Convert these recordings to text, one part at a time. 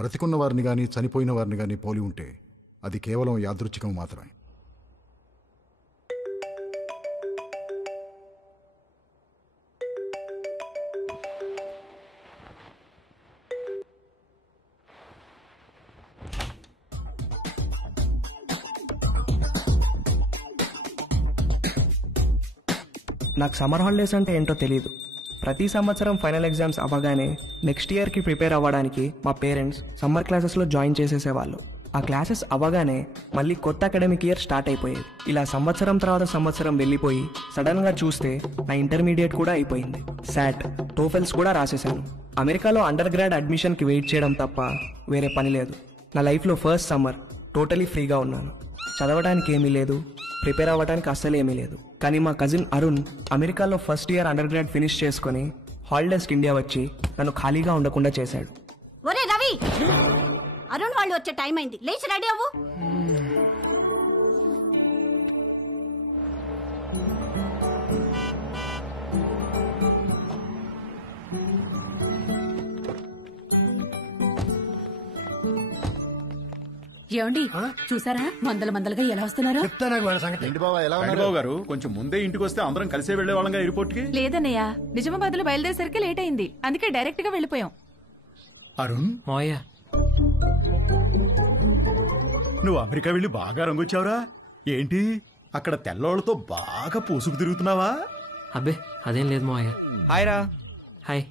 బ్రతికున్న వారిని కానీ చనిపోయిన వారిని కానీ పోలి ఉంటే అది కేవలం యాదృచ్ఛికం మాత్రమే. నాకు సమ్మర్ హాలిడేస్ అంటే ఏంటో తెలియదు. ప్రతి సంవత్సరం ఫైనల్ ఎగ్జామ్స్ అవ్వగానే నెక్స్ట్ ఇయర్కి ప్రిపేర్ అవ్వడానికి మా పేరెంట్స్ సమ్మర్ క్లాసెస్లో జాయిన్ చేసేసేవాళ్ళు. ఆ క్లాసెస్ అవ్వగానే మళ్ళీ కొత్త అకాడమిక్ ఇయర్ స్టార్ట్ అయిపోయేది. ఇలా సంవత్సరం తర్వాత సంవత్సరం వెళ్ళిపోయి సడన్గా చూస్తే నా ఇంటర్మీడియట్ కూడా అయిపోయింది. శాట్, టోఫెల్స్ కూడా రాసేసాను. అమెరికాలో అండర్ గ్రాడ్ అడ్మిషన్కి వెయిట్ చేయడం తప్ప వేరే పని లేదు. నా లైఫ్లో ఫస్ట్ సమ్మర్ టోటలీ ఫ్రీగా ఉన్నాను. చదవడానికి ఏమీ లేదు, ప్రిపేర్ అవ్వడానికి అస్సలు ఏమీ లేదు. కానీ మా కజిన్ అరుణ్ అమెరికాలో first year under grad finish చేసుకుని హాలిడేస్కి ఇండియా వచ్చి నన్ను ఖాళీగా ఉండకుండా చేశాడు. ఒరే రవి, అరుణ్ వాళ్ళు వచ్చే టైం అయింది, లేచి రెడీ అవ్వు. ఏమండి చూసారా మందలుగా ఎలా వస్తున్నారో? చెప్తా నాకు వాళ్ళ సంగతి. ఏంటి బాబా ఎలా ఉన్నారు? బాబు గారు కొంచెం ముందే ఇంటికి వస్తే అందరం కలిసే వెళ్లే వాళ్ళంగా ఎయిర్పోర్ట్ కి. లేదన్నయ్య, నిజామాబాద్ లో బయలుదేరేసరికి లేట్ అయింది, అందుకే డైరెక్ట్ గా వెళ్ళిపోయాం. అరుణ్, మాయా నువ్వు అమెరికా వెళ్ళి బాగా రంగొచ్చావురా. ఏంటి అక్కడ తెల్లోళ్ళతో బాగా పూసుకు తిరుగుతున్నావా? అబ్బే అదేం లేదు మావయ్య. హాయ్ రా. హాయ్.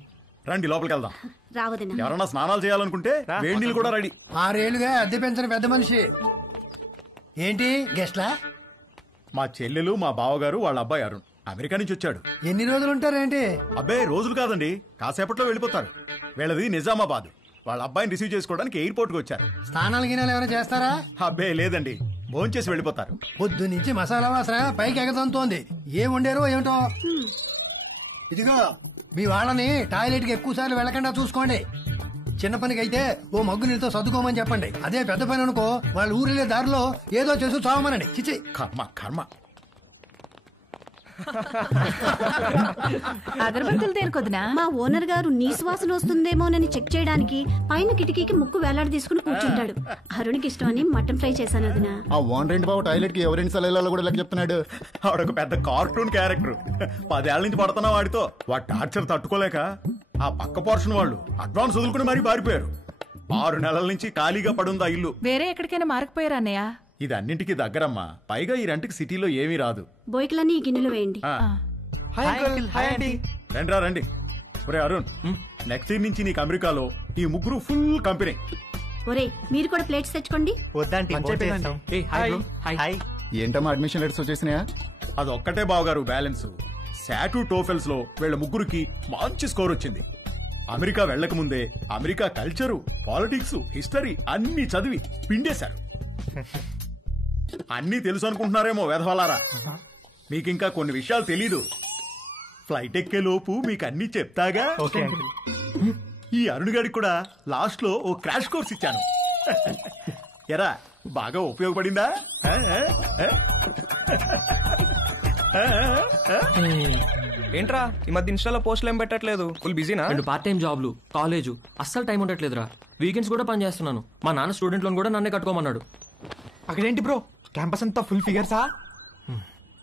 రండి లోపలికి వెళ్దాం. రావదన్నా, ఎవరన్నా స్నానాలు చేయాలనుకుంటే వేడి నీళ్ళు కూడా రెడీ. 6 ఏళ్లుగా అద్దె పెంచిన పెద్ద మనిషి. ఏంటి గెస్ట్లా? మా చెల్లెలు, మా బావగారు, వాళ్ళ అబ్బాయి అరుణ్ అమెరికా నుంచి వచ్చాడు. ఎన్ని రోజులు ఉంటారేంటి? అబ్బాయి రోజులు కాదండి, కాసేపట్లో వెళ్ళిపోతారు. వీళ్ళది నిజామాబాద్. వాళ్ళ అబ్బాయిని రిసీవ్ చేసుకోవడానికి ఎయిర్పోర్ట్ కి వచ్చారు. స్నానాలు గినాలు ఏమైనా చేస్తారా? అబ్బాయి లేదండి, భోంచేసి వెళ్ళిపోతారు. పొద్దు నుంచి మసాలా వాసన పైకి ఎగతంతోంది. ఏం వండారో ఏమిటో. ఇదిగో మీ వాళ్ళని టాయిలెట్ కి ఎక్కువ సార్లు వెళ్ళకుండా చూసుకోండి. చిన్న పనికి అయితే ఓ మగ్గు నీళ్ళతో సర్దుకోమని చెప్పండి. అదే పెద్ద పని అనుకో వాళ్ళ ఊరిలే దారిలో ఏదో చేసి చావమనండి. చిచి కర్మ కర్మ. అగరబత్తులు దేనికొద్దునా? మా ఓనర్ గారు నీ శ్వాసన వస్తుందేమోనని చెక్ చేయడానికి పైన కిటికీకి ముక్కు వేలాడి తీసుకుని కూర్చుంటాడు. అరుణ్కి ఇష్టమని మటన్ ఫ్రై చేశాను వదినా. ఆ ఓనర్ ఏంటి బాబు టాయిలెట్ కి ఎవరింటి సెలవులలో కూడా లెక్క చెప్తున్నాడు. ఆవిడొక పెద్ద కార్టూన్ క్యారెక్టర్. 10 ఏళ్ల నుంచి పడుతున్నా వాడితో. వాడి టార్చర్ తట్టుకోలేక ఆ పక్క పోర్షన్ వాళ్ళు అడ్వాన్స్ వదులుకుని మరీ పారిపోయారు. 6 నెలల నుంచి ఖాళీగా పడుంది ఆ ఇల్లు. వేరే ఎక్కడికైనా మారకపోయారా అన్నయ్య? ఇది అన్నింటికి దగ్గరమ్మా. పైగా ఈ రెంట్కి సిటీలో ఏమీ రాదు. బోయికలన్నీ ఈ గిన్నెలు వేయండి. రండి రండి. ఒరే అరుణ్, నెక్స్ట్ ఇయర్ నుంచి నీకు అమెరికాలో ఈ ముగ్గురు ఫుల్ కంపెనీ. ఒరే మీరు కూడా ప్లేట్స్ తెచ్చుకోండి. ఏంటమ్మా అడ్మిషన్ లెటర్స్ వచ్చేసినాయా? అదొక్కటే బావగారు బ్యాలెన్స్. శాటు టోఫెల్స్ లో వీళ్ళ ముగ్గురికి మంచి స్కోర్ వచ్చింది. అమెరికా వెళ్లక ముందే అమెరికా కల్చరు, పాలిటిక్స్, హిస్టరీ అన్ని చదివి పిండేశారు. అన్నీ తెలుసు అనుకుంటున్నారేమో వెధవలారా. మీకింకా కొన్ని విషయాలు తెలీదు. ఫ్లైట్ ఎక్కే లోపు మీకు అన్ని చెప్తాగా. ఈ అరుణ్ గారికి కూడా లాస్ట్ లో ఓ క్రాష్ కోర్స్ ఇచ్చాను. ఎరా బాగా ఉపయోగపడిందా? ఏంట్రా ఈ మధ్య ఇన్స్టాలో పోస్టులు ఏం పెట్టట్లేదు? ఫుల్ బిజీనా? 2 పార్ట్ టైం జాబ్లు, కాలేజు, అస్సలు టైం ఉండట్లేదురా. వీకెండ్స్ కూడా పని చేస్తున్నాను. మా నాన్న స్టూడెంట్ లోన్ కూడా నన్నే కట్టుకోమన్నాడు. అక్కడేంటి బ్రో క్యాంపస్ అంతా ఫుల్ ఫిగర్సా?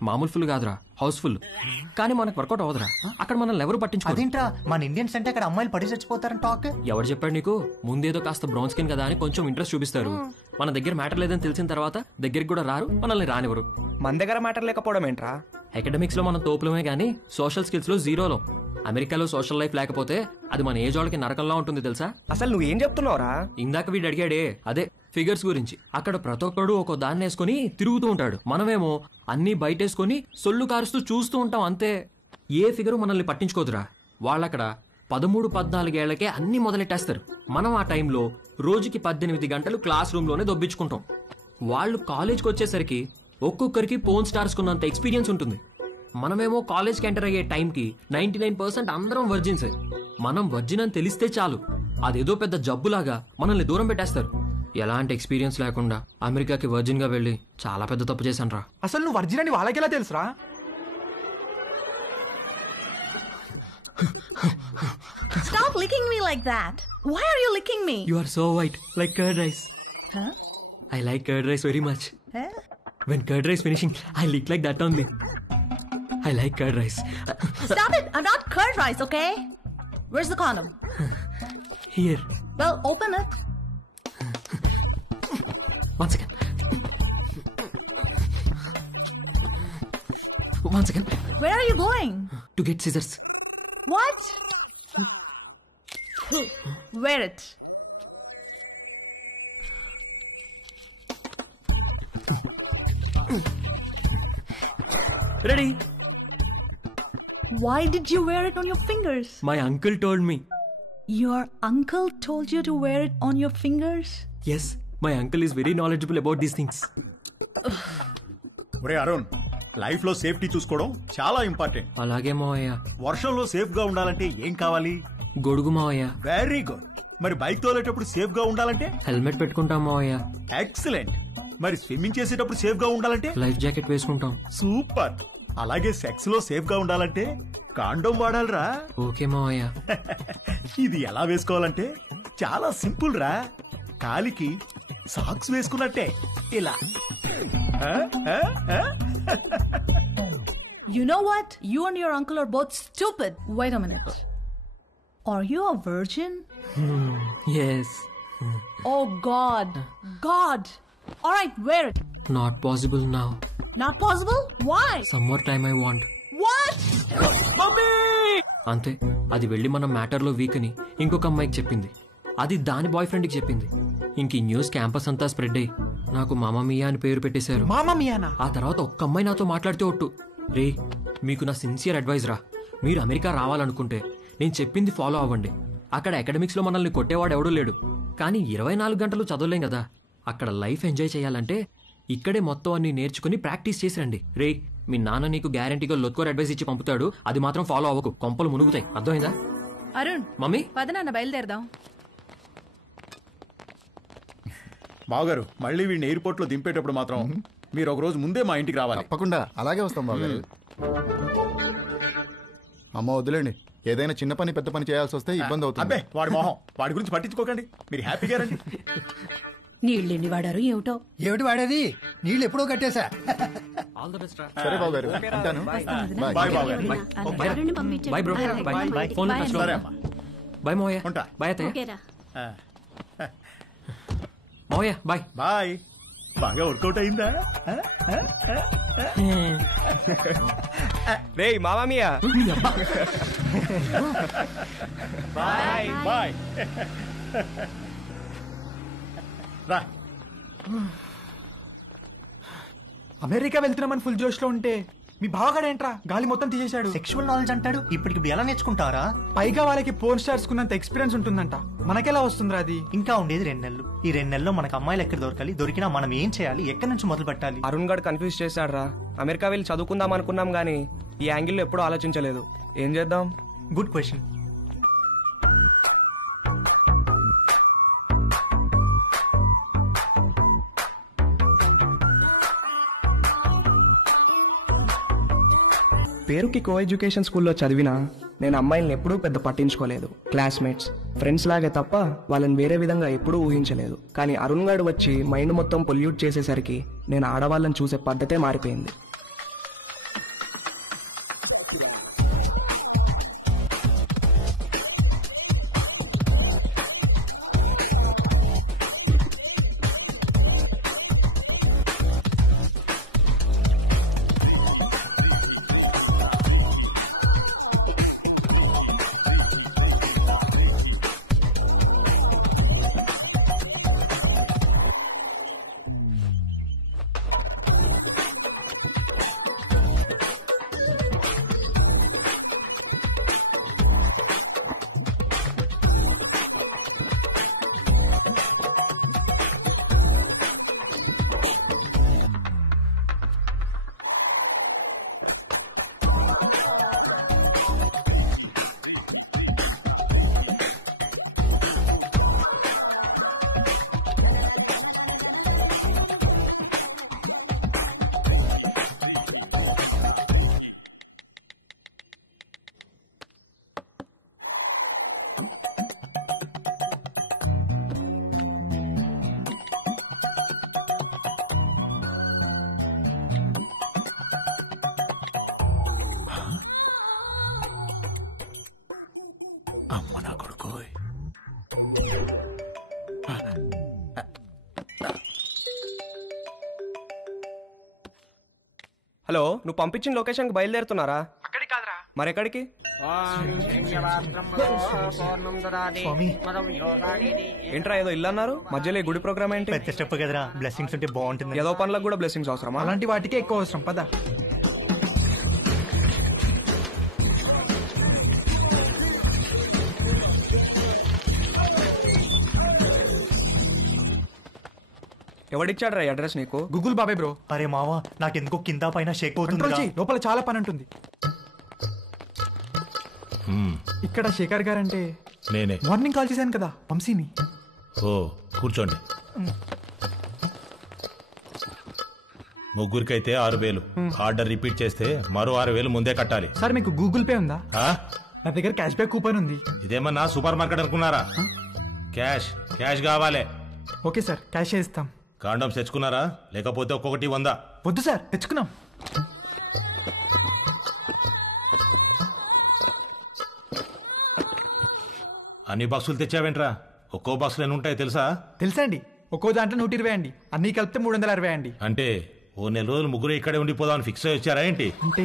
మామూలు ఫుల్ కాదురా, హౌస్ఫుల్. కానీ మనకు వర్కౌట్ అవదురా. అక్కడ మనల్ని ఎవరు పట్టించుకోరు. అదేంట్రా మన ఇండియన్స్ అంటే అక్కడ అమ్మాయిలు పడి చచ్చిపోతారని టాక్. ఎవరు చెప్పాడు నీకు? ముందేదో కాస్త బ్రౌన్ స్కిన్ కదా అని కొంచెం ఇంట్రెస్ట్ చూపిస్తారు. మన దగ్గర మ్యాటర్ లేదని తెలిసిన తర్వాత దగ్గరికి కూడా రారు, మనల్ని రానివ్వరు. మన దగ్గర మ్యాటర్ లేకపోవడం ఏంట్రా? అకాడమిక్స్ లో మనం తోపులమే గానీ సోషల్ స్కిల్స్ లో జీరోలో. అమెరికాలో సోషల్ లైఫ్ లేకపోతే అది మన ఏజ్ వాళ్ళకి నరకంలా ఉంటుంది తెలుసా? అసలు నువ్వేం చెప్తున్నావురా? ఇందాక వీడు అడిగాడే అదే ఫిగర్స్ గురించి. అక్కడ ప్రతి ఒక్కడు ఒక్కో దాన్ని వేసుకుని తిరుగుతూ ఉంటాడు. మనమేమో అన్ని బయటేసుకుని సొల్లు కారుస్తూ చూస్తూ ఉంటాం అంతే. ఏ ఫిగరు మనల్ని పట్టించుకోదురా. వాళ్ళక్కడ 13-14 ఏళ్లకే అన్ని మొదలెట్టేస్తారు. మనం ఆ టైంలో రోజుకి 18 గంటలు క్లాస్ రూమ్ లోనే దొబ్బించుకుంటాం. వాళ్ళు కాలేజ్కి వచ్చేసరికి ఒక్కొక్కరికి పోన్ స్టార్స్ కున్నంత ఎక్స్పీరియన్స్ ఉంటుంది. మనమేమో కాలేజ్కి ఎంటర్ అయ్యే టైంకి 99% అందరం వర్జిన్స్. మనం వర్జిన్ అని తెలిస్తే చాలు అదేదో పెద్ద జబ్బులాగా మనల్ని దూరం పెట్టేస్తారు. ఎలాంటి ఎక్స్పీరియన్స్ లేకుండా అమెరికాకి వర్జిన్ గా వెళ్ళి చాలా పెద్ద తప్పు చేశాను రా. అసలు నువ్వు వర్జిన్ అని వాళ్ళకెలా తెలుసురా? Stop licking me like that. Why are you licking me? You are so white, like curd rice. Huh? I like curd rice very much. Huh? When curd rice finishing, I lick like that only. I like curd rice. Stop it! I'm not curd rice, okay? Where's the condom? Here. Well, open it. One second. One second. Where are you going? To get scissors. What? Wear it. Ready? Why did you wear it on your fingers? My uncle told me. Your uncle told you to wear it on your fingers? Yes, my uncle is very knowledgeable about these things. ఒరే Arun, life లో safety చూసుకోవడం చాలా important. అలాగే మావయ్య. వర్షంలో safe గా ఉండాలంటే ఏం కావాలి? గొడుగు మావయ్య. Very good. మరి బైక్ తోలేటప్పుడు సేఫ్ గా ఉండాలంటే? హెల్మెట్ పెట్టుకుంటాం మావయ్య. ఎక్సలెంట్. మరి స్విమ్మింగ్ చేసేటప్పుడు సేఫ్ గా ఉండాలంటే? లైఫ్ జాకెట్ వేసుకుంటాం. సూపర్. అలాగే సెక్స్ లో సేఫ్ గా ఉండాలంటే కాండోమ్ వాడాలిరా. ఓకే మావయ్య. ఇది ఎలా వేసుకోవాలంటే చాలా సింపుల్ రా. కాలికి సాక్స్ వేసుకున్నట్టే ఇలా. You know what? You and your uncle are both stupid. Wait a minute. Are you a virgin? Yes. Oh God. God. All right, wear it. Not possible now. Not possible? Why? Some more time I want. What? అంతే. అది వెళ్ళి మన మ్యాటర్లో week అని ఇంకొక అమ్మాయికి చెప్పింది. అది దాని బాయ్ ఫ్రెండ్కి చెప్పింది. ఇంక ఈ న్యూస్ క్యాంపస్ అంతా స్ప్రెడ్ అయ్యి నాకు మామా మియా అని పేరు పెట్టేశారు. మామా మియానా? ఆ తర్వాత ఒక్క అమ్మాయి నాతో మాట్లాడితే ఒట్టు, రే మీకు నా సిన్సియర్ అడ్వైజ్ రా, మీరు అమెరికా రావాలనుకుంటే నేను చెప్పింది ఫాలో అవ్వండి. అక్కడ అకాడమిక్స్లో మనల్ని కొట్టేవాడు ఎవడూ లేడు, కానీ 24 గంటలు చదవలేం కదా. అక్కడ లైఫ్ ఎంజాయ్ చేయాలంటే ఇక్కడే మొత్తం అన్ని నేర్చుకుని ప్రాక్టీస్ చేసి రండి. రే మీ నాన్న నీకు గ్యారంటీగా లొత్కోర్ అడ్వైస్ ఇచ్చి పంపుతాడు, అది మాత్రం ఫాలో అవ్వకు, కొంపలు మునుగుతాయి. అర్థమైందా? అరుణ్, మమ్మీ పద నాన్న బయలుదేరదాం. బావగారు, మళ్ళీ వీడిని ఎయిర్పోర్ట్ లో దింపేటప్పుడు మాత్రం మీరు ఒక రోజు ముందే మా ఇంటికి రావాలి. తప్పకుండా అలాగే వస్తాం బావగారు. అమ్మ వదిలేండి, ఏదైనా చిన్న పని పెద్ద పని చేయాల్సి వస్తే ఇబ్బంది అవుతుంది. అబ్బే వాడి మొహం, వాడి గురించి పట్టించుకోకండి, మీరు హ్యాపీగా రండి. నీళ్ళెన్ని వాడారు ఏమిటో. ఏమిటి వాడేది? నీళ్ళు ఎప్పుడో కట్టేశా. ఆల్ ద బెస్ట్ రా. సరే బావగారు, ఉంటాను. బాయ్ బావగారు. అరుణ్ని పంపించండి. Bye bro. Bye bye. Phone సరే అమ్మా. బాయ్ మావయ్య. ఉంటా. బాయ్ అత్తయ్య. ఓకేరా. మావయ్య బాయ్. బాయ్. బాగా వర్కౌట్ అయిందా? రే మామా మియా. Bye bye. రా. అమెరికా వెళ్తున్నామని ఫుల్ జోష్ లో ఉంటే మీ బావగాడేంట్రా గాలి మొత్తం తీసేశాడు. సెక్షువల్ నాలెడ్జ్ అంటాడు, ఇప్పటికి ఎలా నేర్చుకుంటారా? పైగా వాళ్ళకి పోర్న్ స్టార్స్ కున్నంత ఎక్స్పీరియన్స్ ఉంటుందంట, మనకెలా వస్తుందిరా అది? ఇంకా ఉండేది 2 నెలలు. ఈ 2 నెలల్లో మనకు అమ్మాయిలు ఎక్కడ దొరకాలి, దొరికినా మనం ఏం చేయాలి, ఎక్కడి నుంచి మొదలు పెట్టాలి? అరుణ్ గారు కన్ఫ్యూజ్ చేశాడు రా. అమెరికా వెళ్ళి చదువుకుందాం అనుకున్నాం గానీ ఈ యాంగిల్లో ఎప్పుడూ ఆలోచించలేదు. ఏం చేద్దాం? Good question. పేరుకి కో ఎడ్యుకేషన్ స్కూల్లో చదివినా నేను అమ్మాయిలను ఎప్పుడూ పెద్ద పట్టించుకోలేదు. క్లాస్మేట్స్, ఫ్రెండ్స్ లాగే తప్ప వాళ్ళని వేరే విధంగా ఎప్పుడూ ఊహించలేదు. కానీ అరుణ్ గారు వచ్చి మైండ్ మొత్తం పొల్యూట్ చేసేసరికి నేను ఆడవాళ్ళని చూసే పద్ధతే మారిపోయింది. హలో, నువ్వు పంపించిన లొకేషన్కి బయలుదేరుతున్నారా? అక్కడికి కాదురా. మరెక్కడికి? స్వామి ఏంట్రా ఏదో ఇల్లు అన్నారు, మధ్యలో ఈ గుడి ప్రోగ్రామ్ ఏంటి? పెద్ద స్టెప్ కదరా, బ్లెస్సింగ్స్ ఉంటే బాగుంటుంది. ఏదో పనులకు కూడా బ్లెస్సింగ్స్ అవసరమా? అలాంటి వాటికే ఎక్కువ అవసరం. పద. ఎవడిచ్చాడు రా అడ్రస్ నీకు? గూగుల్ బాబాయ్ బ్రో. అరే మావా, నాకెందుకో కింద పైన షేక్ అవుతుంది. లోపల చాలా పని ఉంటుంది. ఇక్కడ శేఖర్ గారంటే నేనే. మార్నింగ్ కాల్ చేశాను కదా, వంశీని. ఓ, కూర్చోండి. ముగ్గురికైతే 6,000. ఆర్డర్ రిపీట్ చేస్తే మరో 6,000 ముందే కట్టాలి. సార్ మీకు గూగుల్ పే ఉందా? నా దగ్గర క్యాష్ బ్యాక్ కూపన్ ఉంది. ఇదేమన్నా సూపర్ మార్కెట్ అనుకున్నారా? క్యాష్ క్యాష్ కావాలి. ఓకే సార్, క్యాష్ ఇస్తాం. కాండమ్స్ తెచ్చుకున్నారా? లేకపోతే ఒక్కొక్కటి 100? వద్దు సార్, తెచ్చుకున్నాం. అన్ని బాక్సులు తెచ్చావేంట్రా? ఒక్కో బాక్సులు ఎన్ని ఉంటాయో తెలుసా? తెలుసా అండి, ఒక్కో దాంట్లో 120 అండి, అన్ని కలిపితే 360 అండి. అంటే ఓ నెల రోజులు ముగ్గురు ఇక్కడే ఉండిపోదామని ఫిక్స్ అయ్యి వచ్చారా ఏంటి? అంటే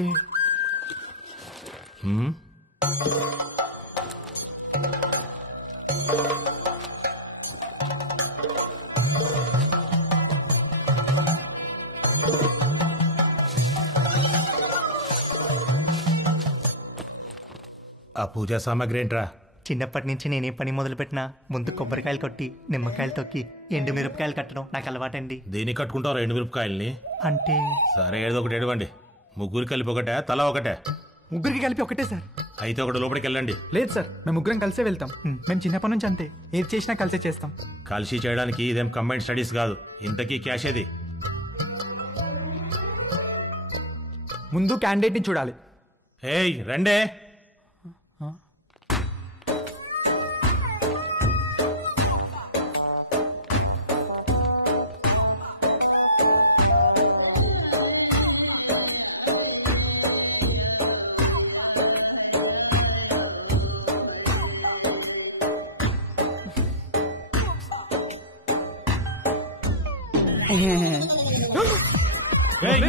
ఆ పూజా సామాగ్రి ఏంట్రా? చిన్నప్పటి నుంచి నేనే పని మొదలు పెట్టినా ముందు కొబ్బరికాయలు కొట్టి నిమ్మకాయలు తొక్కి ఎండు మిరపకాయలు కట్టడం నాకు అలవాటండి. దేనికి కట్టుకుంటారు 2 మిరపకాయల్ని? అంటే సరే, ఏదో ఒకటి ఎడవండి. ముగ్గురు కలిపి ఒకటే, తల ఒకటే? ముగ్గురికి కలిపి ఒకటే సార్. అయితే ఒకటి లోపలికి వెళ్ళండి. లేదు సార్, మేము ముగ్గురం కలిసే వెళ్తాం. మేము చిన్నప్పటి నుంచి అంతే, ఏది చేసినా కలిసే చేస్తాం. కలిసి చేయడానికి ఇదేం కంబైన్డ్ స్టడీస్ కాదు. ఇంతకీ క్యాష్ ఏది? ముందు క్యాండిడేట్ ని చూడాలి. ఏయ్ రండే.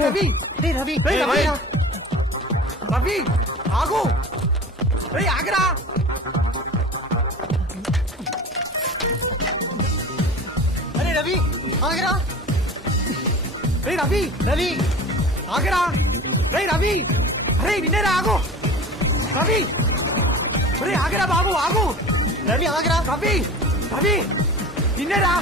రవి, రవి, రవి, ఆగు. ఆగరా. అరే రవి, ఆగరా. రవి, రవి, ఆగరా. రవి, అరే వినేరా, ఆగు. రవి, అరే ఆగరా బాబు, ఆగు. రవి ఆగరా. రవి, రవి, వినేరా.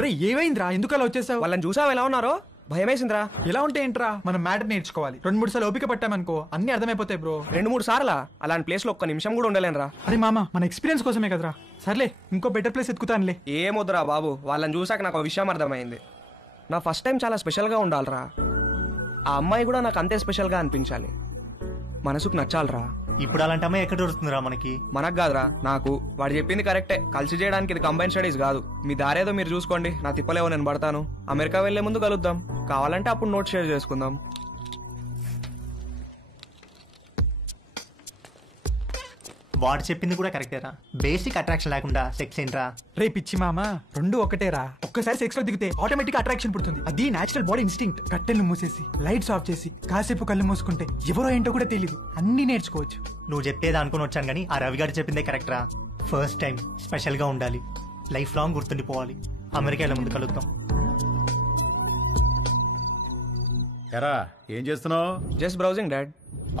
రే ఏమైందిరా, ఎందుకు అలా వచ్చేసావు? వాళ్ళని చూసావు ఎలా ఉన్నారో? భయమేసిందిరా. ఎలా ఉంటే ఏంట్రా, మనం మ్యాటర్ నేర్చుకోవాలి. 2-3 సార్లు ఓపిక పట్టామనుకో అన్ని అర్థమైపోతాయి బ్రో. 2-3 సార్లా? అలాంటి ప్లేస్ లో ఒక్క నిమిషం కూడా ఉండలేనురా. అరే మామ, మన ఎక్స్పీరియన్స్ కోసమే కదరా. సర్లే, ఇంకో బెటర్ ప్లేస్ ఎత్తుకుతానులే. ఏమొద్దురా బాబు, వాళ్ళని చూసాక నాకు ఒక విషయం అర్థమైంది. నా ఫస్ట్ టైం చాలా స్పెషల్గా ఉండాలిరా. ఆ అమ్మాయి కూడా నాకు అంతే స్పెషల్గా అనిపించాలి. మనసుకు నచ్చాలిరా. ఇప్పుడు అలాంటి అమ్మాయి ఎక్కడ దొరుకుతుందిరా మనకి? మనకు కాదురా, నాకు. వాడు చెప్పింది కరెక్టే, కలిసి చేయడానికి ఇది కంబైన్ స్టడీస్ కాదు. మీ దారేదో మీరు చూసుకోండి, నా తిప్పలేవో నేను పడతాను. అమెరికా వెళ్లే ముందు కలుద్దాం, కావాలంటే అప్పుడు నోట్ షేర్ చేసుకుందాం. వాడు చెప్పింది కూడా కరెక్టేరా. బేసిక్ అట్రాక్షన్ లేకుండా సెక్స్ ఏంట్రా? రే పిచ్చి మామ, 2 ఒకటేరా. ఒక్కసారి సెక్స్ లో దిగితే ఆటోమేటిక్ అట్రాక్షన్ పుడుతుంది. అది నేచురల్ బాడీ ఇన్స్టింక్ట్. కట్టెలు మూసేసి లైట్స్ ఆఫ్ చేసి కాసేపు కళ్ళు మూసుకుంటే ఎవరో ఏంటో కూడా తెలియదు, అన్ని నేర్చుకోవచ్చు. నువ్వు చెప్పేది అనుకుని వచ్చాను కానీ ఆ రవి గారు చెప్పిందే కరెక్టరా. ఫస్ట్ టైం స్పెషల్ గా ఉండాలి, లైఫ్ లాంగ్ గుర్తుండిపోవాలి. అమెరికా ముందు కలుద్దాం. ఎరా ఏం చేస్తున్నావు? Just browsing dad.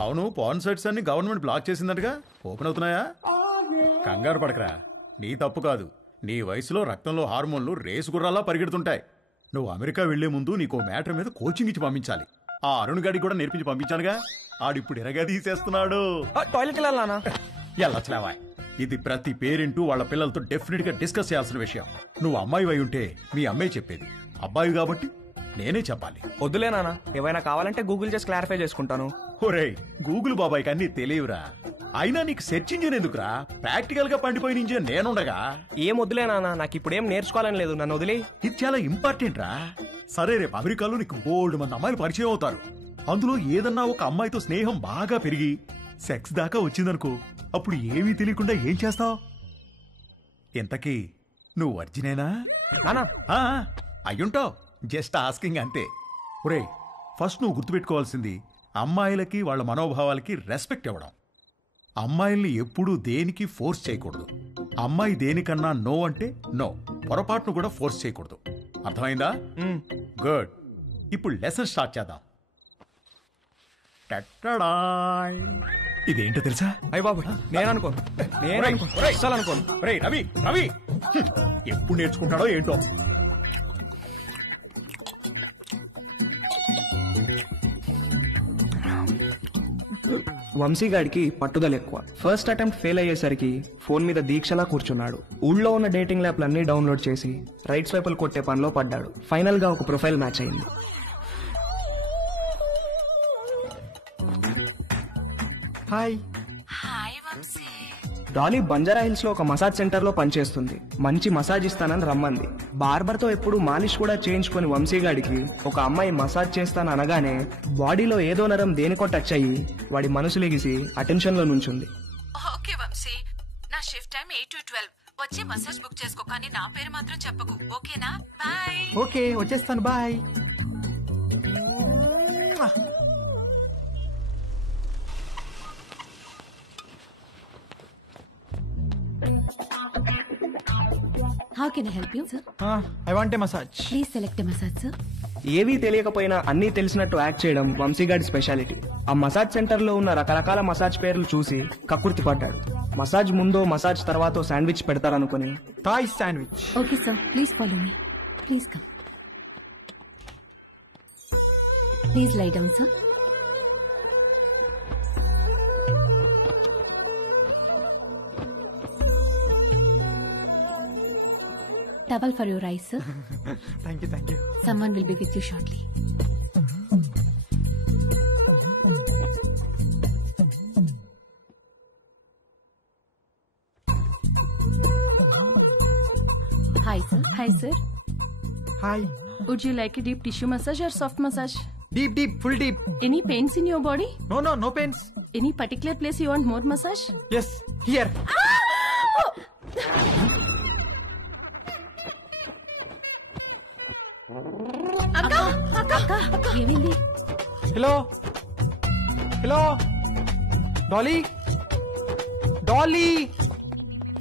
అవును, పాన్ సైట్స్ అన్ని గవర్నమెంట్ బ్లాక్ చేసిందటగా, ఓపెన్ అవుతున్నాయా? కంగారు పడకరా, నీ తప్పు కాదు. నీ వయసులో రక్తంలో హార్మోన్లు రేసు గుర్రాలా పరిగెడుతుంటాయి. నువ్వు అమెరికా వెళ్లే ముందు నీకో మ్యాటర్ మీద కోచింగ్ ఇచ్చి పంపించాలి. ఆ అరుణ్ గాడికి కూడా నేర్పించి పంపించానుగా, ఆడిప్పుడు ఎరగా తీసేస్తున్నాడు. టాయిలెట్ వెళ్ళాలనా? వెళ్ళొచ్చులేవా. ఇది ప్రతి పేరెంట్ వాళ్ళ పిల్లలతో డెఫినెట్ గా డిస్కస్ చేయాల్సిన విషయం. నువ్వు అమ్మాయి అయి ఉంటే మీ అమ్మాయి చెప్పేది, అబ్బాయి కాబట్టి నేనే చెప్పాలి. వద్దులే నాన్న, ఏమైనా కావాలంటే గూగుల్ చేసి క్లారిఫై చేసుకుంటాను. ఒరేయ్, గూగుల్ బాబాయ్కి అన్ని తెలియవురా. అయినా నీకు సెర్చ్ ఇంజిన్ ఎందుకురా? ప్రాక్టికల్ గా పండిపోయిన ఇంజిన్ నేనుండగా. ఏం వద్దులే నాన్న, నాకు ఇప్పుడు ఏం నేర్చుకోవాలని లేదు, నన్ను వదిలే. ఇది చాలా ఇంపార్టెంట్ రా. సరే, రేపు అమెరికాలో నీకు బోల్డ్ మంది అమ్మాయిలు పరిచయం అవుతారు. అందులో ఏదన్నా ఒక అమ్మాయితో స్నేహం బాగా పెరిగి సెక్స్ దాకా వచ్చిందనుకో, అప్పుడు ఏమీ తెలియకుండా ఏం చేస్తావు? ఇంతకీ నువ్వు వర్జినేనా? నానా అయ్యుంటావు, జస్ట్ ఆస్కింగ్ అంతే. ఒరే, ఫస్ట్ నువ్వు గుర్తుపెట్టుకోవాల్సింది అమ్మాయిలకి వాళ్ళ మనోభావాలకి రెస్పెక్ట్ ఇవ్వడం. అమ్మాయిల్ని ఎప్పుడూ దేనికి ఫోర్స్ చేయకూడదు. అమ్మాయి దేనికన్నా నో అంటే నో, పొరపాటును కూడా ఫోర్స్ చేయకూడదు. అర్థమైందా? గుడ్. ఇప్పుడు లెసన్ స్టార్ట్ చేద్దాం. ఇదేంటో తెలుసా? అయ్య బాబు, నేను అనుకోను. అసలు అనుకోను. రవి రవి ఎప్పుడు నేర్చుకుంటాడో ఏంటో. వంశీగాడికి పట్టుదల ఎక్కువ. ఫస్ట్ అటెంప్ట్ ఫెయిల్ అయ్యేసరికి ఫోన్ మీద దీక్షలా కూర్చున్నాడు. ఊళ్ళో ఉన్న డేటింగ్ యాప్లన్నీ డౌన్లోడ్ చేసి రైట్ స్వైపులు కొట్టే పనిలో పడ్డాడు. ఫైనల్ గా ఒక ప్రొఫైల్ మ్యాచ్ అయింది. హాయ్. డాలీ బంజారా హిల్స్ లో ఒక మసాజ్ సెంటర్ లో పనిచేస్తుంది. మంచి మసాజ్ ఇస్తానని రమ్మంది. బార్బర్ తో ఎప్పుడు మాలిష్ కూడా చేయించుకుని వంశీగాడికి ఒక అమ్మాయి మసాజ్ చేస్తాను అనగానే బాడీలో ఏదో నరం దేనికో టచ్ అయ్యి వాడి మనసు లెగిసి అటెన్షన్ లో నుంచుంది. ఓకే వంశీ, నా షిఫ్ట్ టైం 8 to 12. వచ్చి మసాజ్ బుక్ చేసుకో, కానీ నా పేరు మాత్రం చెప్పకు, ఓకేనా? బాయ్. ఓకే, వచ్చేస్తాను. Bye. How can I help you, sir? I want a massage. Please select a massage, sir. ఏవీ తెలియకపోయినా అన్నీ తెలిసినట్టు యాక్ట్ చేయడం వంశీగాడి స్పెషాలిటీ. ఆ మసాజ్ సెంటర్ లో ఉన్న రకరకాల మసాజ్ పేర్లు చూసి కక్కుర్తి పడ్డాడు. మసాజ్ ముందో మసాజ్ తర్వాత శాండ్విచ్ పెడతారనుకుని Thai sandwich. Okay, sir. Please follow me. Please come. Please lie down, sir. Towel for your eyes, sir. Thank you, thank you. Someone will be with you shortly. Hi, sir. Hi, sir. Hi. Would you like a deep tissue massage or soft massage? Deep deep, full deep. Any pains in your body? No pains. Any particular place you want more massage? Yes, here. ఏమైంది? Hello hello, Dolly Dolly.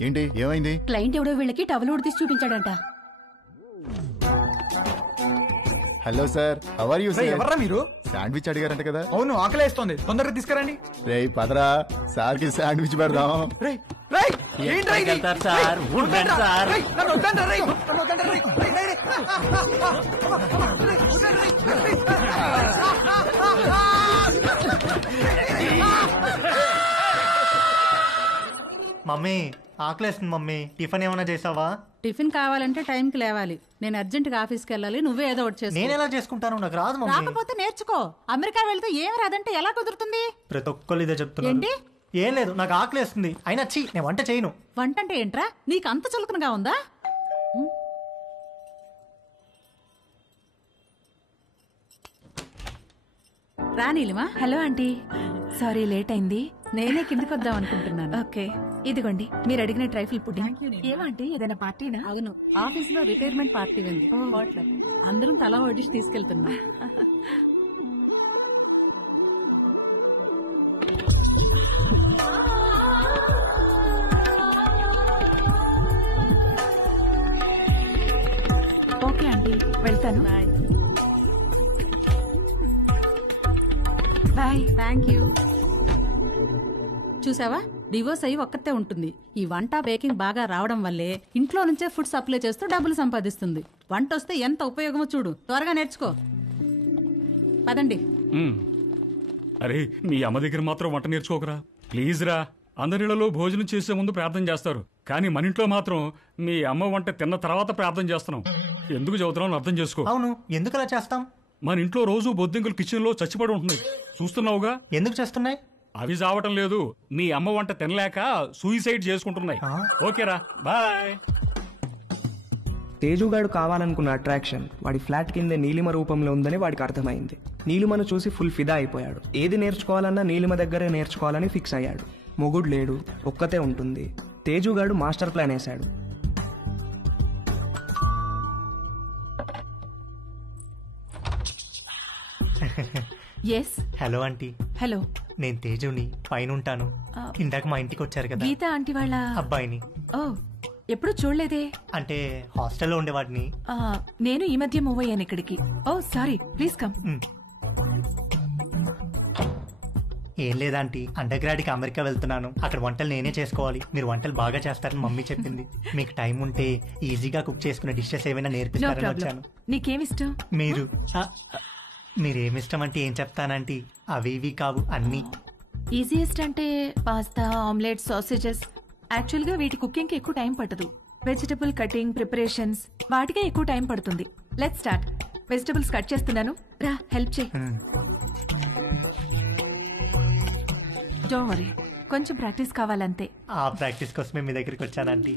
ఏంటి, ఏమైంది? Client ఎవడో వీళ్ళకి towel ఉడితీసి చూపించాడంట. Hello sir, how are you sir? ఎవర్రా మీరు? Sandwich అడిగారంట కదా? అవును, ఆకలేస్తోంది, తొందరగా తీసుకురండి. రేయ్ పదరా, సార్ కి శాండ్విచ్ పెడదాం. రేయ్ రేయ్, ఏంట్రా ఇది? సార్, ఉండండి సార్. రేయ్, నన్ను వద్దండ్రా, రేయ్, నన్ను వద్దండ్రా, రేయ్, రేయ్, రేయ్. మమ్మీ ఆకలేస్తుంది మమ్మీ, టిఫిన్ ఏమైనా చేసావా? టిఫిన్ కావాలంటే టైంకి లేవాలి. నేను అర్జెంట్గా ఆఫీస్కి వెళ్ళాలి, నువ్వే ఏదో ఒకటి చేసుకో. నేను ఎలా చేసుకుంటాను, నాకు రాదు మమ్మీ. రాకపోతే నేర్చుకో. అమెరికా వెళ్తే ఏం రాదంటే ఎలా కుదురుతుంది? ప్రతి ఒక్కరు ఇదే చెప్తున్నారు. ఏంటి? ఏం లేదు, నాకు ఆకలేస్తుంది. అయినా నేను వంట చేయను. వంట అంటే ఏంట్రా, నీకు అంత చులకనగా ఉందా? రా Neelima. Hello aunty, sorry late అయింది. నేనే కిందికి వద్దాం అనుకుంటున్నాను. ఓకే, ఇదిగోండి మీరు అడిగిన ట్రైఫుల్ పుడ్డింగ్. ఏమంటే ఏదైనా పార్టీనా? అవును, ఆఫీస్ లో రిటైర్మెంట్ పార్టీ ఉంది. అందరం తలా వడ్డిసి తీసుకెళ్తున్నాం. ఓకే ఆంటీ, వెళ్తాను. బాయ్. Thank you. చూసావా, డివోర్స్ అయ్యి ఒక్కతే ఉంటుంది. ఈ వంట బేకింగ్ బాగా రావడం వల్లే ఇంట్లో నుంచే ఫుడ్ సప్లై చేస్తూ డబ్బులు సంపాదిస్తుంది. వంట వస్తే ఎంత ఉపయోగమో చూడు. త్వరగా నేర్చుకో. పదండి. అరే, మీ అమ్మ దగ్గర మాత్రం వంట నేర్చుకోకరా ప్లీజ్ రా. అందరిలో భోజనం చేసే ముందు ప్రార్థన చేస్తారు, కానీ మన ఇంట్లో మాత్రం మీ అమ్మ వంట తిన్న తర్వాత ప్రార్థన చేస్తున్నాం. ఎందుకు చదువుతున్నావు అర్థం చేసుకో. అవును, ఎందుకు అలా చేస్తాం? మన ఇంట్లో రోజు బొద్దింకలు కిచెన్ లో చచ్చిపడి ఉంటున్నాయి, చూస్తున్నావుగా. ఎందుకు చేస్తున్నాయి? అవి చావటం లేదు, మీ అమ్మ వంట తినలేక సూయిసైడ్ చేసుకుంటున్నాయి. ఓకేరా, బాయ్. తేజుగాడు కావాలనుకున్న అట్రాక్షన్ వాడి ఫ్లాట్ కిందే నీలిమ రూపంలో ఉందని వాడికి అర్థమైంది. నీలిమను చూసి ఫుల్ ఫిదా అయిపోయాడు. ఏది నేర్చుకోవాలన్నా నీలిమ దగ్గరే నేర్చుకోవాలని ఫిక్స్ అయ్యాడు. మొగుడు లేడు, ఒక్కతే ఉంటుంది. తేజుగాడు మాస్టర్ ప్లాన్ వేశాడు. ఎస్. Hello aunty. హలో, నేను తేజుని, పైన ఉంటాను. ఇందాక మా ఇంటికి వచ్చారు కదా గీత ఆంటీ వాళ్ళ అబ్బాయిని. ఓ, ఎప్పుడు చూడలేదే. అంటే హాస్టల్లో ఉండేవాడిని. నేను ఈ మధ్య మూవ్ అయ్యాను ఇక్కడికి. ఓ సారీ, ప్లీజ్ కమ్. ఏం లేదాంటీ, అండర్ గ్రాడ్కి అమెరికా వెళ్తున్నాను. అక్కడ వంటలు నేనే చేసుకోవాలి. మీరు వంటలు బాగా చేస్తారని మమ్మీ చెప్పింది. మీకు టైం ఉంటే ఈజీగా కుక్ చేసుకునే డిషెస్ ఏమైనా నేర్పిస్తారని వచ్చాను. నీకేమిష్టం? మీరేమిష్టం అంటే ఏం చెప్తానంటీ, అవి ఇవి కావు అన్నీ. ఈజియెస్ట్ అంటే పాస్తా, ఆమ్లెట్, సాసేజెస్. యాక్చువల్గా వీటి కుకింగ్కి ఎక్కువ టైం పట్టదు. వెజిటబుల్ కటింగ్, ప్రిపరేషన్స్ వాటికే ఎక్కువ టైం పడుతుంది. Let's start. వెజిటబుల్స్ కట్ చేస్తున్నాను, రా హెల్ప్ చేయి. డోంట్ వరీ, కొంచెం ప్రాక్టీస్ కావాలంతే. ఆ ప్రాక్టీస్ కోసమే మీ దగ్గరికి వచ్చానంటీ.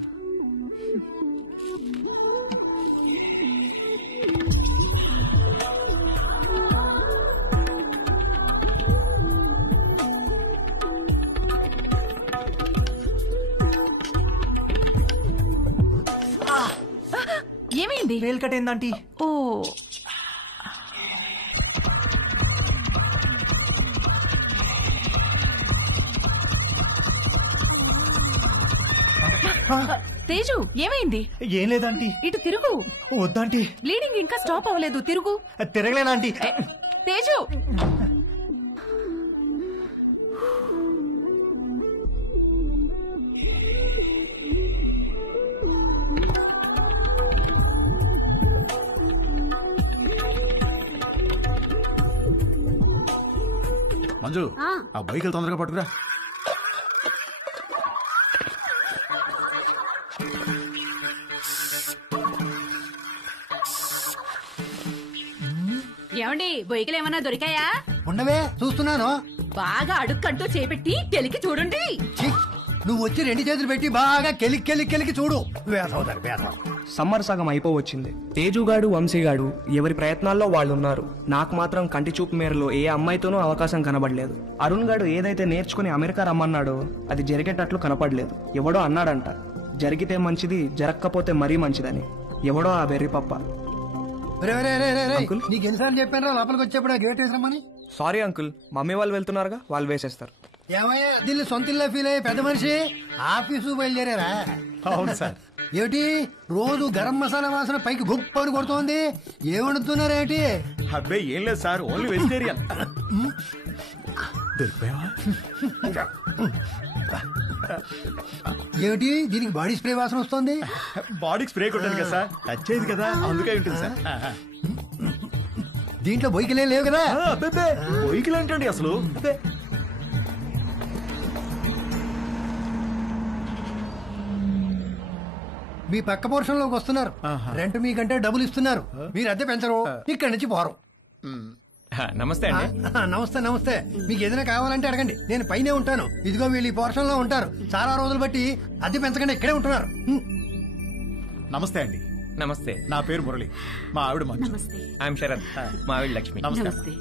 ఏమైంది? వేలు కట్టేందంటీ. ఓ, తేజు ఏమైంది? ఏం లేదంటీ. ఇటు తిరుగు. వద్దంటీ, బ్లీడింగ్ ఇంకా స్టాప్ అవ్వలేదు, తిరుగు. తిరగలేనంటీ. తేజు, మంజు, ఆ బైకులు తొందరగా పట్టుకురా. ఏమండి, బొయ్యకలు ఏమన్నా దొరికాయా? ఉండవే, చూస్తున్నాను. బాగా అడుక్కంటూ చేపెట్టి కెలికి చూడండి. నువ్వు వచ్చి 2 చేతులు పెట్టి బాగా కెలికి చూడు. వేసవుతారు వేసవు. సమ్మర్ సగం అయిపోవచ్చింది. తేజుగాడు, వంశీగాడు ఎవరి ప్రయత్నాల్లో వాళ్ళు ఉన్నారు. నాకు మాత్రం కంటి చూపు మేరలో ఏ అమ్మాయితోనూ అవకాశం కనబడలేదు. అరుణ్ గాడు ఏదైతే నేర్చుకుని అమెరికా రమ్మన్నాడో అది జరిగేటట్లు కనపడలేదు. ఎవడో అన్నాడంట, జరిగితే మంచిది, జరగకపోతే మరీ మంచిదని. ఎవడో ఆ వెర్రి పప్ప. నీకు ఎన్నిసార్లు చెప్పాను లోపలికి వచ్చేప్పుడు గేట్ వేసామని? సారీ అంకుల్, మమ్మీ వాళ్ళు వెళ్తున్నారుగా, వాళ్ళు వేసేస్తారు. ఏమయ్యా, దీన్ని సొంత ఇల్లు ఫీల్ అయ్యే పెద్ద మనిషి ఆఫీసు బయలుదేరారా? అవును సార్. ఏమిటి రోజు గరం మసాలా వాసన పైకి గుప్పని కొడుతోంది? ఏమడుతున్నారేటి? అబ్బాయి ఏం లేదు సార్, ఓన్లీ వెజిటేరియన్. ఏమిటి దీనికి బాడీ స్ప్రే వాసన వస్తుంది? బాడీకి స్ప్రే కొట్టాను కదా సార్, టచ్ అయ్యింది కదా, అందుకే ఉంటుంది సార్. దీంట్లో బొయ్యికలే లేవు కదా? బొయ్యికలు ఏంటండి అసలు? మీ పక్క పోర్షన్ లోకి వస్తున్నారు. రెంట్ మీకంటే డబ్బులు ఇస్తున్నారు. మీరు అద్దె పెంచరు, ఇక్కడి నుంచి పోరు. నమస్తే అండి. నమస్తే నమస్తే. మీకు ఏదైనా కావాలంటే అడగండి, నేను పైనే ఉంటాను. ఇదిగో వీళ్ళు ఈ పోర్షన్ లో ఉంటారు. చాలా రోజులు బట్టి అద్దె పెంచకుండా ఇక్కడే ఉంటున్నారు. నమస్తే అండి. నమస్తే, నా పేరు మురళి, మా ఆవిడ మంజు. ఐఎమ్ శరత్, మా ఆవిడ లక్ష్మి. నమస్తే.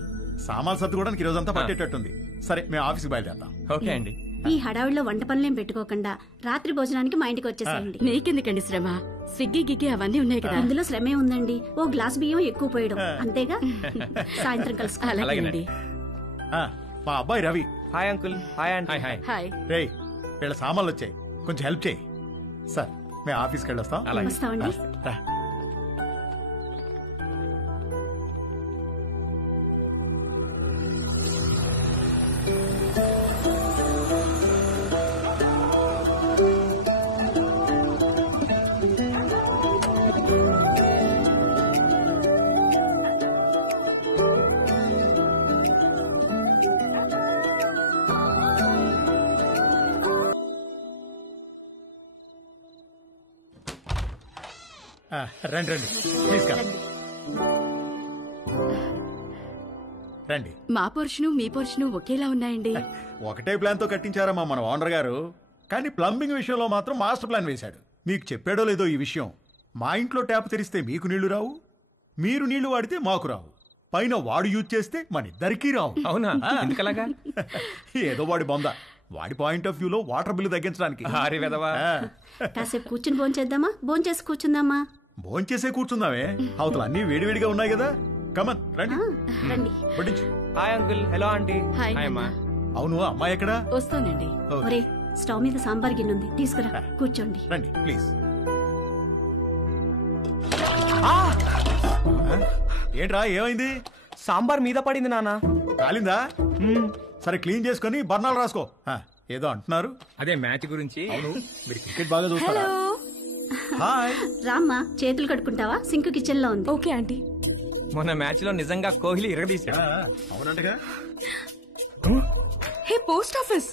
సామాన్లు సర్దుకోవడానికి ఈ రోజంతా పట్టేటట్టుంది. సరే, మేము ఆఫీస్కి బయలుదేరుతాం. ఓకే అండి. ఈ హడావిడిలో వంట పనులేం పెట్టుకోకుండా రాత్రి భోజనానికి మా ఇంటికి వచ్చేసేయండి. నీకెందుకండి శ్రమ? స్విగ్గీ గిగ్గి అవన్నీ ఉన్నాయి కదా. ఇందులో శ్రమే ఉందండి. ఓ గ్లాస్ బియ్యం ఎక్కువ పోయడం అంతేగా. సాయంత్రం కలుసు. అలాగేనండి. మా అబ్బాయి Ravi. Hi uncle. Hi aunty. Hi. రే, వీళ్ళ సామాన్లు వచ్చాయి, కొంచెం హెల్ప్ చేయి. సార్, మేము ఆఫీస్కి వెళ్ళొస్తాం. వస్తామండి. రండి రండి, తీసుకా రండి. మా పోర్షను మీ పోర్షను ఒకేలా ఉన్నాయండి. ఒకటే ప్లాన్ తో కట్టించారమ్మా మన ఓనర్ గారు. కానీ ప్లంబింగ్ విషయంలో మాత్రం మాస్టర్ ప్లాన్ వేశాడు. మీకు చెప్పాడో లేదో ఈ విషయం. మా ఇంట్లో ట్యాప్ తెరిస్తే మీకు నీళ్లు రావు, మీరు నీళ్లు వాడితే మాకు రావు. పైన వాడు యూజ్ చేస్తే మన ఇద్దరికీ రావు. అవునా? ఎందుకలాగా? ఏదో వాడి బొంద. వాడి పాయింట్ ఆఫ్ వ్యూలో వాటర్ బిల్లు తగ్గించడానికి. కాసేపు కూర్చుని భోంచేద్దామా? భోంచేసి కూర్చుందామా? భోంచేసే కూర్చుందామే, అవతల అన్ని వేడివేడిగా ఉన్నాయి కదా. కమన్ రండి. రండి. వడ్డించు. Hi uncle. Hello aunty. Hi అమ్మా. అవును, అమ్మాయి ఎక్కడా? వస్తానండి. ఒరే, స్టవ్ మీద సాంబార్ గిన్నె ఉంది, తీసుకురా. కూర్చోండి. రండి ప్లీజ్. ఏంట్రా ఏమైంది? సాంబార్ మీద పడింది నాన్న. కాలిందా? సరే క్లీన్ చేసుకుని బర్ణాలు రాసుకో. ఏదో అంటున్నారు. అదే మ్యాచ్ గురించి. అవును, మీరు క్రికెట్ బాగా చూస్తారా? హాయ్. రామ్మా, చేతులు కట్టుకుంటావా? సింక్ కిచెన్ లో ఉంది. Okay aunty. మొన్న మ్యాచ్ లో నిజంగా కోహ్లీ ఇరగదీశాడు. అవునంటగా. Hey post office.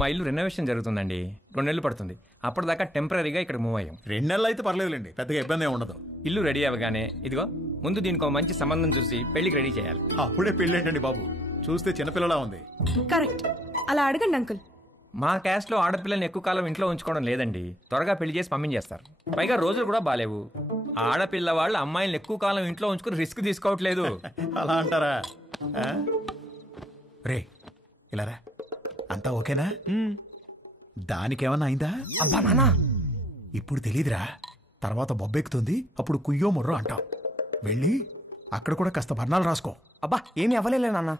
మా ఇల్లు రెనోవేషన్ జరుగుతుందండి. 2 నెలలు పడుతుంది. అప్పటిదాకా టెంపరీగా ఇక్కడ మూవ్ అయ్యాం. 2 నెలలు అయితే పర్లేదులేండి, పెద్దగా ఇబ్బంది ఏమి ఉండదు. ఇల్లు రెడీ అవ్వగానే ఇదిగో ముందు దీనికి ఒక మంచి సంబంధం చూసి పెళ్లికి రెడీ చేయాలి. అప్పుడే పెళ్లి ఏంటండి బాబు, చూస్తే చిన్నపిల్లలా ఉంది. కరెక్ట్. అలా అడగండి అంకుల్. మా క్యాస్ట్ లో ఆడపిల్లల్ని ఎక్కువ కాలం ఇంట్లో ఉంచుకోవడం లేదండి. త్వరగా పెళ్లి చేసి పంపించేస్తారు. పైగా రోజులు కూడా బాలేవు. ఆడపిల్ల వాళ్ళు అమ్మాయిలను ఎక్కువ కాలం ఇంట్లో ఉంచుకుని రిస్క్ తీసుకోవట్లేదు. అలా అంటారా? రే ఇలా రా. అంతా ఓకేనా? దానికేమన్నా అయిందా? అబ్బా నాన్న, ఇప్పుడు తెలీదురా, తర్వాత బొబ్బెక్కుతుంది, అప్పుడు కుయ్యో మొర్రో అంటాం. వెళ్ళి అక్కడ కూడా కాస్త బర్ణాలు రాసుకో. అబ్బా ఏమి అవ్వలేలే నాన్న.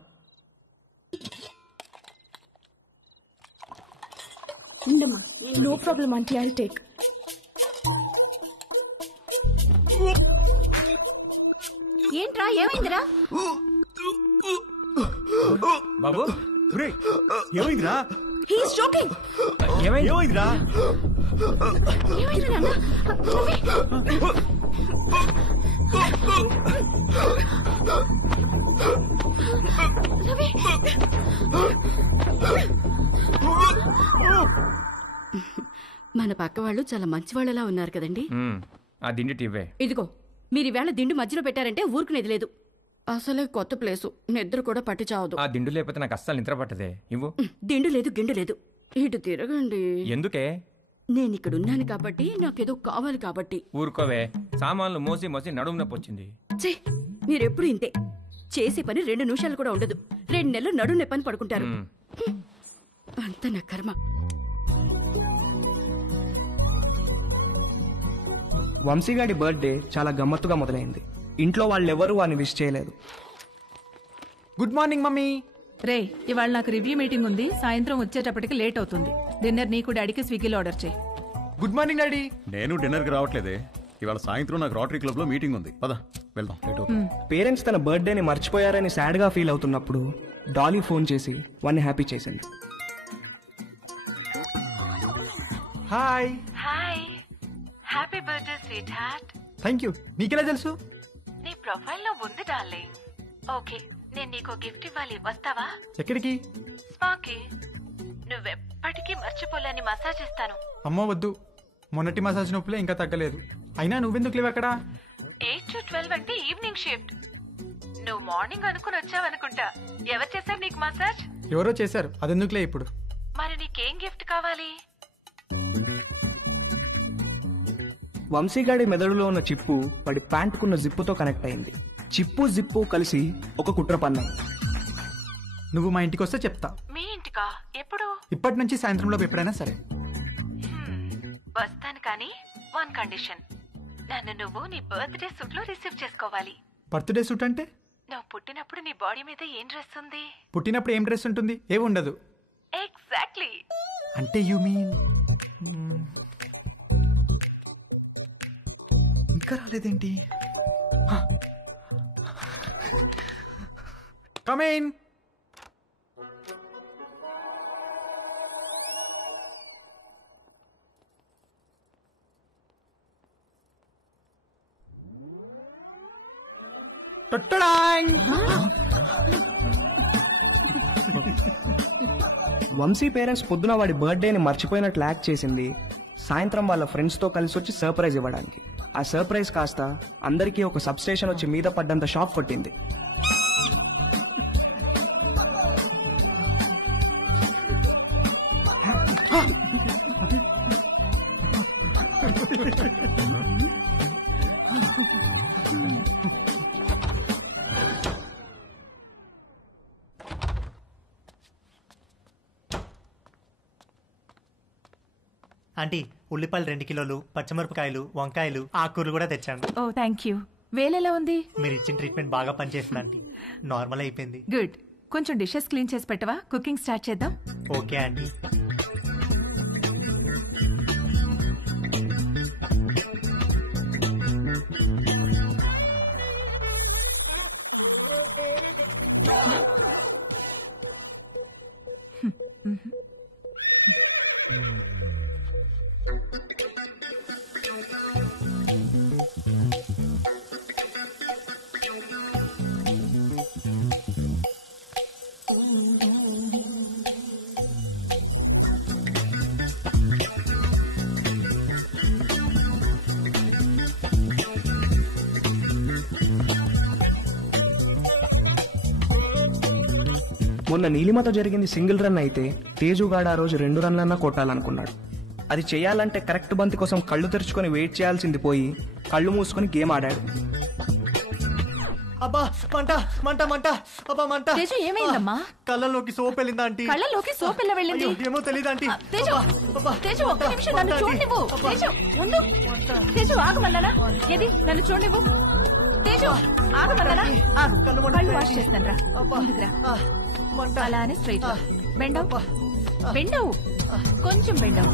No problem aunty, I take. ఏంట్రా ఏమైందిరా? బాబు ఏమైందిరా? He's joking. ఏమైందిరా? ఏమైందిరా నాన్న? మన పక్క వాళ్ళు చాలా మంచి వాళ్ళలా ఉన్నారు కదండి. ఆ దిండి టివ్వే. ఇదిగో మీరు ఈవేళ దిండు మధ్యలో పెట్టారంటే ఊరుకునేది లేదు. అసలే కొత్త ప్లేసు, నిద్ర కూడా పట్టి చావదు. ఆ దిండు లేకపోతే నాకు అస్సలు నిద్ర పట్టదే. ఇవ్వు. దిండు లేదు గిండు లేదు. ఇటు తిరగండి. ఎందుకే? నేను ఇక్కడ ఉన్నాను కాబట్టి, నాకేదో కావాలి కాబట్టి. ఊరుకోవే, సామాన్లు మోసి మోసి నడుము నొప్పి వచ్చింది. ఛే, మీరెప్పుడు ఇంతే. చేసే పని 2 నిమిషాలు కూడా ఉండదు. 2 నెలలు నడుము నొప్పని పడుకుంటారు. అంత నా కర్మ. వంశీగాడి బర్త్డే చాలా గమ్మత్తుగా మొదలైంది. ఇంట్లో వాళ్ళెవరూ వాడిని విష్ చేయలేదు. Good morning mummy. రే, ఇవాళ నాకు రివ్యూ మీటింగ్ ఉంది. సాయంత్రం వచ్చేటప్పటికి లేట్ అవుతుంది. డిన్నర్ నీకు డాడీకి స్విగ్గీలో ఆర్డర్ చేయి. Good morning daddy. నేను డిన్నర్కి రావట్లేదే, ఇవాళ సాయంత్రం నాకు రోటరీ క్లబ్ లో మీటింగ్ ఉంది. పద వెళ్దాం, లేట్ అవుతుంది. పేరెంట్స్ తన బర్త్డేని మర్చిపోయారని సాడ్ గా ఫీల్ అవుతున్నప్పుడు డాలీ ఫోన్ చేసి వాడిని హ్యాపీ చేసింది. Hi. Hi, happy birthday sweet heart. Thank you. నీకెలా తెలుసు? నీ ప్రొఫైల్ లో ఉంది డార్లింగ్. ఓకే, నేను నీకు గిఫ్ట్ ఇవ్వాలి, వస్తావా? ఎక్కడికి? స్పాకి. నువ్వెప్పటికీ మర్చిపోలేని మసాజ్ ఇస్తాను. అమ్మో వద్దు, మొన్నటి మసాజ్ నొప్పులే ఇంకా తగ్గలేదు. అయినా నువ్వెందుకు లేవు అక్కడ? 8 to 12 అంటే ఈవినింగ్ షిఫ్ట్. నువ్వు మార్నింగ్ అనుకుని వచ్చావనుకుంటా. ఎవరు చేశారు నీకు మసాజ్? ఎవరో చేశారు, అదెందుకులే ఇప్పుడు. మరి నీకేం గిఫ్ట్ కావాలి? వంశీగాడి మెదడులో ఉన్న చిప్పు వాడి ప్యాంటుకున్న జిప్పుతో కనెక్ట్ అయింది. చిప్పు జిప్పు కలిసి ఒక కుట్ర పన్నాయి. నువ్వు మా ఇంటికి వస్తే చెప్తా. మీ ఇంటికా? ఎప్పుడు? ఇప్పటి నుంచి సాయంత్రంలోపు ఎప్పుడైనా సరే. వస్తాను, కానీ 1 కండిషన్. నన్ను నువ్వు నీ బర్త్డే సూట్ లో రిసీవ్ చేసుకోవాలి. బర్త్డే సూట్ అంటే? నువ్వు పుట్టినప్పుడు నీ బాడీ మీద ఏం డ్రెస్ ఉంది? పుట్టినప్పుడు ఏం డ్రెస్ ఉంటుంది? ఏమి ఉండదు. ఎగ్జాక్ట్లీ. అంటే యు మీన్ ఇంకా రాలేదేంటి? Come in. వంశీ పేరెంట్స్ పొద్దున వాడి బర్త్డేని మర్చిపోయినట్లు యాక్ట్ చేసింది సాయంత్రం వాళ్ళ ఫ్రెండ్స్తో కలిసి వచ్చి సర్ప్రైజ్ ఇవ్వడానికి. ఆ సర్ప్రైజ్ కాస్త అందరికీ ఒక సబ్స్టేషన్ వచ్చి మీద పడ్డంత షాక్ కొట్టింది. ఆంటీ ఉల్లిపాయలు 2 కిలోలు, పచ్చిమిరపకాయలు, వంకాయలు, ఆకుకూరలు కూడా తెచ్చాను. ఓ థ్యాంక్ యూ. వేలెలా ఉంది? మీరు ఇచ్చిన ట్రీట్మెంట్ బాగా పనిచేసింది ఆంటీ. నార్మల్ అయిపోయింది. గుడ్. కొంచెం డిషెస్ క్లీన్ చేసి పెట్టవా? కుకింగ్ స్టార్ట్ చేద్దాం. Okay aunty. మొన్న నీలిమతో జరిగింది సింగిల్ రన్ అయితే తేజుగాడు ఆ రోజు 2 రన్లన్నా కొట్టాలనుకున్నాడు. అది చేయాలంటే కరెక్ట్ బంతి కోసం కళ్ళు తెరుచుకొని వెయిట్ చేయాల్సింది పోయి కళ్ళు మూసుకొని గేమ్ ఆడాడు. అబ్బా మంట మంట మంట అబ్బా మంట. తేజు ఏమైందమ్మా? కళ్ళలోకి సోప్ వెళ్ళిందా ఆంటీ? కళ్ళలోకి సోప్ ఎలా వెళ్ళింది? ఏమో తెలియదు ఆంటీ. తేజు తేజు ఒక్క నిమిషం నన్ను చూడనివ్వు. తేజు ఉండు. తేజు ఆగమన్నానా? ఏది నన్ను చూడనివ్వు. తేజు ఆగమన్నానా? ఆగు. కళ్ళు వాష్ చేస్తాను రా. అలానే స్ట్రైట్ బెండవు బెండవు కొంచెం బెండవు.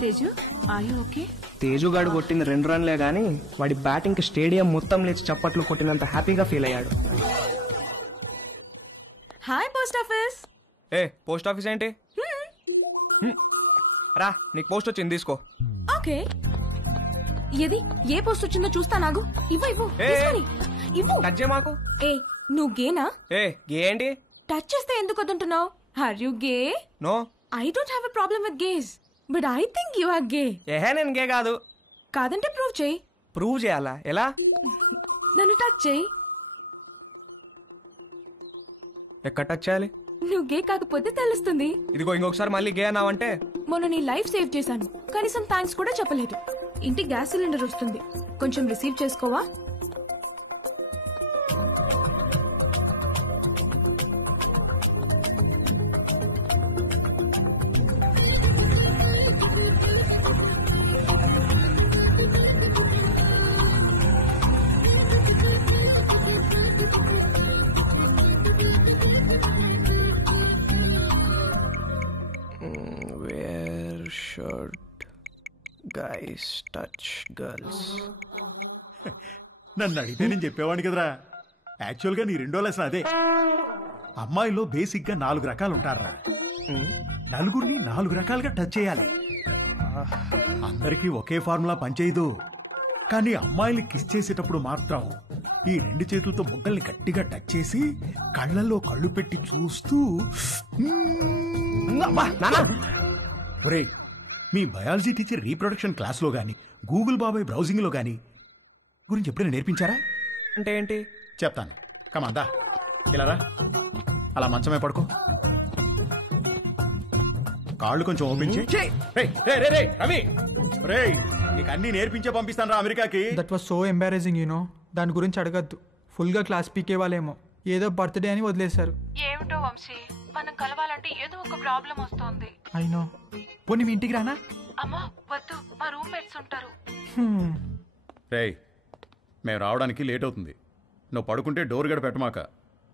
Teju are you okay? తేజుగాడు కొట్టింది 2 రన్లే గానీ వాడి బ్యాటింగ్ కి స్టేడియం మొత్తం లేచి చప్పట్లు కొట్టినంత హ్యాపీగా ఫీల్ అయ్యాడు. Hi post office. Post office ఏంటి? రా నీకు పోస్ట్ వచ్చింది తీసుకో. ఓకే. ఏది ఏ పోస్ట్ వచ్చిందో చూస్తా. నాగు ఇవ్వు ఇవ్వు ఇవ్వు. టచ్ చేయ మాకు. ఏ నువ్వు గేనా? గే ఏంటి? టచ్ చేస్తే ఎందుకు వద్దంటున్నావు? Are you gay? No. I don't have a problem with gays but I think you are gay. నేను గే కాదు. కాదంటే ప్రూవ్ చేయి. ప్రూవ్ చేయాలా? ఎలా? నన్ను టచ్ చేయి. ఎక్కడ టచ్ చేయాలి? నువ్వు గే కాకపోతే తెలుస్తుంది. ఇదిగో ఇంకొకసారి మళ్ళీ గే అన్నావంటే. మొన్న నీ లైఫ్ సేవ్ చేశాను, కనీసం థ్యాంక్స్ కూడా చెప్పలేదు. ఇంటికి గ్యాస్ సిలిండర్ వస్తుంది, కొంచెం రిసీవ్ చేసుకోవా? Guys touch girls. నన్ను అడిగితే నేను చెప్పేవాడిని కదరా. యాక్చువల్గా నీ 2వ లెసన్ అదే. అమ్మాయిలో బేసిక్ గా 4 రకాలు ఉంటారా. నలుగురిని 4 రకాలుగా టచ్ చేయాలి. అందరికీ ఒకే ఫార్ములా పనిచేయదు. కానీ అమ్మాయిలు కిస్ చేసేటప్పుడు మాత్రం ఈ 2 చేతులతో బొగ్గల్ని గట్టిగా టచ్ చేసి కళ్ళల్లో కళ్ళు పెట్టి చూస్తూ ఒరే, మీ బయాలజీ టీచర్ రీప్రొడక్షన్ క్లాస్లో గానీ గూగుల్ బాబాయ్ బ్రౌజింగ్లో గానీ గురించి ఎప్పుడైనా నేర్పించారా? అంటే ఏంటి చెప్తాను. కమాందా ఇలా రా. అలా మంచమే పడుకో. కాళ్ళు కొంచెం ఓపెన్ చేయి. నీకు అన్ని నేర్పించే పంపిస్తాను రా అమెరికాకి. That was so embarrassing you know. దాని గురించి అడగద్దు. ఫుల్ గా క్లాస్ పీకే వాళ్ళేమో ఏదో బర్త్డే అని వదిలేశారు. ఏమిటో వంశీ, మనం కలవాలంటే ఏదో ఒక ప్రాబ్లం వస్తోంది. అయినో. పోనీ మీ ఇంటికి రానా? అమ్మా వద్దు, మా రూమ్మేట్స్ ఉంటారు. రేయ్, మేము రావడానికి లేట్ అవుతుంది. నువ్వు పడుకుంటే డోర్ గడ పెట్టమాక.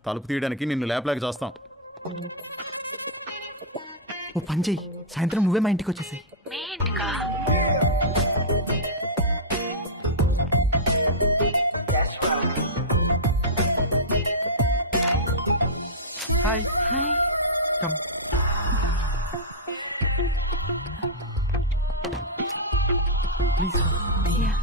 తలుపు తీయడానికి నిన్ను లేపలేక చేస్తాం. ఓ పని చెయ్యి, సాయంత్రం నువ్వే మా ఇంటికి వచ్చేసాయి. మీ ఇంటికా? Hi hi. Come. Please. Yeah.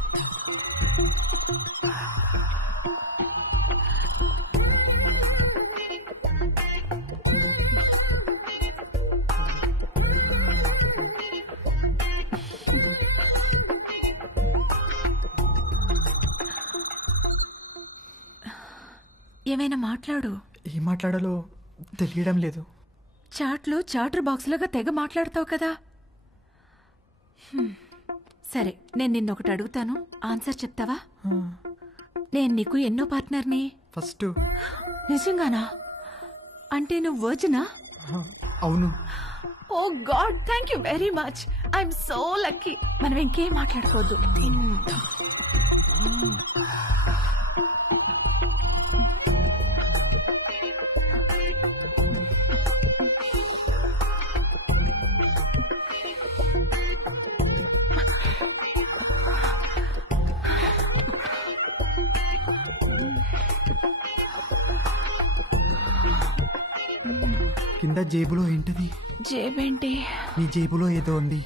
ఏమైనా మాట్లాడు. ఏం మాట్లాడాలో తెలియడం లేదు. చాట్లో చాటర్ బాక్స్లోగా తెగ మాట్లాడతావు కదా. సరే, నేను నిన్నొకటి అడుగుతాను, ఆన్సర్ చెప్తావా? నేను నీకు ఎన్నో పార్ట్నర్ని? ఫస్ట్. నిజంగానా? అంటే నువ్వు వర్జినా? అవును. Oh god, thank you very much. I'm so lucky. మనం ఇంకేం మాట్లాడుకోవద్దు. కింద జేబులో ఏంటది? జేబేంటి? నీ జేబులో ఏదో ఉంది.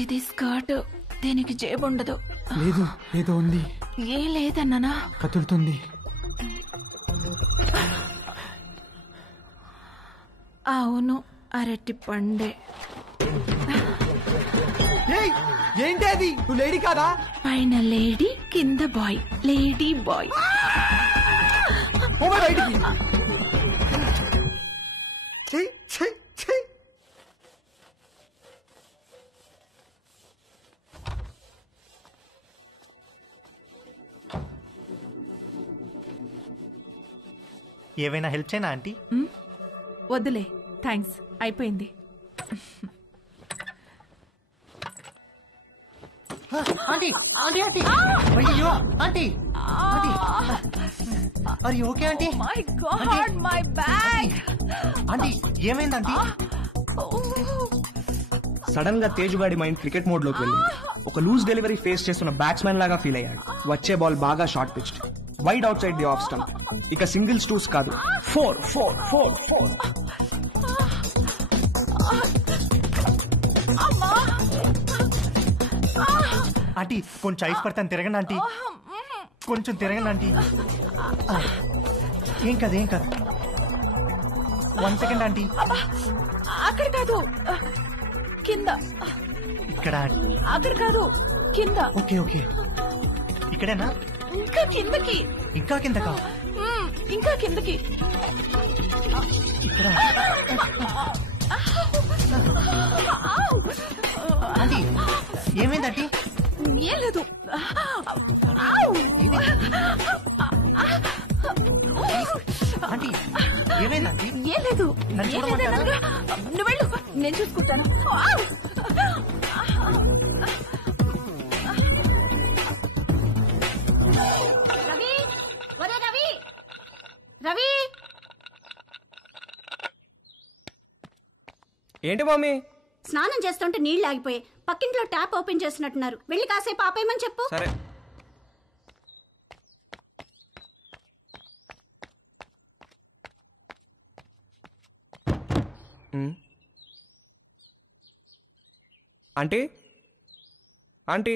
ఇది స్కర్ట్, దీనికి జేబు ఉండదు. లేదు, ఏదో ఉంది. ఏం లేదన్నానా? కదులుతుంది. అవును, అరటి పండే. ఏంటి అది? నువ్వు లేడీ కాదా? పైన లేడీ, కింద బాయ్. Lady boy. ఏవైనా హెల్ప్ చేయనా ఆంటీ? వద్దులే, థ్యాంక్స్, అయిపోయింది. ఆంటీ ఆంటీ ఆంటీ అయ్యో aunty aunty are you okay aunty? My god, my bag. Aunty ఏమైంది ఆంటీ? సడన్ గా తేజుగాడి మైండ్ క్రికెట్ మోడ్ లోకి వెళ్ళింది. ఒక లూజ్ డెలివరీ ఫేస్ చేస్తున్న బ్యాట్స్మెన్ లాగా ఫీల్ అయ్యాడు. వచ్చే బాల్ బాగా short pitched, wide outside the off stump. ఇక సింగిల్స్ టూస్ కాదు, 4 4 4 4. ఆంటీ కొంచెం ఐస్ పడతాను, తిరగండి ఆంటీ, కొంచెం తిరగండి ఆంటీ. ఏం కాదు ఏం కాదు. 1 సెకండ్ ఆంటీ. అక్కడ కాదు, కింద. ఇక్కడ. అక్కడ కాదు, కింద. ఓకే ఓకే, ఇక్కడేనా? ఇంకా కిందకి. ఇంకా కిందకా? ఇంకా కిందకి. ఇక్కడ. ఆంటీ ఏమైందంటీ? ఏం లేదు. ఆంటీ ఏమైందంటీ? ఏం లేదు. నన్ను చూడమంటారా? నువ్వు వెళ్ళు, నేను చూసుకుంటాను. రవి, ఒరే రవి, రవి. ఏంటి మమ్మీ? స్నానం చేస్తుంటే నీళ్లు ఆగిపోయాయి. పక్కింట్లో ట్యాప్ ఓపెన్ చేస్తున్నట్టున్నారు. వెళ్ళి కాసేపు ఆపేయమని చెప్పు. సరే. Aunty aunty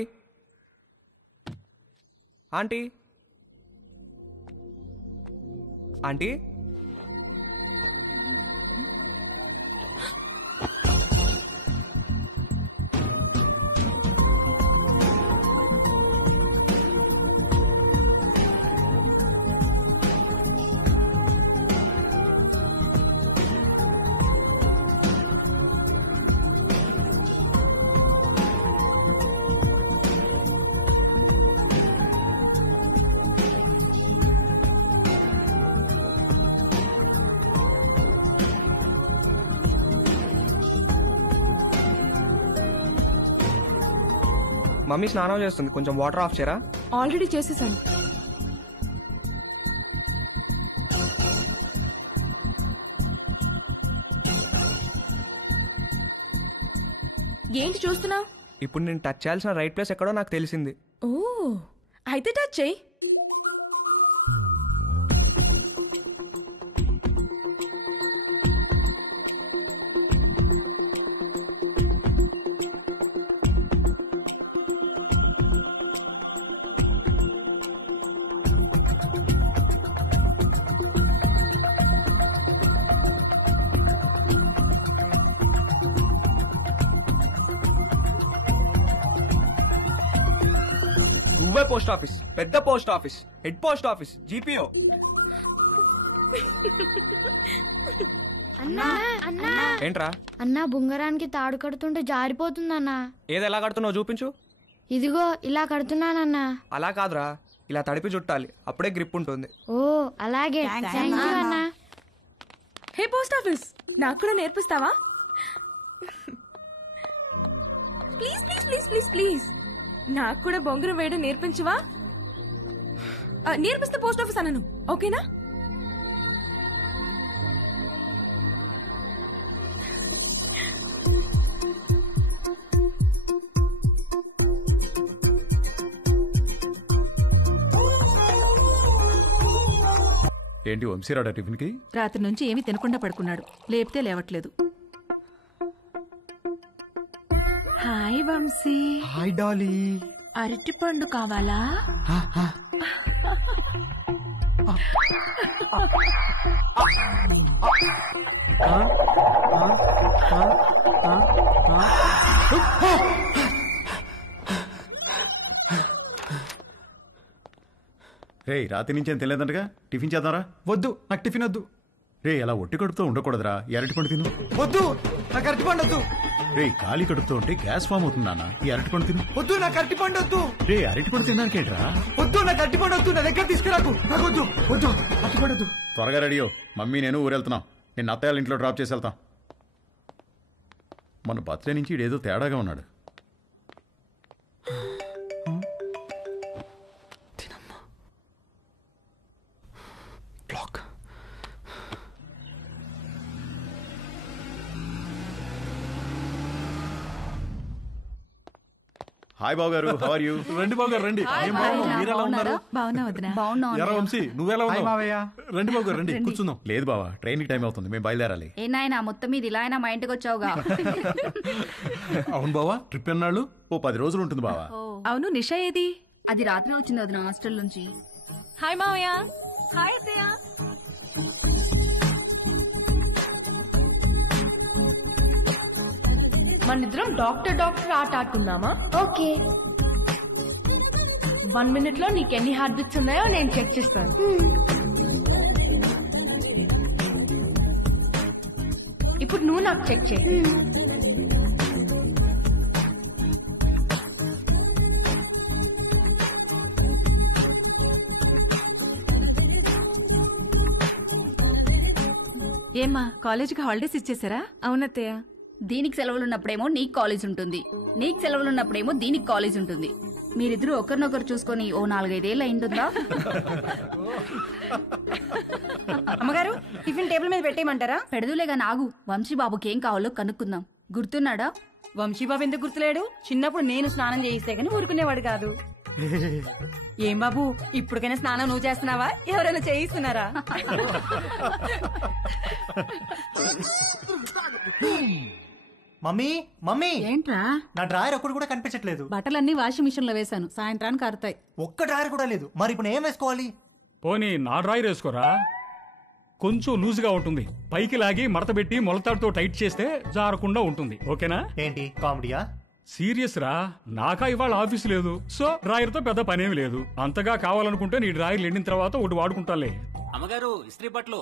aunty aunty mummy స్నానం చేస్తుంది, కొంచెం వాటర్ ఆఫ్ చేయరా? ఆల్రెడీ చేసేసాను. ఏంటి చూస్తున్నావు? ఇప్పుడు నేను టచ్ చేయాల్సిన రైట్ ప్లేస్ ఎక్కడో నాకు తెలిసింది. ఓ, అయితే టచ్ చెయ్యి. నువ్వే పోస్ట్ ఆఫీస్, పెద్ద post office, head post office, GPO. అన్నా అన్నా ఏంట్రా అన్నా బుంగరానికి తాడు కడుతుంటే జారిపోతుందన్నా. ఏది ఎలా కడుతున్నావు చూపించు. ఇదిగో ఇలా కడుతున్నానన్నా. అలా కాదురా, ఇలా తడిపి చుట్టాలి, అప్పుడే గ్రిప్ ఉంటుంది. ఓ అలాగే. థ్యాంక్ యూ అన్నా. హే పోస్ట్ ఆఫీస్, నాకు కూడా నేర్పిస్తావా? Please please please please please నాకు కూడా బొంగరం వేయడం నేర్పించవా? నేర్పిస్తే పోస్ట్ ఆఫీస్ అన్నాను, ఓకేనా? ఏంటి వంశీరాడా టిఫిన్ కి? రాత్రి నుంచి ఏమీ తినకుండా పడుకున్నాడు, లేపితే లేవట్లేదు. హాయ్ వంశీ. Hi Dolly. అరటి పండు కావాలా? రే రాత్రి నుంచి ఏం తెలియదంటగా, టిఫిన్ చేద్దాంరా. వద్దు, నాకు టిఫిన్ వద్దు. రే అలా ఒట్టి కడుపుతో ఉండకూడదురా, అరటి పండు తిను. వద్దు, నాకు అరటి పండు వద్దు. రే ఖాళీ కడుపుతో ఉంటే గ్యాస్ ఫామ్ అవుతుంది నాన్న, ఈ అరటి పండు తిను. వద్దు, నాకు అరటి పండు వద్దు. రే అరటి పండు తినడానికేంట్రా? వద్దు, నాకు అరటి పండు వద్దు, నా దగ్గర తీసుకురాకు. నాకు వద్దు, వద్దు, అరటి పండు వద్దు. త్వరగా రెడీయో, మమ్మీ నేను ఊరెళ్తున్నాం. నేను అత్తయ్య ఇంట్లో డ్రాప్ చేసి వెళ్తాం. మన బర్త్డే నుంచి ఇడేదో తేడాగా ఉన్నాడు. హాయ్ బాబు గారు, హౌ ఆర్ యు? రండి బాబు గారు రండి. ఏం బాగున్నావు, మీరు ఎలా ఉన్నారు? బాగున్నా వదినా. ఎరా వంశీ, నువ్వెలా హాయ్ ఉన్నావు? మావయ్య. రండి బాబు గారు రండి, కూర్చుందాం. లేదు బావా, ట్రైన్కి టైం అవుతుంది, మేము బయలుదేరాలి. ఏ నాయనా మొత్తం మీద ఇలా అయినా మా ఇంటికి వచ్చావుగా. అవును బావా, ట్రిప్ ఎన్నాళ్ళు? ఓ 10 రోజులు ఉంటుంది బావా. అవును, నిషా ఏది? అది రాత్రి వచ్చింది వదిన హాస్టల్ నుంచి. హాయ్ మావయ్య. హాయ్ అత్తయ్య. మనిద్దరం డాక్టర్ ఆట ఆడుకుందామా? ఓకే. 1 minute లో నీకు ఎన్ని హార్ట్ బీట్స్ ఉన్నాయో నేను చెక్ చేస్తాను. ఇప్పుడు నువ్వు నాకు చెక్ చేయి. ఏమ్మా, కాలేజీకి హాలిడేస్ ఇచ్చేసారా? అవునత్తయ్య. దీనికి సెలవులు ఉన్నప్పుడేమో నీకు కాలేజ్ ఉంటుంది, నీకు సెలవులు ఉన్నప్పుడేమో దీనికి కాలేజ్ ఉంటుంది. మీరిద్దరూ ఒకరినొకరు చూసుకొని ఓ 4-5 ఏళ్ళు అయింటుందా? అమ్మగారు, టిఫిన్ టేబుల్ మీద పెట్టేయమంటారా? పెడదులేగా నాగు, వంశీబాబుకి ఏం కావాలో కనుక్కుందాం. గుర్తున్నాడా? వంశీబాబు ఎందుకు గుర్తులేడు? చిన్నప్పుడు నేను స్నానం చేయిస్తే గానీ ఊరుకునేవాడు కాదు. ఏం బాబు, ఇప్పటికైనా స్నానం నువ్వు చేస్తున్నావా, ఎవరైనా చేయిస్తున్నారా? మమ్మీ మమ్మీ, ఏంట్రా నా డ్రాయర్ ఒక్కడు కూడా కనిపించట్లేదు. బట్టలన్నీ వాషింగ్ మిషన్ లో వేశాను, సాయంత్రానికి ఆరుతాయి. ఒక్క డ్రాయర్ కూడా లేదు. మరి ఇప్పుడు ఏం వేసుకోవాలి? పోనీ నా డ్రాయర్ వేసుకోరా, కొంచెం లూజ్గా ఉంటుంది. పైకి లాగి మడతబెట్టి మొలతాడుతో టైట్ చేస్తే జారకుండా ఉంటుంది. ఓకేనా? ఏంటి కామెడీయా? సీరియస్ రా, నాకా ఇవాళ ఆఫీస్ లేదు, సో డ్రాయర్ తో పెద్ద పనేమి లేదు. అంతగా కావాలనుకుంటే నీ డ్రాయర్ ఎండిన తర్వాత ఒకటి వాడుకుంటాలే. అమ్మగారు, ఇస్త్రీ బట్టలు.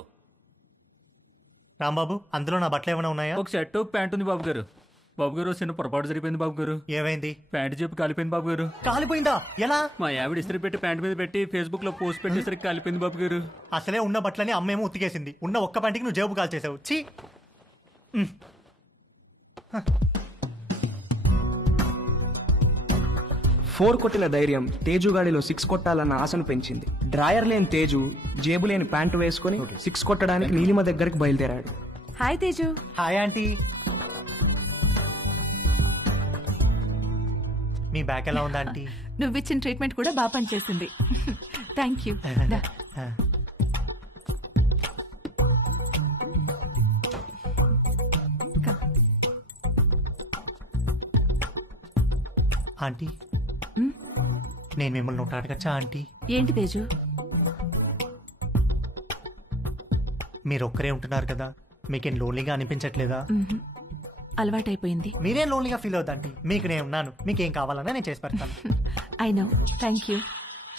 రాంబాబు, అందులో నా బట్టలు ఏమైనా ఉన్నాయా? ఒక షర్ట్ ఒక ప్యాంట్ ఉంది బాబు గారు. బాబు గారు, చిన్న పొరపాటు జరిపోయింది బాబు గారు. ఏమైంది? ప్యాంట్ చెప్పి కాలిపోయింది బాబు గారు. కాలిపోయిందా? ఎలా? మా ఆవిడ ఇస్త్రీ పెట్టి ప్యాంట్ మీద పెట్టి ఫేస్బుక్ లో పోస్ట్ పెట్టేసరికి కాలిపోయింది బాబు గారు. అసలే ఉన్న బట్టలని అమ్మేమో ఉతికేసింది. ఉన్న ఒక్క పంటికి నువ్వు జేబు కాల్చేసావు. ఛీ! 4 కొట్టిన ధైర్యం తేజుగాడిలో 6 కొట్టాలన్న ఆశను పెంచింది. డ్రాయర్ లేని తేజు జేబు లేని ప్యాంటు వేసుకుని 6 కొట్టడానికి నీలిమ దగ్గరికి బయలుదేరాడు. హాయ్ తేజు. Hi aunty. మీ బ్యాక్ ఎలా ఉందా ఆంటీ? నువ్విచ్చిన ట్రీట్మెంట్ కూడా బాగా పనిచేసింది. Thank you. ఆంటీ, నేను మిమ్మల్ని ఒకటి అడగచ్చా ఆంటీ? ఏంటి తేజు? మీరు ఒక్కరే ఉంటున్నారు కదా, మీకేం లోన్లీగా అనిపించట్లేదా? అలవాటైపోయింది. మీరేం లోన్లీగా ఫీల్ అవుతాంటీ, మీకు నేను ఉన్నాను. మీకేం కావాలన్నా నేను చేసి పెడతాను. I know, thank you.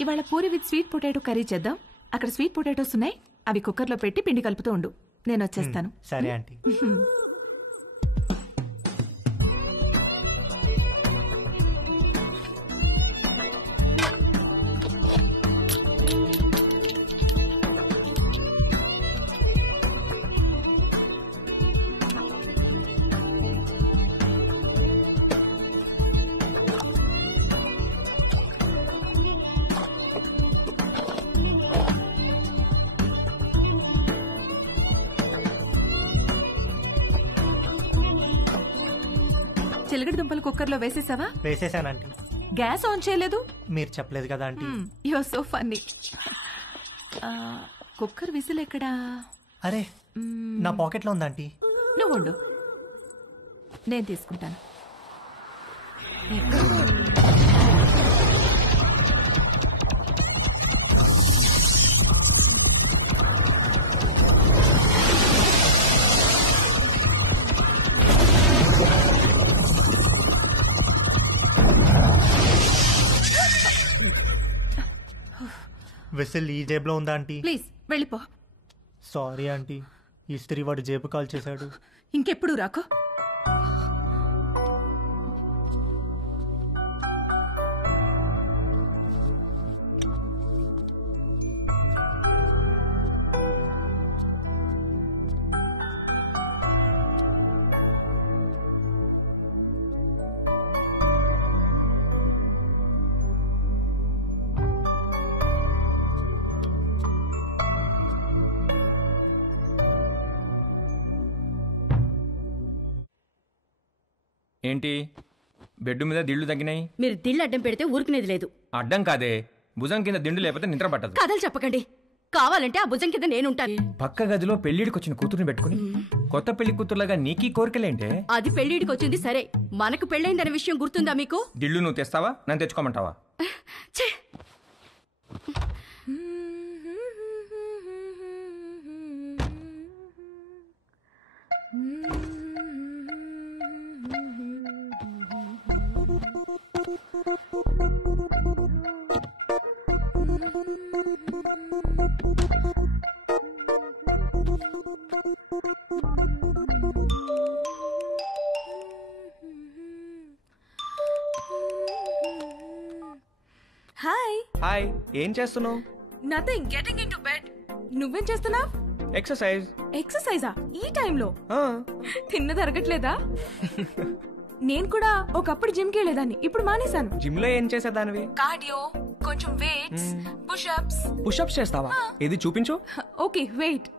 ఇవాళ puri with sweet potato curry చేద్దాం. అక్కడ స్వీట్ పొటాటోస్ ఉన్నాయి, అవి కుక్కర్లో పెట్టి పిండి కలుపుతూ ఉండు, నేను వచ్చేస్తాను. సరే ఆంటీ. చిలకడ దుంపలు కుక్కర్లో వేసేసావా? వేసేసానంటీ. గ్యాస్ ఆన్ చేయలేదు? మీరు చెప్పలేదు కదా aunty. You are so funny. Cooker whistle ఎక్కడా? అరే నా పాకెట్లో ఉందా ఆంటీ? నువ్వు ఉండు, నేను తీసుకుంటాను. విసిల్ ఈ జేబులో ఉందా ఆంటీ? ప్లీజ్ వెళ్ళిపో. సారీ ఆంటీ, ఇస్త్రీ వాడు జేబు కాల్ చేశాడు. ఇంకెప్పుడు రాకో. ఏంటి బెడ్ మీద దిళ్ళు తగ్గినాయి? మీరు దిళ్ళు అడ్డం పెడితే ఊరుకునేది లేదు. అడ్డం కాదే, భుజం కింద దిండు లేకపోతే నిద్ర పట్టదు. కథలు చెప్పకండి, కావాలంటే ఆ భుజం కింద నేనుంటాను. పక్క గదిలో పెళ్లిడికి వచ్చిన కూతురుని పెట్టుకుని కొత్త పెళ్లి కూతురులాగా నీకీ కోరికలేంటే? అది పెళ్లిడికి వచ్చింది సరే, మనకు పెళ్ళైందనే విషయం గుర్తుందా మీకు? దిళ్ళు నువ్వు తెస్తావా, నన్ను తెచ్చుకోమంటావా? హాయ్. హాయ్, ఏం చేస్తున్నావు? Nothing, getting in to bed. నువ్వేం చేస్తున్నావు? ఎక్సర్సైజ్. ఎక్సర్సైజా ఈ టైంలో? తిన్నది అరగట్లేదా? నేను కూడా ఒకప్పుడు జిమ్ కి వెళ్ళేదాన్ని, ఇప్పుడు మానేశాను. జిమ్ లో ఏం చేసేదానివి? కార్డియో, కొంచెం వెయిట్స్, పుషప్స్. పుషప్స్ చేస్తావా? ఏది చూపించు. Okay wait.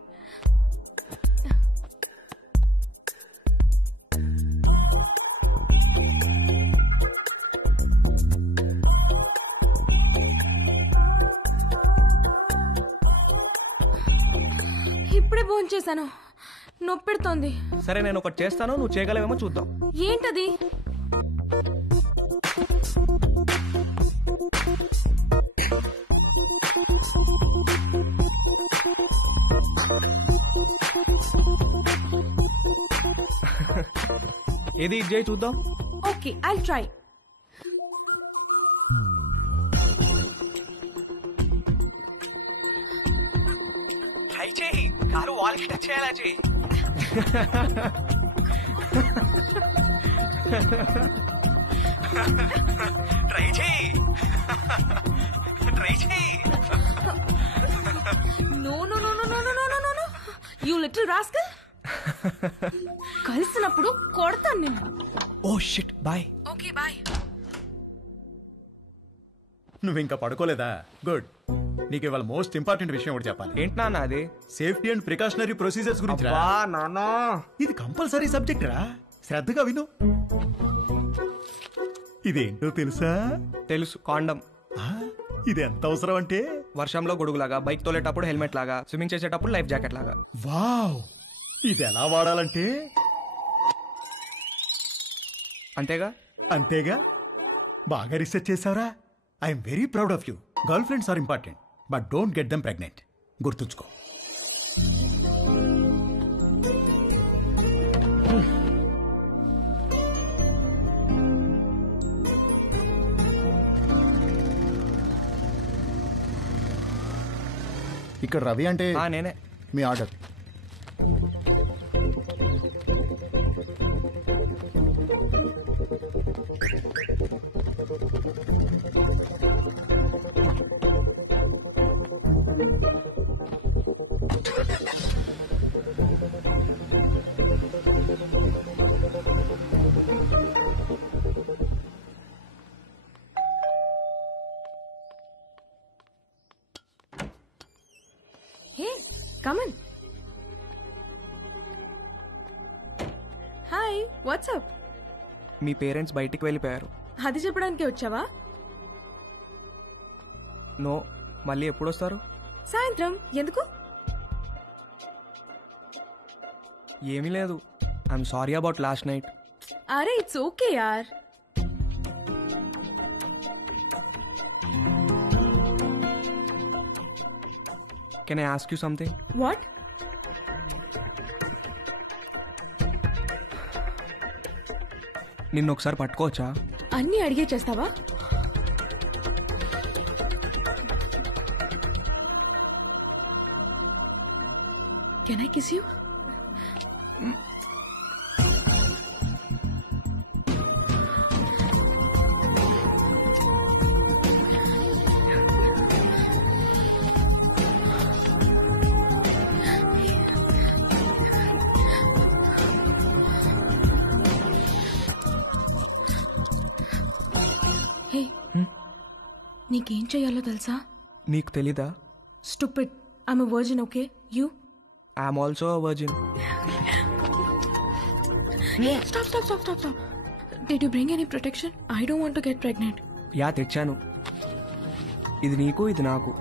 ఇప్పుడే భోంచేశాను, నొప్పెడుతోంది. సరే నేను ఒకటి చేస్తాను, నువ్వు చేయగలవేమో చూద్దాం. ఏంటది? ఏది ఇది చేయి చూద్దాం. Okay I try. ట్రై చేయి, కారు వాల్కి టచ్ చేయాలా చేయి. ట్రై చేయి, ట్రై చేయి. No no no no no no no no no, you little rascal. కలిసినప్పుడు కొడతాను నిన్ను. Oh shit, bye. Okay bye. నువ్వు ఇంకా పడుకోలేదా? గుడ్. నీకు ఇవాళ మోస్ట్ ఇంపార్టెంట్ విషయం ఒకటి చెప్పాలి. ఏంటి నాన్న అది? సేఫ్టీ అండ్ ప్రికాషనరీ ప్రొసీజర్స్ గురించి. నాన్నా, ఇది కంపల్సరీ సబ్జెక్ట్ రా, శ్రద్ధగా విను. ఇదేంటో తెలుసా? తెలుసు, కాండం. ఇది ఎంత అవసరం అంటే, వర్షంలో గొడుగులాగా, బైక్ తోలేటప్పుడు హెల్మెట్ లాగా, స్విమ్మింగ్ చేసేటప్పుడు లైఫ్ జాకెట్ లాగా. వావ్, ఇది ఎలా వాడాలంటే అంతేగా? అంతేగా. బాగా రీసెర్చ్ చేసావరా? I'm very proud of you. Girlfriends are important, but don't get them pregnant. గుర్తుంచుకో. ఇక్కడ రవి అంటే నేనే. మీ order. Hey, come in. Hi, what's up? మీ పేరెంట్స్ బయటికి వెళ్ళిపోయారు. అది చెప్పడానికి వచ్చావా? నో, మళ్ళీ ఎప్పుడు వస్తారు? సాయంత్రం. ఎందుకు? ఏమీ లేదు. I'm sorry about last night. అరే ఇట్స్ ఓకే యార్. Can I ask you something? What? నిన్ను ఒకసారి పట్టుకోవచ్చా? అన్నీ అడిగే చేస్తావా? Can I kiss you? నీకేం చెయ్యాలో తెలుసా? నీకు తెలీదా? Stupid. I'm a virgin, okay? You? I'm also a virgin. Stop. Did you bring any protection? I don't want to get pregnant. Yeah, తెచ్చాను. ఇది నీకు, ఇది నాకు.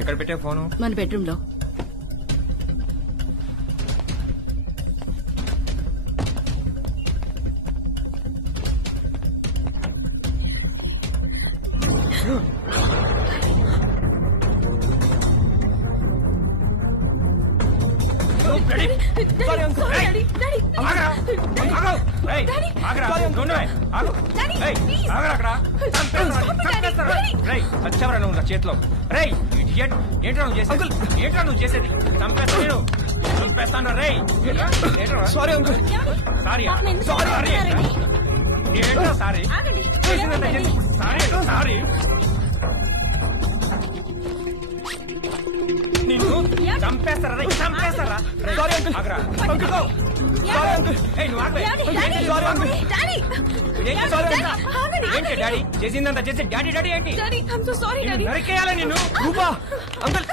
ఎక్కడ పెట్టే ఫోను? మన బెడ్రూమ్ లో. చేతిలో ఏంట్రా నువ్వు చేసేది? చంపేస్తాను. రేయ్ సారీ అంకుల్. సారీ ఏంట్రా? సారీ సారీ నిన్ను చంపేస్తారా? Sorry uncle. ఏంటి డాడీ చేసిందంతా చేసి డాడీ ఏంటి? నరికేయాలా నిన్ను? రూపా అంకుల్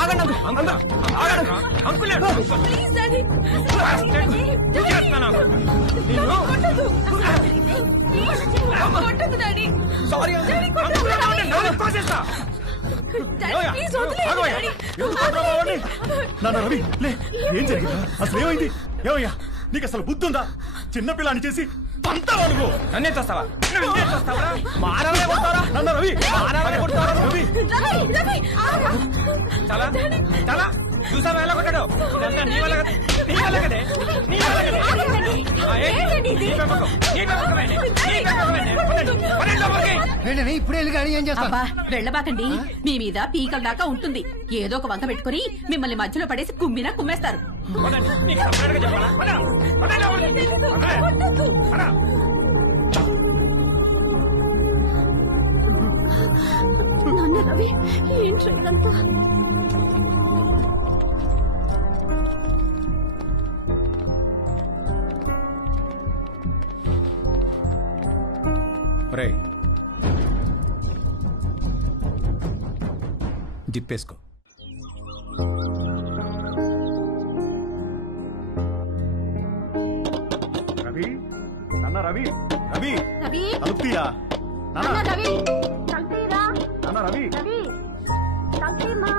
ఆగండి అంకుల్. అంకుల్ సారీ కోసేస్తా. నాన్న రవి లే, ఏం జరిగిందా? అసలు ఏమైంది? ఏమయ్యా నీకు అసలు బుద్ధి ఉందా? చిన్నపిల్లని చేసి పంతావా నువ్వు? నన్నే చూస్తావా? మానవే కొడతారా? నాన్న రవి మానవే కొడతారా? రవి చాలా చూసావా ఎలా కొట్టాడు? ఇదంతా నీ వల్ల కదే. ఇప్పుడే వెళ్ళి గానీ ఏం చేస్తా? వెళ్ళబాకండి, మీ మీద పీకల దాకా ఉంటుంది. ఏదో ఒక వంక పెట్టుకుని మిమ్మల్ని మధ్యలో పడేసి కుమ్మేస్తారు. నాన్న రవి, ఏంట్రా ఇదంతా? జిప్పేసుకో. రవి నాన్న రవి రవి రవి తలుపుతీయా? నాన్న రవి తలుపుతీరా? నాన్న రవి తలుపుతీమా?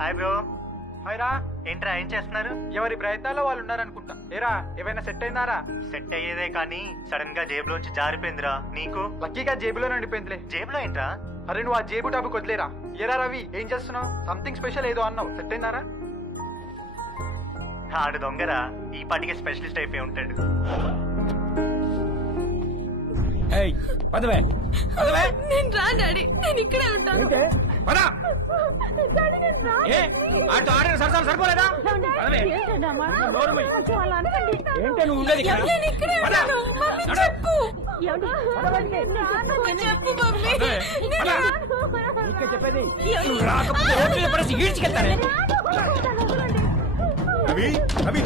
Hi bro. హాయ్ రా. ఏంట్రా ఏం చేస్తున్నారు? ఎవరి ప్రయత్నాల్లో వాళ్ళు ఉన్నారనుకుంటా. ఏరా ఏమైనా సెట్ అయినారా? సెట్ అయ్యేదే కానీ సడన్ గా జేబులోంచి జారిపోయిందిరా. నీకు? లక్కీగా జేబులో ఉండిపోయిందిలే. జేబులో ఏంట్రా? అరే నువ్వు ఆ జేబు టాపిక్ వదిలేరా. ఏరా రవి ఏం చేస్తున్నావు? సంథింగ్ స్పెషల్ ఏదో అన్నావు. సెట్ అయినారా? ఆడు దొంగరా, ఈ పాటికి స్పెషలిస్ట్ అయిపోయి ఉంటాడు. నేను రా డాడీ, నేను ఇక్కడే ఉంటాను. సరిపోలేదా? రవి రవి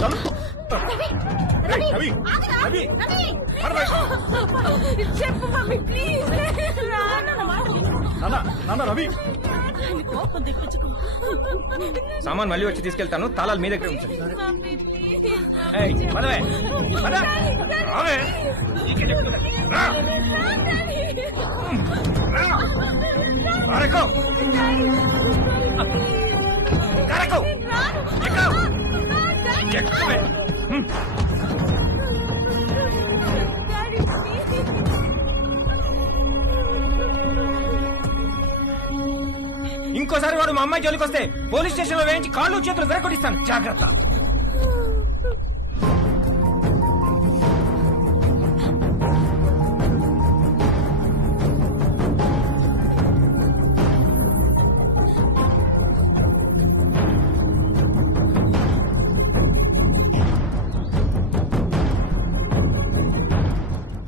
రవి రవి చెప్పు మమ్మీ ప్లీజ్. నాన్న రవి సామాన్ మళ్ళీ వచ్చి తీసుకెళ్తాను, తాళాలు మీ దగ్గర ఉంచండి. ఇంకోసారి వాడు మా అమ్మాయి జోలికి వస్తే పోలీస్ స్టేషన్ లో వేయించి కాళ్ళు చేతులు విరగొట్టిస్తాను, జాగ్రత్త.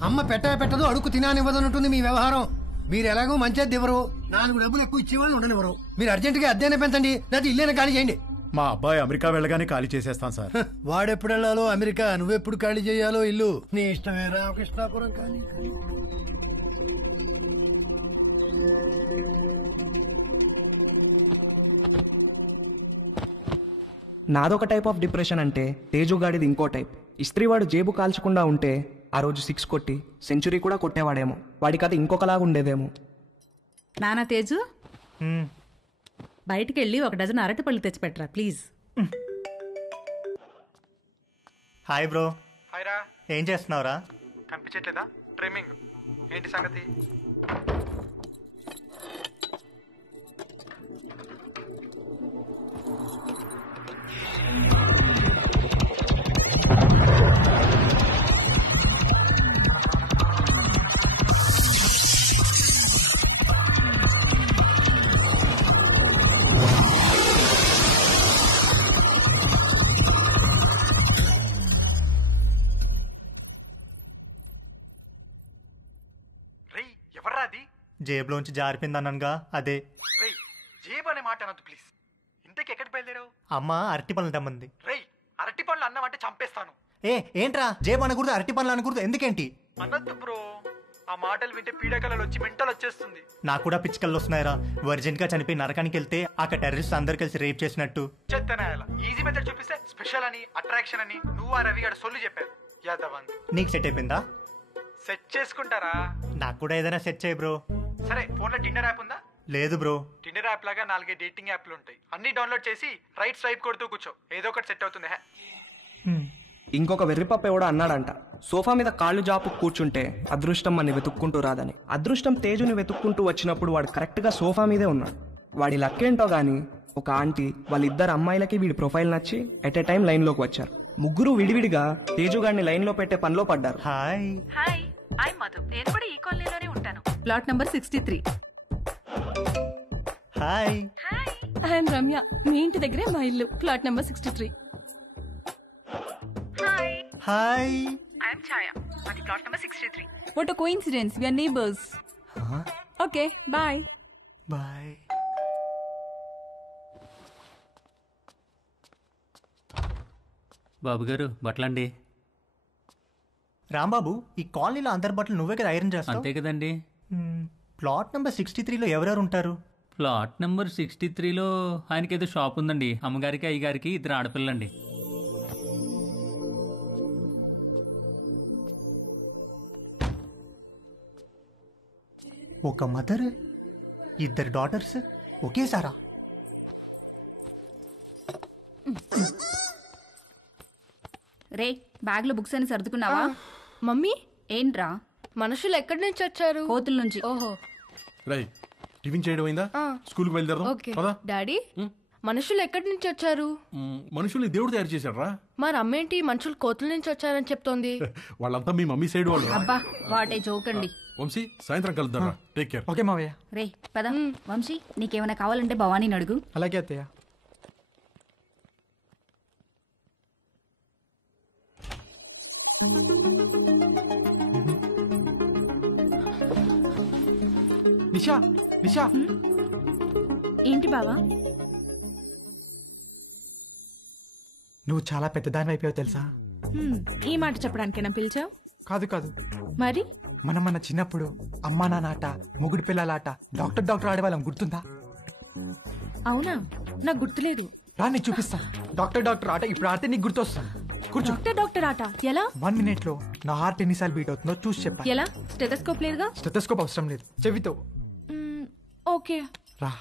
అమ్మ పెట్టదు అడుగు తినానివ్వదన్నట్టుంది మీ వ్యవహారం. మీరు ఎలాగో మంచిది ఇవ్వరు, 4 డబ్బులు ఎక్కువ ఇచ్చేవాళ్ళు ఉండనివ్వరు. మీరు అర్జెంటుగా అద్దెనే పెంచండి, లేదా ఇల్లేనే ఖాళీ చేయండి. మా అబ్బాయి అమెరికా వెళ్ళగానే ఖాళీ చేసేస్తాను సార్. వాడెప్పుడు వెళ్ళాలో అమెరికా, నువ్వెప్పుడు ఖాళీ చేయాలో ఇల్లు నీ ఇష్టమే. రామకృష్ణాపురం ఖాళీ. నాదొక టైప్ ఆఫ్ డిప్రెషన్ అంటే తేజు గాడిది ఇంకో టైప్. ఇస్త్రీవాడు జేబు కాల్చకుండా ఉంటే ఆ రోజు 6 కొట్టి సెంచురీ కూడా కొట్టేవాడేమో. వాడి కథ ఇంకొకలాగా ఉండేదేమో. నానా తేజు, బయటికి వెళ్ళి 1 డజన్ అరటిపళ్ళు తెచ్చిపెట్టరా ప్లీజ్. Hi bro. హాయ్ రా. ఏం చేస్తున్నావురా? కనిపించట్లేదా? ట్రిమ్మింగ్. ఏంటి సంగతి? జేబులోంచి జారిపోయిందన్నానుగా, అదే. జేబు అనే మాట అనొద్దు ప్లీజ్. ఇంతకి ఎక్కడికి బయలుదేరావు? అమ్మ అరటి పనులు తెమ్మంది. రేయ్, అరటి పండ్లు అన్నావంటే చంపేస్తాను. ఏంట్రా జేబు అనకూడదు, అరటి పనులు అనకూడదు, ఎందుకేంటి? అనొద్దు బ్రో, ఆ మాటలు వింటే పీడకలలు వచ్చి మెంటల్ వచ్చేస్తుంది. నాకు కూడా పిచ్చికల్లో వస్తున్నాయిరా. వర్జెంట్ గా చనిపోయి నరకానికి వెళ్తే అక్కడ టెర్రరిస్ట్ అందరు కలిసి రేప్ చేసినట్టు. చెత్తనాయాల ఈజీ మెథడ్ చూపిస్తే స్పెషల్ అని, అట్రాక్షన్ అని నువ్వు ఆ రవి గారు సొల్లు చెప్పారు. యాదవ్ నీకు సెట్ అయిపోయిందా? సెట్ చేసుకుంటారా? నాకు కూడా ఏదైనా సెట్ చేయి బ్రో. సరే, ఫోన్ లో టిండర్ యాప్ ఉందా? లేదు బ్రో. టిండర్ యాప్ లాగా 4 డేటింగ్ యాప్లు ఉంటాయి. అన్ని డౌన్లోడ్ చేసి రైట్ స్వైప్ కొడుతూ కూర్చో, ఏదో ఒకటి సెట్ అవుతుంది. ఇంకొక వెర్రిపప్ప ఎవడో అన్నాడంట, సోఫా మీద కాళ్ళు జాపు కూర్చుంటే అదృష్టం అని వెతుక్కుంటూ రాదని. అదృష్టం తేజుని వెతుక్కుంటూ వచ్చినప్పుడు వాడు కరెక్ట్గా సోఫా మీదే ఉన్నాడు. వాడి లక్కేంటో గానీ ఒక ఆంటీ వాళ్ళిద్దరు అమ్మాయిలకి వీడి ప్రొఫైల్ నచ్చి ఎట్ ఎ టైం లైన్లోకి వచ్చారు. ముగ్గురు విడివిడిగా తేజుగాడిని లైన్లో పెట్టే పనిలో పడ్డారు. హాయ్. Hi, I Madhu. నేను కూడా ఈ కాలనీలోనే ఉంటాను. Plot number 63. Hi. I'm Ramya. మీ ఇంటి దగ్గరే మా ఇల్లు. Plot number 63. Hi. I'm Chaya. అది plot number 63. What a coincidence. We are neighbors. Okay, bye. Bye. బాబు గారు బట్టలండి. రాంబాబు, ఈ కాలనీలో అందరి బట్టలు నువ్వే కదా ఐరన్ చేస్తావు? అంతే కదండి. ప్లాట్ నెంబర్ 63లో ఎవరెవరు ఉంటారు? ప్లాట్ నెంబర్ 63లో ఆయనకి ఏదో షాప్ ఉందండి. అమ్మగారికి అయ్యగారికి 2 ఆడపిల్లండి. ఒక మదర్, 2 డాటర్స్ ఒకేసారా? రే, బ్యాగ్ లో బుక్స్ అని సర్దుకున్నావా? మమ్మీ ఏంట్రా? మనుషులు ఎక్కడి నుంచి వచ్చారు? కోతుల నుంచి. ఓహో. రై, టిఫిన్ చేయడం అయిందా? స్కూల్కి బయలుదేరదాం. ఓకే పదా. డాడీ, మనుషులు ఎక్కడి నుంచి వచ్చారు? మనుషుల్ని దేవుడు తయారు చేశాడ్రా. మరి అమ్మేంటి మనుషులు కోతుల నుంచి వచ్చారని చెప్తోంది? వాళ్ళంతా మీ మమ్మీ సైడ్ వాళ్ళు. అబ్బా వాటే జోకండి. వంశీ సాయంత్రం కలుద్దాం. Take care. ఓకే మావయ్య. రే పద. వంశీ నీకేమైనా కావాలంటే భవానీని అడుగు. అలాగే అత్తయ్య. నిషా నిషా. ఏంటి బావా? నువ్వు చాలా పెద్దదాని అయిపోయావు తెలుసా? ఈ మాట చెప్పడానికేనా పిలిచావు? కాదు కాదు. మరి మనం మన చిన్నప్పుడు అమ్మా నాన్న మొగుడు పిల్లలాట డాక్టర్ ఆడేవాళ్ళం, గుర్తుందా? అవునా, నాకు గుర్తులేదు. రా నీకు చూపిస్తా. డాక్టర్ ఆట ఇప్పుడు ఆడితే నీకు గుర్తొస్తా. కూర్చో. డాక్టర్ ఆట ఎలా? 1 minute లో నా హార్ట్ ఎన్నిసార్లు బీట్ అవుతుందో చూసి చెప్పా. ఎలా? స్టెథోస్కోప్ లేదుగా? స్టెథోస్కోప్ అవసరం లేదు, చెవితో. ఓకే రా.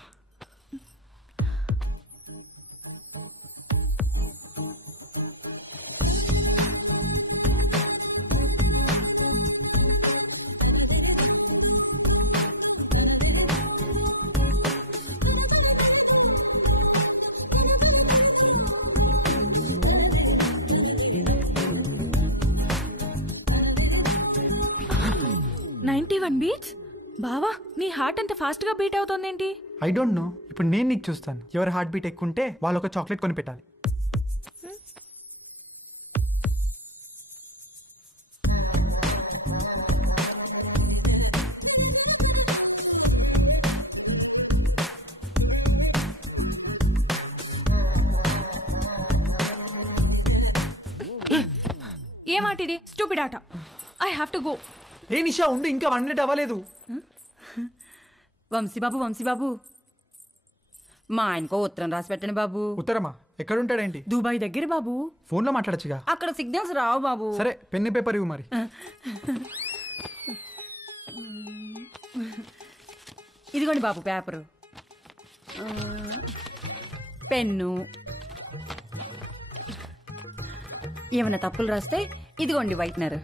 బీట్స్. బావా నీ హార్ట్ అంత ఫాస్ట్ గా బీట్ అవుతోందేంటి? I don't know. ఇప్పుడు నేను నీకు చూస్తాను. ఎవరి హార్ట్ బీట్ ఎక్కువ ఉంటే వాళ్ళు ఒక చాక్లెట్ కొని పెట్టాలి. ఏ మాట ఇది? స్టూపిడ్ ఆట. I have to go. ఏ నిషా ఉండు, ఇంకా 1 minute అవ్వలేదు. వంశీబాబు మా ఆయనకో ఉత్తరం రాసి పెట్టండి బాబు. ఉత్తరమా? ఎక్కడుంటాడేంటి? దుబాయ్ దగ్గర బాబు. ఫోన్ లో మాట్లాడచ్చుగా. అక్కడ సిగ్నల్స్ రావు బాబు. సరే పెన్ను పేపర్ ఇవ్వు మరి. ఇదిగోండి బాబు పేపరు, పెన్ను. ఏమైనా తప్పులు రాస్తే ఇదిగోండి వైట్నర్,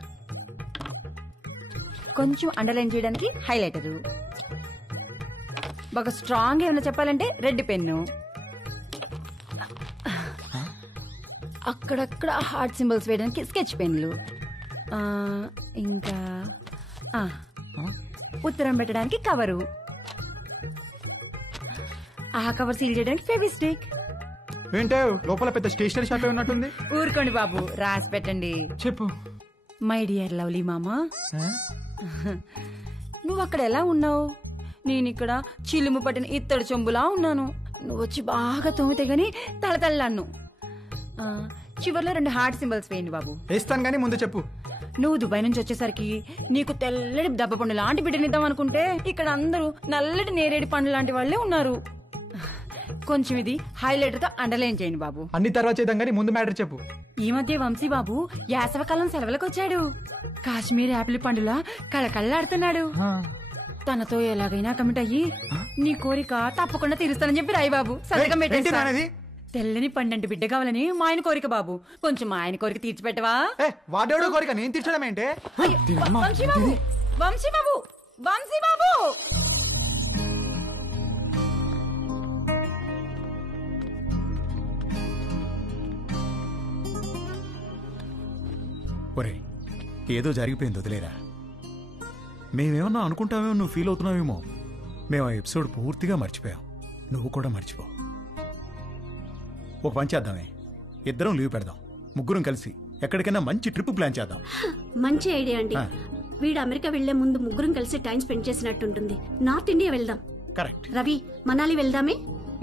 కొంచెం అండర్లైన్ చేయడానికి హైలైటరు, బాగా స్ట్రాంగ్ ఏమైనా చెప్పాలంటే రెడ్ పెన్ను, అక్కడక్కడ హార్ట్ సింబల్స్ వేయడానికి స్కెచ్ పెన్లు, ఇంకా ఉత్తరం పెట్టడానికి కవరు, ఆ కవర్ సీల్ చేయడానికి ఫెవిస్టిక్. ఏంటో లోపల పెద్ద స్టేషనరీ షాప్ ఉన్నట్టుంది. ఊరుకోండి బాబు, రాసి పెట్టండి. చెప్పు. మై డియర్ లవ్లీ మామా, నువ్వు అక్కడ ఎలా ఉన్నావు? నేను ఇక్కడ చిలుము పట్టిన ఇత్తడి చెంబులా ఉన్నాను. నువ్వు వచ్చి బాగా తోమితే గాని తళతళ్ళాను. చివర్లో 2 హార్ట్ సింబల్స్ వేయండి బాబు. వేస్తాను గానీ ముందు చెప్పు. నువ్వు దుబాయ్ నుంచి వచ్చేసరికి నీకు తెల్లటి దెబ్బ పండు లాంటి బిడ్డనిద్దాం అనుకుంటే ఇక్కడ అందరూ నల్లటి నేరేడు పండు లాంటి వాళ్ళే ఉన్నారు. కొంచెం ఇది హైలైటర్ తో అండర్లైన్ చేయండి బాబు. అన్ని తర్వాత చేద్దాం కానీ ముందు మ్యాటర్ చెప్పు. ఈ మధ్య వంశీ బాబు యాసవకాలం సెలవులకు వచ్చాడు. కాశ్మీర్ యాపిల్ పండులా కళకళ్ళాడుతున్నాడు. తనతో ఎలాగైనా కమిట్ అయ్యి నీ కోరిక తప్పకుండా తీరుస్తానని చెప్పి రాయి బాబు. సంతకం పెట్టేసి. తెల్లని పండంటి బిడ్డ కావాలని మా ఆయన కోరిక బాబు. కొంచెం మా ఆయన కోరిక తీర్చిపెట్టవా? వాడేవాడో కోరిక నేను తీర్చడం ఏంటే? వంశీ బాబు ఒరే, ఏదో జరిగిపోయింది, వదిలేరా. మేమేమన్నా అనుకుంటామేమో, నువ్వు ఫీల్ అవుతున్నావేమో. మేము ఆ ఎపిసోడ్ పూర్తిగా మర్చిపోయాం. నువ్వు కూడా మర్చిపో. ఒక పని చేద్దామే, ఇద్దరం లీవ్ పెడదాం, ముగ్గురం కలిసి ఎక్కడికైనా మంచి ట్రిప్ ప్లాన్ చేద్దాం. మంచి ఐడియా అండి. వీడు అమెరికా వెళ్లే ముందు ముగ్గురం కలిసి టైం స్పెండ్ చేసినట్టుంటుంది. నార్త్ ఇండియా వెళ్దాం. కరెక్ట్. రవి, మనాలి వెళ్దామే.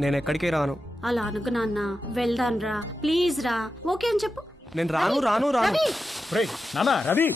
నేను ఎక్కడికి రాను. అలా అనుకు నాన్న. వెళ్దాం రా, ప్లీజ్ రా. ఓకే అని చెప్పు. నేను రాను. నానా రవి, నానా రవి.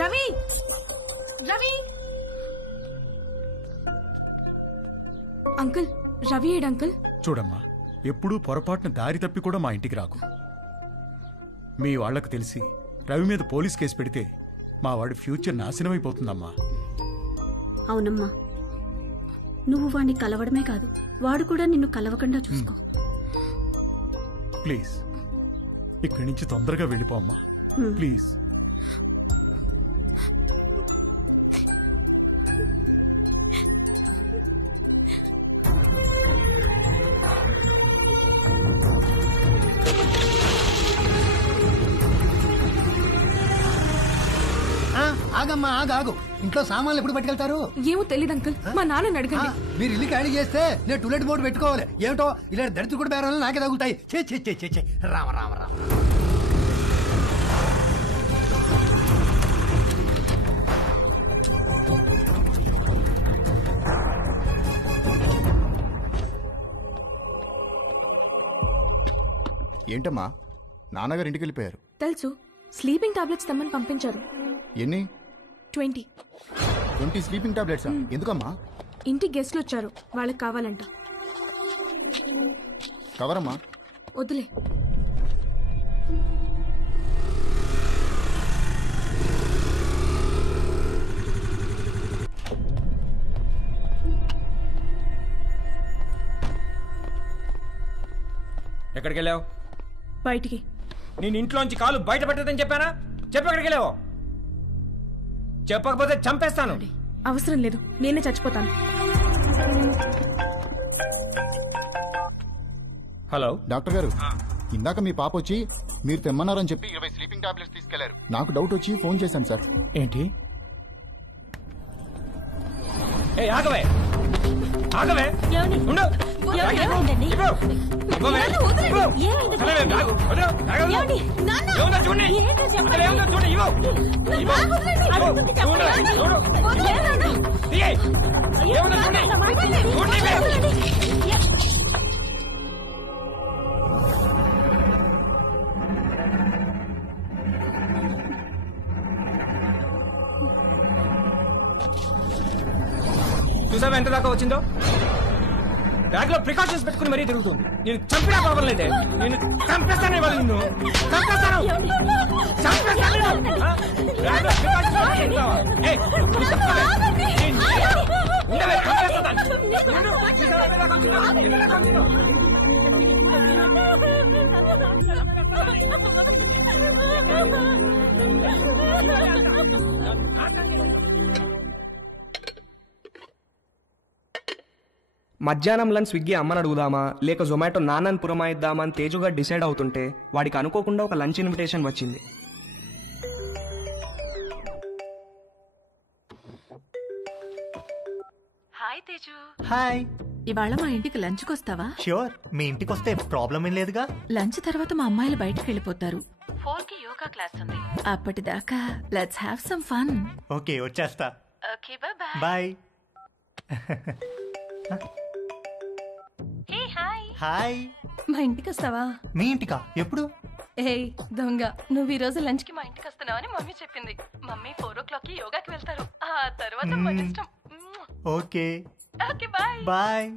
రవి రవి అంకుల్ రవి ఏడు అంకుల్. చూడమ్మా, ఎప్పుడూ పొరపాటున దారి తప్పి కూడా మా ఇంటికి రాకు. మీ వాళ్లకు తెలిసి రవి మీద పోలీస్ కేసు పెడితే మా వాడి ఫ్యూచర్ నాశనమైపోతుందమ్మా. అవునమ్మా, నువ్వు వాడిని కలవడమే కాదు, వాడు కూడా నిన్ను కలవకుండా చూసుకో. ప్లీజ్ ఇక్కడి నుంచి తొందరగా వెళ్ళిపోమ్మా, ప్లీజ్. ఆగమ్మా, ఆగు. ఇంట్లో సామాన్లు ఎప్పుడు పట్టుకెళ్తారు? ఏమో తెలియదు అంకుల్, మా నాన్నని అడగండి. మీరు ఇల్లు ఖాళీ చేస్తే నేను టూలెట్ బోర్డు పెట్టుకోవాలి. ఏమిటో ఇలా దరిద్ర కూడా బేరాలు నాకే తగులుతాయి. చే రామ రామ రామ. ఏంటమ్మా, నాన్నగారు ఇంటికి వెళ్ళిపోయారు? తెలుసు, స్లీపింగ్ టాబ్లెట్స్ తెమ్మని పంపించారు. ఎన్ని? 20. 20 స్లీపింగ్ టాబ్లెట్స్? ఎందుకమ్మా? ఇంటికి గెస్ట్లు వచ్చారు, వాళ్ళకి కావాలంట. కవరమ్మా. వద్దులే. ఎక్కడికి వెళ్ళావు? బయటికి. నేను ఇంట్లోంచి కాలు బయట పెట్టదని చెప్పానా? చెప్పు, ఎక్కడికి వెళ్ళావు? చెప్పకపోతే చంపేస్తాను. అవసరం లేదు, నేనే చచ్చిపోతాను. హలో డాక్టర్ గారు, ఇందాక మీ పాప వచ్చి మీరు తెమ్మన్నారని చెప్పి 20 స్లీపింగ్ టాబ్లెట్స్ తీసుకెళ్లారు. నాకు డౌట్ వచ్చి ఫోన్ చేశాను సార్. ఏంటి? ఆగవే ఉండు. చూసావా ఎంత దాకా వచ్చిందో? బ్యాగ్ లో ప్రికాషన్స్ పెట్టుకుని మరీ తిరుగుతుంది. నేను చంపినా పర్వం లేదే, నేను చంపేస్తానే వాళ్ళు. నిన్ను చంపేస్తాను. మధ్యాహ్నం లంచ్ స్విగ్గీ అమ్మని అడుగుదామా లేక జొమాటో నాన్నని పురమాయిద్దామా అని తేజుగా డిసైడ్ అవుతుంటే వాడికి అనుకోకుండా ఒక లంచ్ ఇన్విటేషన్ వచ్చింది. హాయ్ తేజు. హాయ్. ఇవాళ మా ఇంటికి లంచ్కి వస్తావా? ష్యూర్. మీ ఇంటికి వస్తే ప్రాబ్లం ఏం లేదుగా. లంచ్ తర్వాత మా అమ్మాయిలు బయటకు వెళ్ళిపోతారు. 4కి యోగా క్లాస్ ఉంది. అప్పటిదాకా let's have some fun. Okay, వచ్చేస్తా. Okay, bye bye. Hey hi. Hi. మా ఇంటికి వస్తావా? మీ ఇంటికా? ఎప్పుడు? ఏయ్ దొంగ, నువ్వు ఈ రోజు లంచ్ కి మా ఇంటికి వస్తున్నావని మమ్మీ చెప్పింది. మమ్మీ 4 o'clockకి యోగాకి వెళ్తారు. ఆ తర్వాత మన ఇష్టం. Okay okay, bye bye.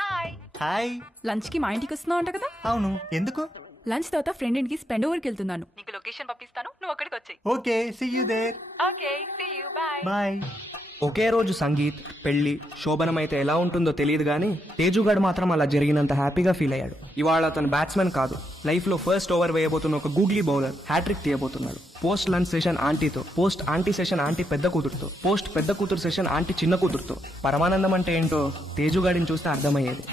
Hi. Hi. Lunch కి మా ఇంటికి వస్తున్నావు అంట కదా? అవును, ఎందుకు? లంచ్ తర్వాత ఫ్రెండ్ ఇంటికి స్పెండ్ ఓవర్కి వెళ్తున్నాను. నీకు లొకేషన్ పంపిస్తాను, నువ్వు అక్కడికి వచ్చేయ్. Okay, see you there. Okay, see you, bye. Bye. ఒకే రోజు సంగీత్, పెళ్లి, శోభనం అయితే ఎలా ఉంటుందో తెలియదు కానీ తేజుగాడు మాత్రం అలా జరిగినంత హ్యాపీగా ఫీల్ అయ్యాడు. ఇవాళ అతను బ్యాట్స్మెన్ కాదు, లైఫ్లో ఫస్ట్ ఓవర్ వేయబోతున్న ఒక గూగ్లీ బౌలర్ హ్యాట్రిక్ తీయబోతున్నాడు. పోస్ట్ లంచ్ సెషన్ ఆంటీతో, పోస్ట్ ఆంటీ సెషన్ ఆంటీ పెద్ద కూతురుతో, పోస్ట్ పెద్ద కూతురు సెషన్ ఆంటీ చిన్న కూతురుతో. పరమానందం అంటే ఏంటో తేజుగాడిని చూస్తే అర్థమయ్యేది.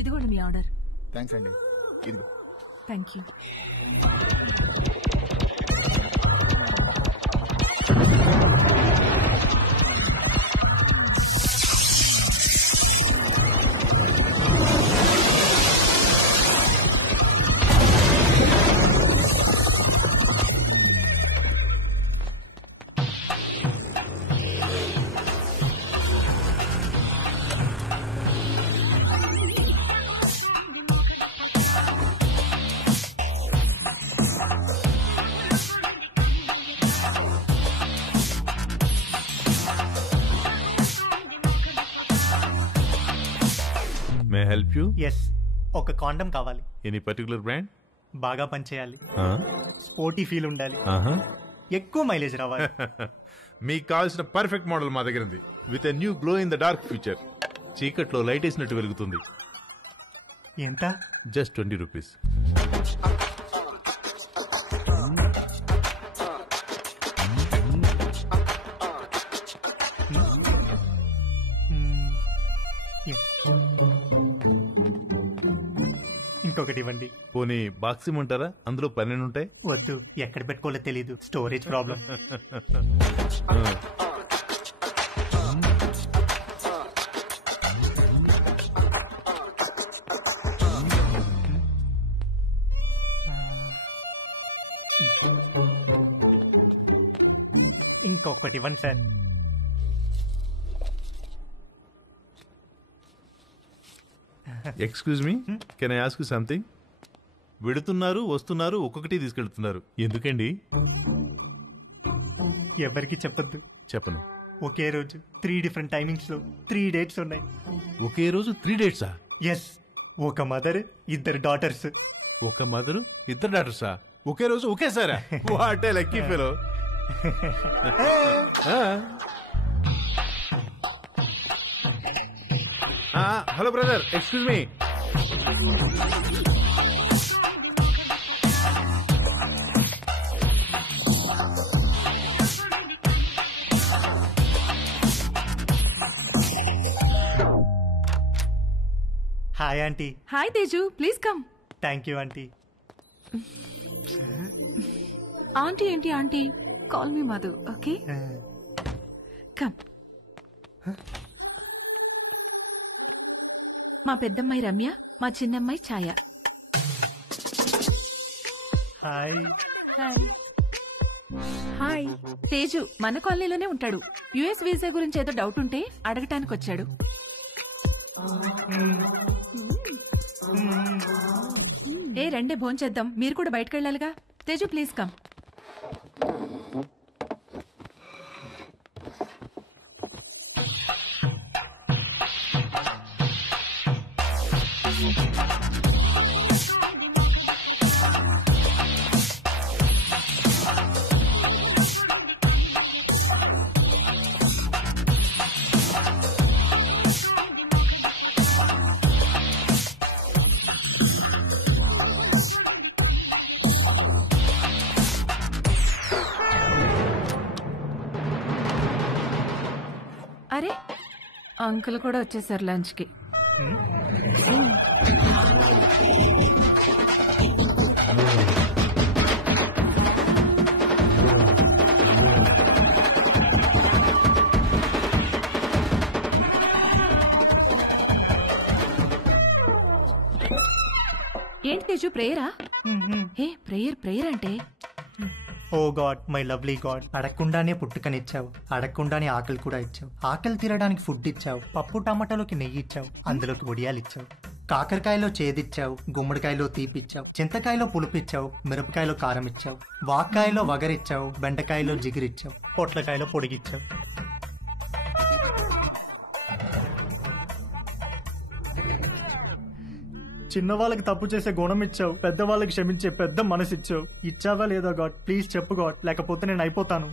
ఇదిగోండి మీ ఆర్డర్. థ్యాంక్స్ అండి. ఇదిగో. Thank you. Help you? Yes, ఒక కాండం కావాలి. Any particular brand? బాగా పనిచేయాలి, స్పోర్టీ ఫీల్ ఉండాలి, ఎక్కువ మైలేజ్ రావాలి. మీకు కావాల్సిన పర్ఫెక్ట్ మోడల్ మా దగ్గర ఉంది. With a new glow in the dark feature. చీకట్లో లైట్ వేసినట్టు వెలుగుతుంది. ఎంత? Just 20 rupees. ఇంకొకటి ఇవ్వండి. పోనీ బాక్స్ ఇమ్మంటారా? అందులో 12 ఉంటాయి. వద్దు, ఎక్కడ పెట్టుకోవాలో తెలీదు, స్టోరేజ్ ప్రాబ్లం. ఇంకొకటి ఇవ్వండి sir. Excuse me, can I ask you something? వెడుతున్నారు, వస్తున్నారు, ఒక్కొక్కటి తీసుకెళ్తున్నారు, ఎందుకండి? ఎవరికి చెప్పొద్దు. చెప్పను. ఒకే రోజు 3 డిఫరెంట్ టైమింగ్స్ లో 3 డేట్స్ ఉన్నాయి. ఒకే రోజు 3 డేట్సా? ఎస్, ఒక మదర్, 2 డాటర్స్. ఒక మదరు, 2 డాటర్సా? ఒకే రోజు ఒకేసారా? What a lucky fellow. Hello brother, excuse me. Hi aunty. Hi Teju, please come. Thank you aunty. Aunty ఏంటి aunty? Call me Madhu, okay? Come. మా పెద్దమ్మాయి రమ్య, మా చిన్నమ్మాయి Chaya. Hi. Hi. Hi. Teju మన కాలనీలోనే ఉంటాడు. యుఎస్ వీసా గురించి ఏదో డౌట్ ఉంటే అడగటానికి వచ్చాడు. ఏ రండే భోంచేద్దాం, మీరు కూడా బయటకు వెళ్ళాలిగా. Teju please come. అరే, అంకుల్ కూడా వచ్చేసారు లంచ్కి. ఏంటి తేజు, ప్రేయరా? ఏ ప్రేయర్ అంటే? Oh god, my lovely god, అడగకుండానే పుట్టుకనిచ్చావు, అడగకుండానే ఆకలి కూడా ఇచ్చావు, ఆకలి తీరడానికి ఫుడ్ ఇచ్చావు, పప్పు టమాటాలోకి నెయ్యి ఇచ్చావు, అందులోకి వడియాలు ఇచ్చావు, కాకరకాయలో చేదిచ్చావు, గుమ్మడికాయలో తీపిచ్చావు, చింతకాయలో పులుపిచ్చావు, మిరపకాయలో కారం ఇచ్చావు, వాక్కాయలో వగరిచ్చావు, బెండకాయలో జిగిరిచ్చావు, పొట్లకాయలో పొడిగిచ్చావు. చిన్నవాళ్ళకి తప్పు చేసే గుణం ఇచ్చావు, పెద్దవాళ్ళకి క్షమించే పెద్ద మనసు ఇచ్చావు. ఇచ్చావా లేదా గాడ్? ప్లీజ్ చెప్పు గాడ్, లేకపోతే నేను అయిపోతాను.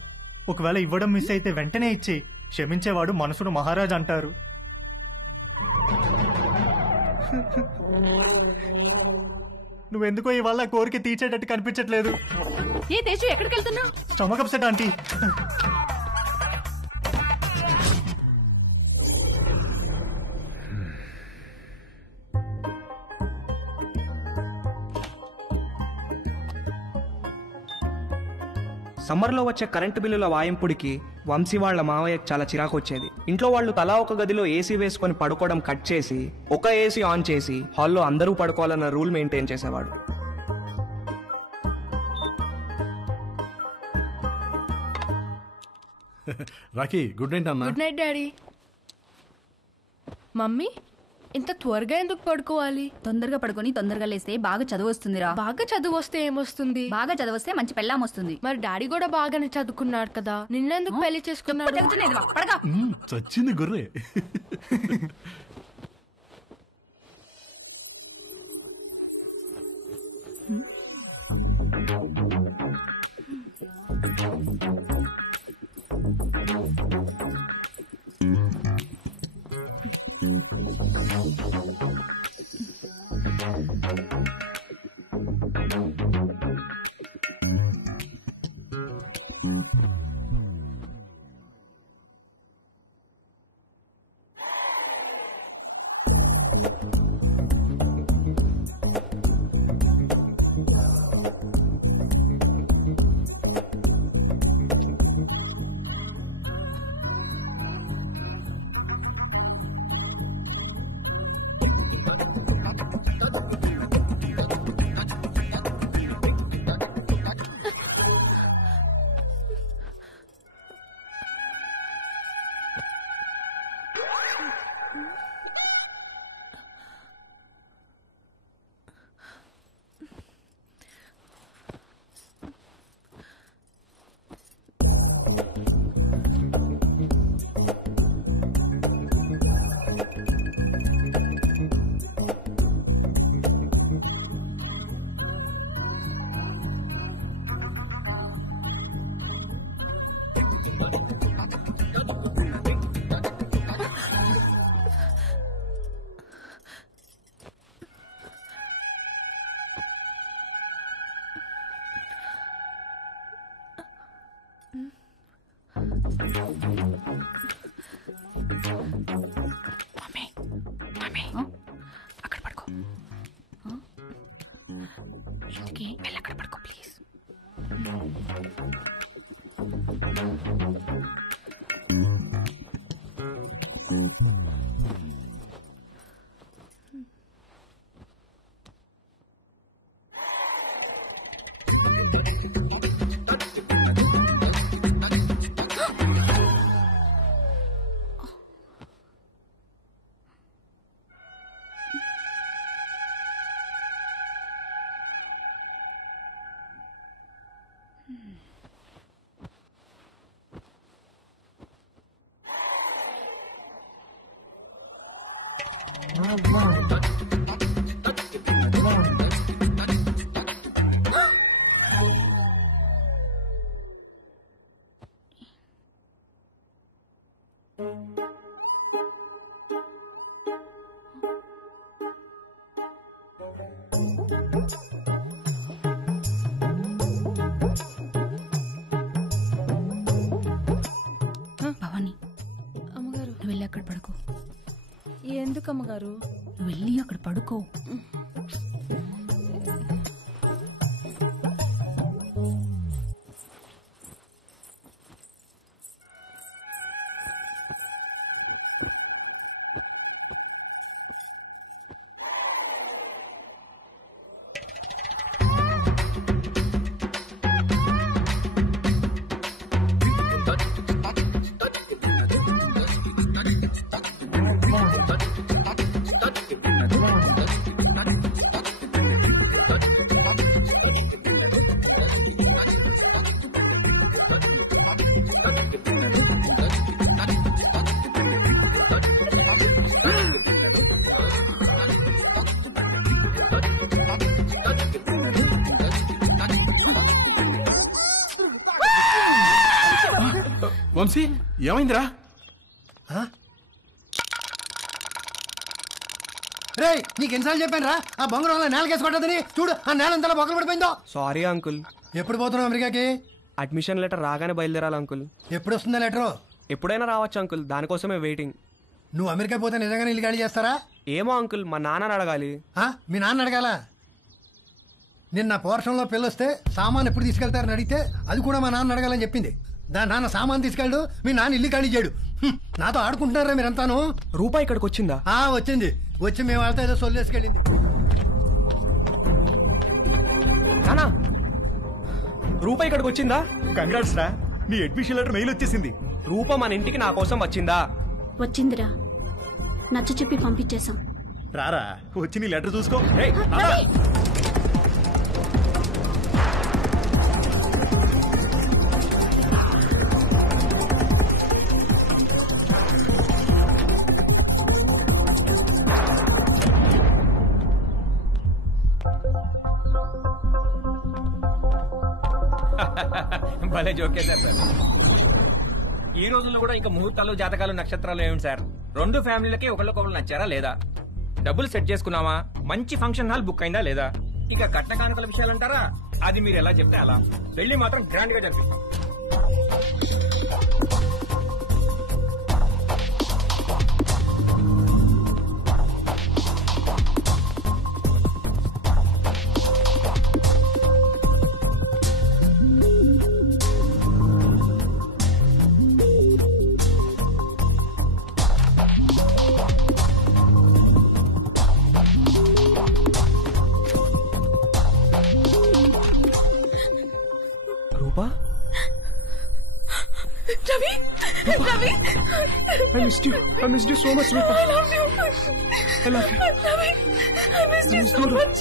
ఒకవేళ ఇవ్వడం మిస్ అయితే వెంటనే ఇచ్చేయి. క్షమించేవాడు మనసును మహారాజ్ అంటారు. నువ్వెందుకో ఇవాళ కోరిక తీర్చేటట్టు కనిపించట్లేదు. ఏ తేజు, ఎక్కడికి వెళ్తున్నావు? Stomach upset aunty. సమ్మర్లో వచ్చే కరెంటు బిల్లుల వాయింపుడికి వంశీ వాళ్ళ మావయ్యకు చాలా చిరాకు వచ్చేది. ఇంట్లో వాళ్ళు తలా ఒక గదిలో ఏసీ వేసుకొని పడుకోవడం కట్ చేసి ఒక ఏసీ ఆన్ చేసి హాల్లో అందరూ పడుకోవాలన్న రూల్ మెయింటైన్ చేసేవాడు. రాకీ, గుడ్ నైట్ అన్న. Good night daddy. మమ్మీ, ఇంత త్వరగా ఎందుకు పడుకోవాలి? తొందరగా పడుకొని తొందరగా లేస్తే బాగా చదువు వస్తుందిరా. బాగా చదువు వస్తే ఏమొస్తుంది? బాగా చదివస్తే మంచి పెళ్ళాం వస్తుంది. మరి డాడీ కూడా బాగానే చదువుకున్నాడు కదా, నిన్నెందుకు పెళ్లి చేసుకున్నాడు? చచ్చింది గుర్రే. అక్కడ పడుకో. ఇంకే వెళ్ళి అక్కడ పడుకో ప్లీజ్. భవాని, అమ్మగారు నువ్వు వెళ్ళి అక్కడ పడుకో. ఎందుకు అమ్మగారు? నువ్వు వెళ్ళి అక్కడ పడుకో. వంశీ ఏమైందిరా? రే, నీకు ఎన్నిసార్లు చెప్పాను రా ఆ బొంగరం నేలకేసి కొట్టదని. చూడు ఆ నేల ఎంతలా బొక్కలు పడిపోయిందో. Sorry uncle. ఎప్పుడు పోతున్నావు అమెరికాకి? అడ్మిషన్ లెటర్ రాగానే బయలుదేరాలి అంకుల్. ఎప్పుడు వస్తుందా లెటరు? ఎప్పుడైనా రావచ్చు అంకుల్, దానికోసమే వెయిటింగ్. నువ్వు అమెరికా పోతే నిజంగానే ఇల్లు ఖాళీ చేస్తారా? ఏమో అంకుల్, మా నాన్నని అడగాలి. మీ నాన్న అడగాల? నిన్న పోర్షన్లో పిల్లొస్తే సామాన్ ఎప్పుడు తీసుకెళ్తారని అడిగితే అది కూడా మా నాన్న అడగాలని చెప్పింది. దాని నాన్న సామాన్ తీసుకెళ్ళడు, మీ నాన్న ఇల్లు ఖాళీ చేయడు. నాతో ఆడుకుంటున్నారా మీరంతాను? రూపాయి ఇక్కడికి వచ్చిందా? వచ్చింది. వచ్చి మేము వాళ్ళతో ఏదో సొల్లేసుకెళ్ళింది. రూపాయి ఇక్కడికి వచ్చిందా? కంగ్రాట్స్ రా, నీ అడ్మిషన్ లెటర్ మెయిల్ వచ్చేసింది. రూప మన ఇంటికి నా కోసం వచ్చిందా? వచ్చిందిరా, నచ్చ చెప్పి పంపించేశాం. రారా వచ్చి నీ లెటర్ చూసుకో. భలే జోకేశారు సార్. ఈ రోజుల్లో కూడా ఇంకా ముహూర్తాలు, జాతకాలు, నక్షత్రాలు ఏమిటి సార్? రెండు ఫ్యామిలీలకి ఒకళ్ళకొకళ్ళు నచ్చారా లేదా? డబ్బులు సెట్ చేసుకున్నావా? మంచి ఫంక్షన్ హాల్ బుక్ అయిందా లేదా? ఇక కట్న కానుకల విషయాలు అంటారా? అది మీరు ఎలా చెప్తే అలా. పెళ్లి మాత్రం గ్రాండ్ గా జరిపి. రూపా, Ravi Ravi I missed you so much, Rupa. I love you. I love you. Ravi, I missed you so much.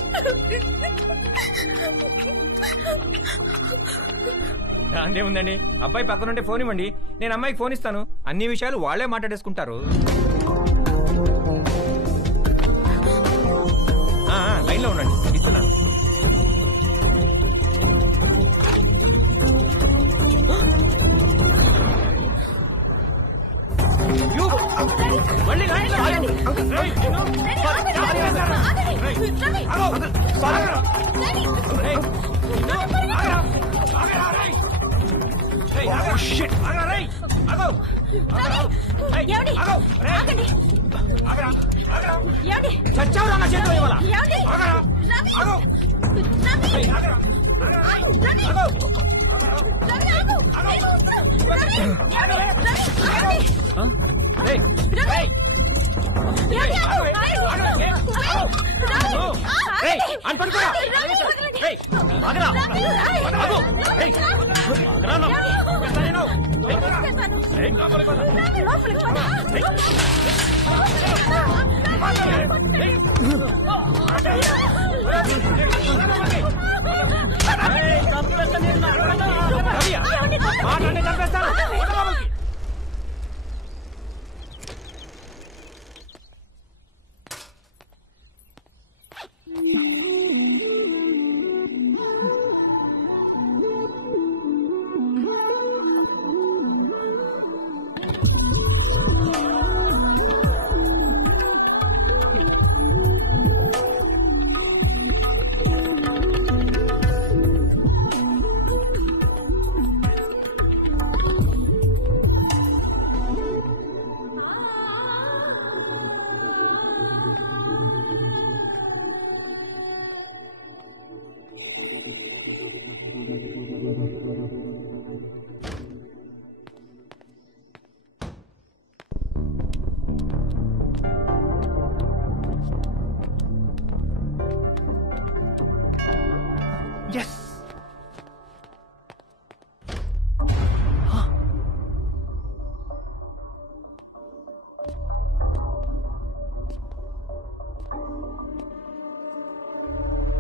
దాందే ఉందండి. అబ్బాయి పక్కనుంటే ఫోన్ ఇవ్వండి, నేను అమ్మాయికి ఫోన్ ఇస్తాను. అన్ని విషయాలు వాళ్లే మాట్లాడేసుకుంటారు. లైన్ లో ఉండండి, ఇస్తున్నాను. చచ్చావురా నా చేతిలో ఇవాళ.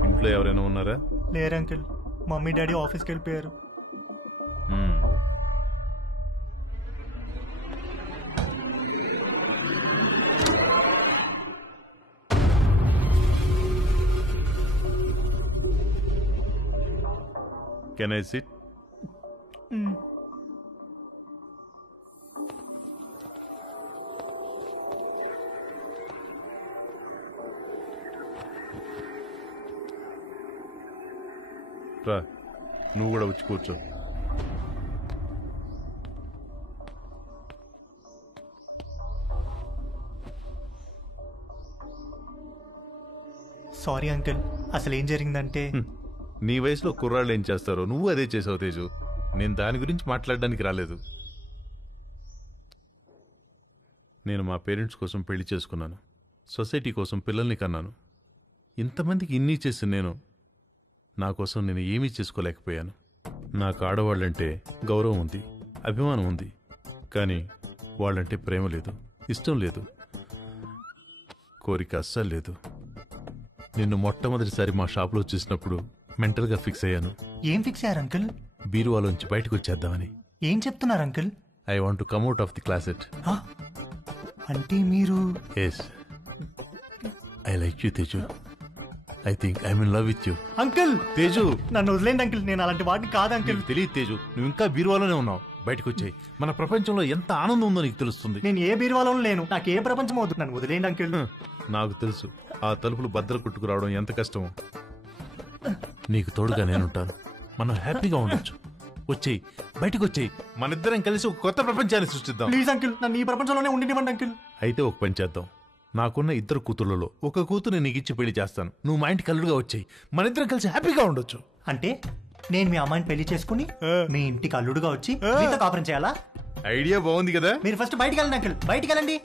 ఇంట్లో ఎవరైనా ఉన్నారా? లేరు అంకుల్, మమ్మీ డాడీ ఆఫీస్కి వెళ్ళిపోయారు. Can I sit? రా, నువ్వు కూడా వచ్చి కూర్చో. సారీ అంకుల్, అసలు ఏం జరిగిందంటే నీ వయసులో కుర్రాళ్ళు ఏం చేస్తారో నువ్వు అదే చేసావు తేజు. నేను దాని గురించి మాట్లాడడానికి రాలేదు. నేను మా పేరెంట్స్ కోసం పెళ్లి చేసుకున్నాను, సొసైటీ కోసం పిల్లల్ని కన్నాను. ఇంతమందికి ఇన్ని చేసి నేను నా కోసం నేను ఏమీ చేసుకోలేకపోయాను. నాకు ఆడవాళ్ళంటే గౌరవం ఉంది, అభిమానం ఉంది, కానీ వాళ్ళంటే ప్రేమ లేదు, ఇష్టం లేదు, కోరిక అస్సలు లేదు. నిన్ను మొట్టమొదటిసారి మా షాప్లో చూసినప్పుడు మెంటల్గా ఫిక్స్ అయ్యాను. ఏం ఫిక్స్ అయ్యారు అంకుల్? బీరువాలోంచి బయటకు వచ్చేద్దామని. ఏం చెప్తున్నారు uncle? I want to come out of the closet. అంటే మీరు? Yes, I like you Teju. I think I mean love with you. Uncle Teju నన్ను వదిలేండి అంకుల్, నేను అలాంటి వాడిని కాదు అంకుల్. నీకు తెలియదు తేజు, నువ్వు ఇంకా బీరువాలోనే ఉన్నావు. బయటకు వచ్చాయి, మన ప్రపంచంలో ఎంత ఆనందం ఉందో నీకు తెలుస్తుంది. నేను ఏ బీరువాలో లేను, నాకు ఏ ప్రపంచం అవుతుంది, నన్ను వదిలేండి అంకుల్. నాకు తెలుసు ఆ తలుపులు బద్దలు కొట్టుకు రావడం ఎంత కష్టమో. నీకు తోడుగా నేనుంటాను, మనం హ్యాపీగా ఉండొచ్చు. వచ్చేయి, బయటకు వచ్చేయి, మనిద్దరం కలిసి ఒక కొత్త ప్రపంచాన్ని సృష్టిద్దాం. ప్లీజ్ అంకుల్, నన్ను ఈ ప్రపంచంలోనే ఉండినివ్వండి అంకుల్. అయితే ఒక పని చేద్దాం, నాకున్న 2 కూతుర్లలో ఒక కూతురు నీకు ఇచ్చి పెళ్లి చేస్తాను. నువ్వు మా ఇంటికి అల్లుడుగా వచ్చేయి, మనిద్దరం కలిసి హ్యాపీగా ఉండొచ్చు. అంటే నేను మీ అమ్మాయిని పెళ్లి చేసుకుని మీ ఇంటికి అల్లుడుగా వచ్చి మీతో కాపురం చేయాలా? ఐడియా బాగుంది కదా. మీరు ఫస్ట్ బయటికి వెళ్ళండి అంకుల్, బయటికి వెళ్ళండి.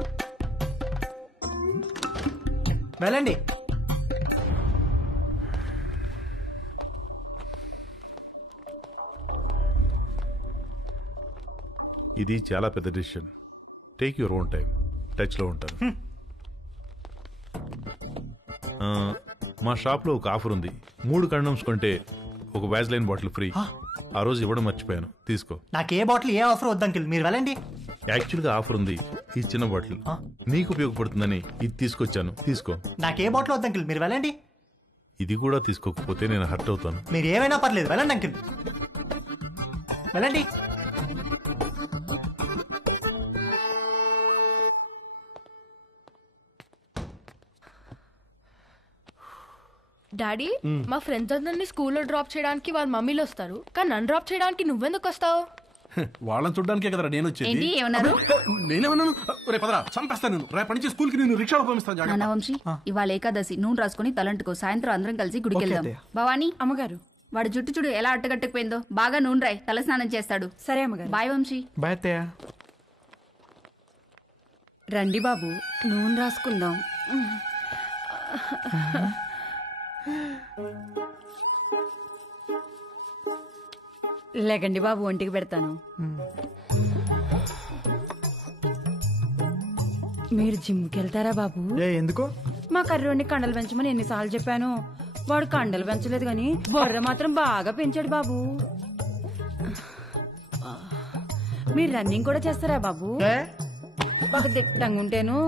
వెళ్ళండి. ఇది చాలా పెద్ద decision. Take your own time. టచ్లో ఉంటాను. మా షాప్లో ఒక ఆఫర్ ఉంది. 3 కండమ్స్ కొంటే ఒక వ్యాజ్లైన్ బాటిల్ ఫ్రీ. ఆ రోజు ఇవ్వడం మర్చిపోయాను, తీసుకో. నాకు ఏ బాటిల్ ఏ ఆఫర్ వద్దు అంకుల్, మీరు వెళ్ళండి. యాక్చువల్గా ఆఫర్ ఉంది, ఈ చిన్న బాటిల్ నీకు ఉపయోగపడుతుందని ఇది తీసుకొచ్చాను, తీసుకో. నాకు ఏ బాటిల్ వద్దు అంకుల్, మీరు వెళ్ళండి. ఇది కూడా తీసుకోకపోతే నేను హర్ట్ అవుతాను. మీరు ఏమైనా పర్లేదు, వెళ్ళండి అంకుల్, వెళ్ళండి. డాడీ, మా ఫ్రెండ్స్ అందరినీ స్కూల్లో డ్రాప్ చేయడానికి వాళ్ళ మమ్మీలు వస్తారు, కానీ నన్ను డ్రాప్ చేయడానికి నువ్వెందుకు వస్తావు? వాళ్ళని చూడడానికే కదరా నేను ఏంటి, వచ్చేది. ఏమన్నారు? నేనేమన్నాను? రేపు పదరా, చంపేస్తాను నేను. రేపటి నుంచి స్కూల్ కి నేను రిక్షాలో పంపిస్తాను. జాగ్రత్త. నాన్న వంశీ, ఇవాళ ఏకాదశి, నూనె రాసుకుని తలంటుకో. సాయంత్రం అందరం కలిసి గుడికి వెళ్దాం. భవానీ అమ్మగారు, వాడు జుట్టు చూడు ఎలా అట్టగట్టుకుపోయిందో. బాగా నూనె రాయి, తల స్నానం చేస్తాడు. సరే అమ్మగారు. బాయ్ వంశీ. బాయ్ అత్తయ్య. రండి బాబు, నూనె రాసుకుందాం. లేకండి బాబు, ఒంటికి పెడతాను. మీరు జిమ్కి వెళ్తారా బాబు? ఎందుకు? మా కర్రోడిని కండలు పెంచమని ఎన్నిసార్లు చెప్పాను. వాడు కండలు పెంచలేదు కానీ బొర్ర మాత్రం బాగా పెంచాడు బాబు. మీరు రన్నింగ్ కూడా చేస్తారా బాబు? బాగా దిట్టంగా ఉంటేను.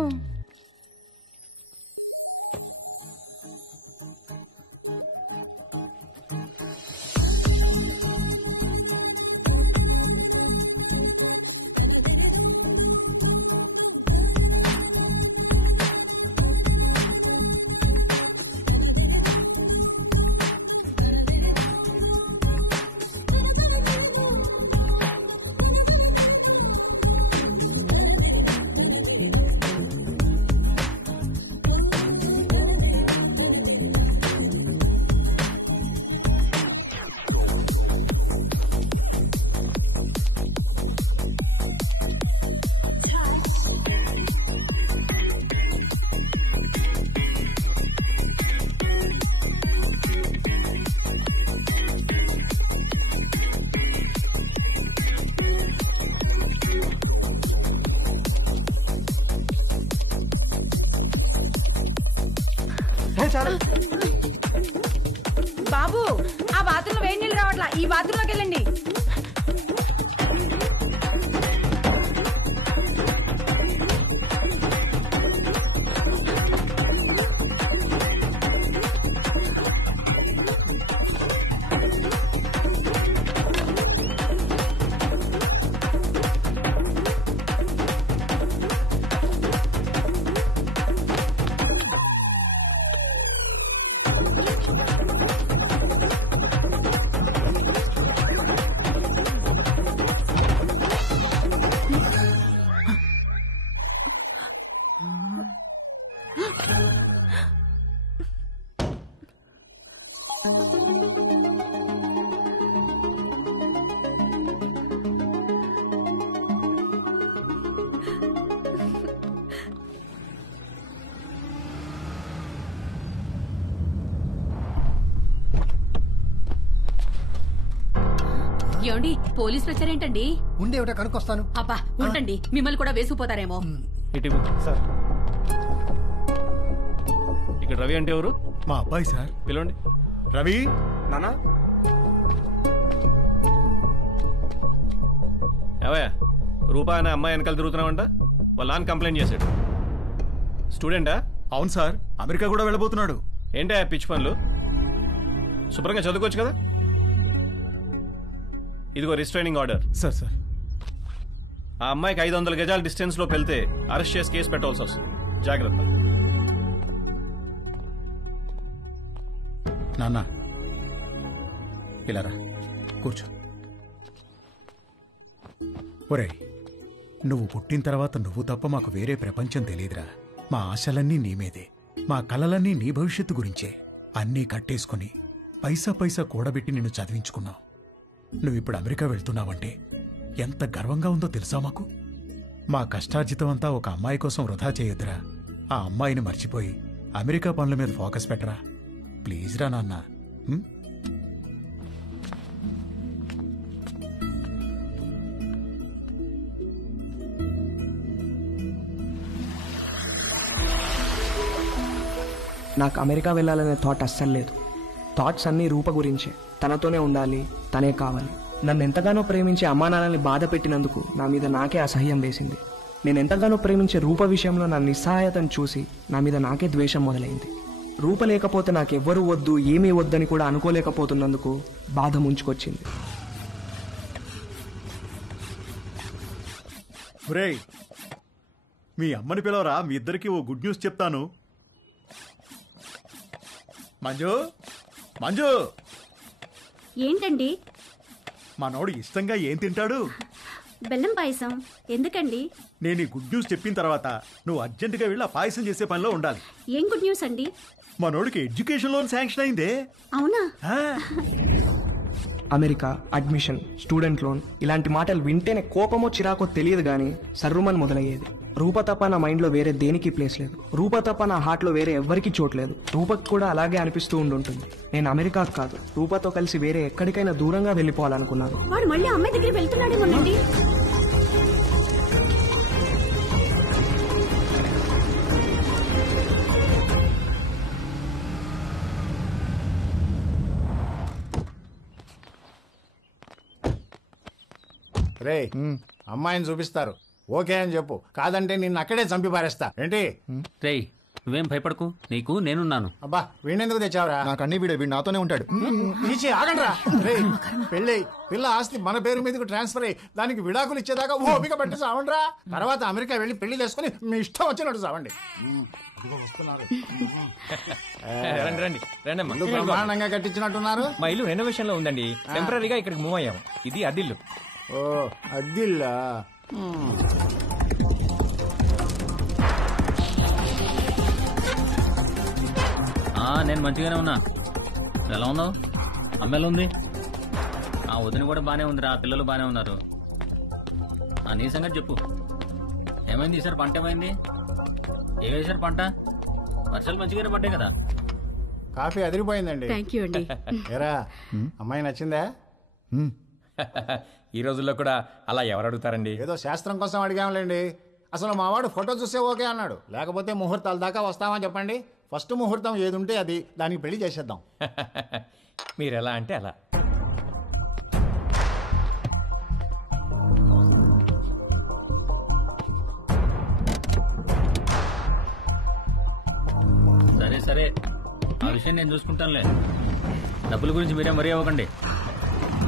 బాబు, ఆ బాత్రూంలో వేడి నీళ్ళు రావట్లా, ఈ బాత్రూంలోకి వెళ్ళండి. ఏమండి, పోలీసులు వచ్చారేంటండి? ఉండే ఒకటి కనుక్కొస్తాను. అబ్బా ఉండండి, మిమ్మల్ని కూడా వేసుకుపోతారేమో. సార్, ఇక్కడ రవి అంటే ఎవరు? మా అబ్బాయి సార్. పిలవండి. రవి నానా, ఏవయ్యా, రూపా అనే అమ్మాయి వెనకాల తిరుగుతున్నావంట. వాళ్ళ నాన్న కంప్లైంట్ చేశాడు. స్టూడెంటా? అవును సార్, అమెరికా కూడా వెళ్ళబోతున్నాడు. ఏంటి ఆ పిచ్చి పనులు? శుభ్రంగా చదువుకోవచ్చు కదా. ఇదిగో రిస్ట్రైనింగ్ ఆర్డర్. సార్ సార్ ఆ అమ్మాయికి 500 గజాల డిస్టెన్స్ లో వెళ్తే అరెస్ట్ చేసి కేసు పెట్టాల్సి వస్తుంది. జాగ్రత్త. నాన్న ఇలా రా, కూర్చో. ఒరేయ్, నువ్వు పుట్టిన తర్వాత నువ్వు తప్ప మాకు వేరే ప్రపంచం తెలియదురా. మా ఆశలన్నీ నీ మీదే, మా కలలన్నీ నీ భవిష్యత్తు గురించే. అన్నీ కట్టేసుకుని పైసా పైసా కూడబెట్టి నిన్ను చదివించుకున్నావు. నువ్విప్పుడు అమెరికా వెళ్తున్నావంటే ఎంత గర్వంగా ఉందో తెలుసా మాకు. మా కష్టార్జితం అంతా ఒక అమ్మాయి కోసం వృధా చేయొద్దురా. ఆ అమ్మాయిని మర్చిపోయి అమెరికా పనుల మీద ఫోకస్ పెట్టరా. ప్లీజ్ రా నాన్న. నాకు అమెరికా వెళ్ళాలనే థాట్ అస్సలు లేదు. థాట్స్ అన్నీ రూప గురించే. తనతోనే ఉండాలి, తనే కావాలి. నన్ను ఎంతగానో ప్రేమించే అమ్మా నాన్నల్ని బాధ పెట్టినందుకు నా మీద నాకే అసహ్యం వేసింది. నేను ఎంతగానో ప్రేమించే రూప విషయంలో నా నిస్సహాయతను చూసి నా మీద నాకే ద్వేషం మొదలైంది. రూప లేకపోతే నాకెవ్వరూ వద్దు, ఏమీ వద్దని కూడా అనుకోలేకపోతున్నందుకు బాధ ముంచుకొచ్చింది. ఒరేయ్, మీ అమ్మని పిలవరా, మీ ఇద్దరికి ఓ గుడ్ న్యూస్ చెప్తాను. మంజు, మంజు. ఏంటండి? మనోడు ఇష్టంగా ఏం తింటాడు? బెల్లం పాయసం. ఎందుకండి? నేను ఈ గుడ్ న్యూస్ చెప్పిన తర్వాత నువ్వు అర్జెంటుగా వెళ్ళి ఆ పాయసం చేసే పనిలో ఉండాలి. ఏం గుడ్ న్యూస్ అండి? మనోడికి ఎడ్యుకేషన్ లోన్ శాంక్షన్ అయిందే. అవునా? అమెరికా, అడ్మిషన్, స్టూడెంట్ లోన్ ఇలాంటి మాటలు వింటేనే కోపమో చిరాకో తెలియదు కానీ సర్రుమని మొదలయ్యేది. రూప తప్ప నా మైండ్లో వేరే దేనికి ప్లేస్ లేదు. రూప తప్ప నా హార్ట్లో వేరే ఎవ్వరికి చోట్లేదు. రూపకు కూడా అలాగే అనిపిస్తూ ఉండుంటుంది. నేను అమెరికాకు కాదు, రూపతో కలిసి వేరే ఎక్కడికైనా దూరంగా వెళ్ళిపోవాలనుకున్నాను. వాడు మళ్ళీ అమ్మాయి దగ్గర వెళ్తున్నాడేమోనండి. రే, అమ్మాయిని చూపిస్తారు, ఓకే అని చెప్పు. కాదంటే నిన్ను అక్కడే చంపి పారేస్తా. ఏంటి? రేయ్, నువ్వేం భయపడకు, నీకు నేనున్నాను. అబ్బా, వీణెందుకు తెచ్చావురా? నాకు అన్ని వీడు నాతోనే ఉంటాడు. ఆగండ్రా. రే, పెళ్ళి పిల్ల ఆస్తి మన పేరు మీదకి ట్రాన్స్ఫర్ అయ్యి దానికి విడాకులు ఇచ్చేదాకా ఓపిక పట్టి సావండ్రా. తర్వాత అమెరికా వెళ్ళి పెళ్లి చేసుకుని మీ ఇష్టం వచ్చినట్టు సావండి. బ్రహ్మాండంగా కట్టించినట్టున్నారు. మా ఇల్లు రెనోవేషన్ లో ఉందండి. టెంపరీగా ఇక్కడికి మూవ్ అయ్యాం. ఇది అద్దిల్లు. ఓ, అద్దిల్లా? నేను మంచిగానే ఉన్నా. ఎలా ఉన్నావు? అమ్మాయిలు ఉంది, ఆ వదిన కూడా బానే ఉందిరా. పిల్లలు బానే ఉన్నారు. నీ సంగతి చెప్పు. ఏమైంది ఈసారి? పంట ఏమైంది? ఏ వేసారు పంట? వర్షాలు మంచిగానే పడ్డాయి కదా. కాఫీ అదిరిపోయిందండి. థ్యాంక్ యూ అండి. ఏరా, అమ్మాయి నచ్చిందా? ఈ రోజుల్లో కూడా అలా ఎవరు అడుగుతారండి? ఏదో శాస్త్రం కోసం అడిగాంలేండి. అసలు మావాడు ఫోటో చూస్తే ఓకే అన్నాడు. లేకపోతే ముహూర్తాల దాకా వస్తామని చెప్పండి. ఫస్ట్ ముహూర్తం ఏది ఉంటే అది, దానికి పెళ్లి చేసేద్దాం. మీరు ఎలా అంటే అలా. సరే సరే, ఆ విషయం నేను చూసుకుంటానులే. డబ్బుల గురించి మీరే మరీ అవ్వకండి.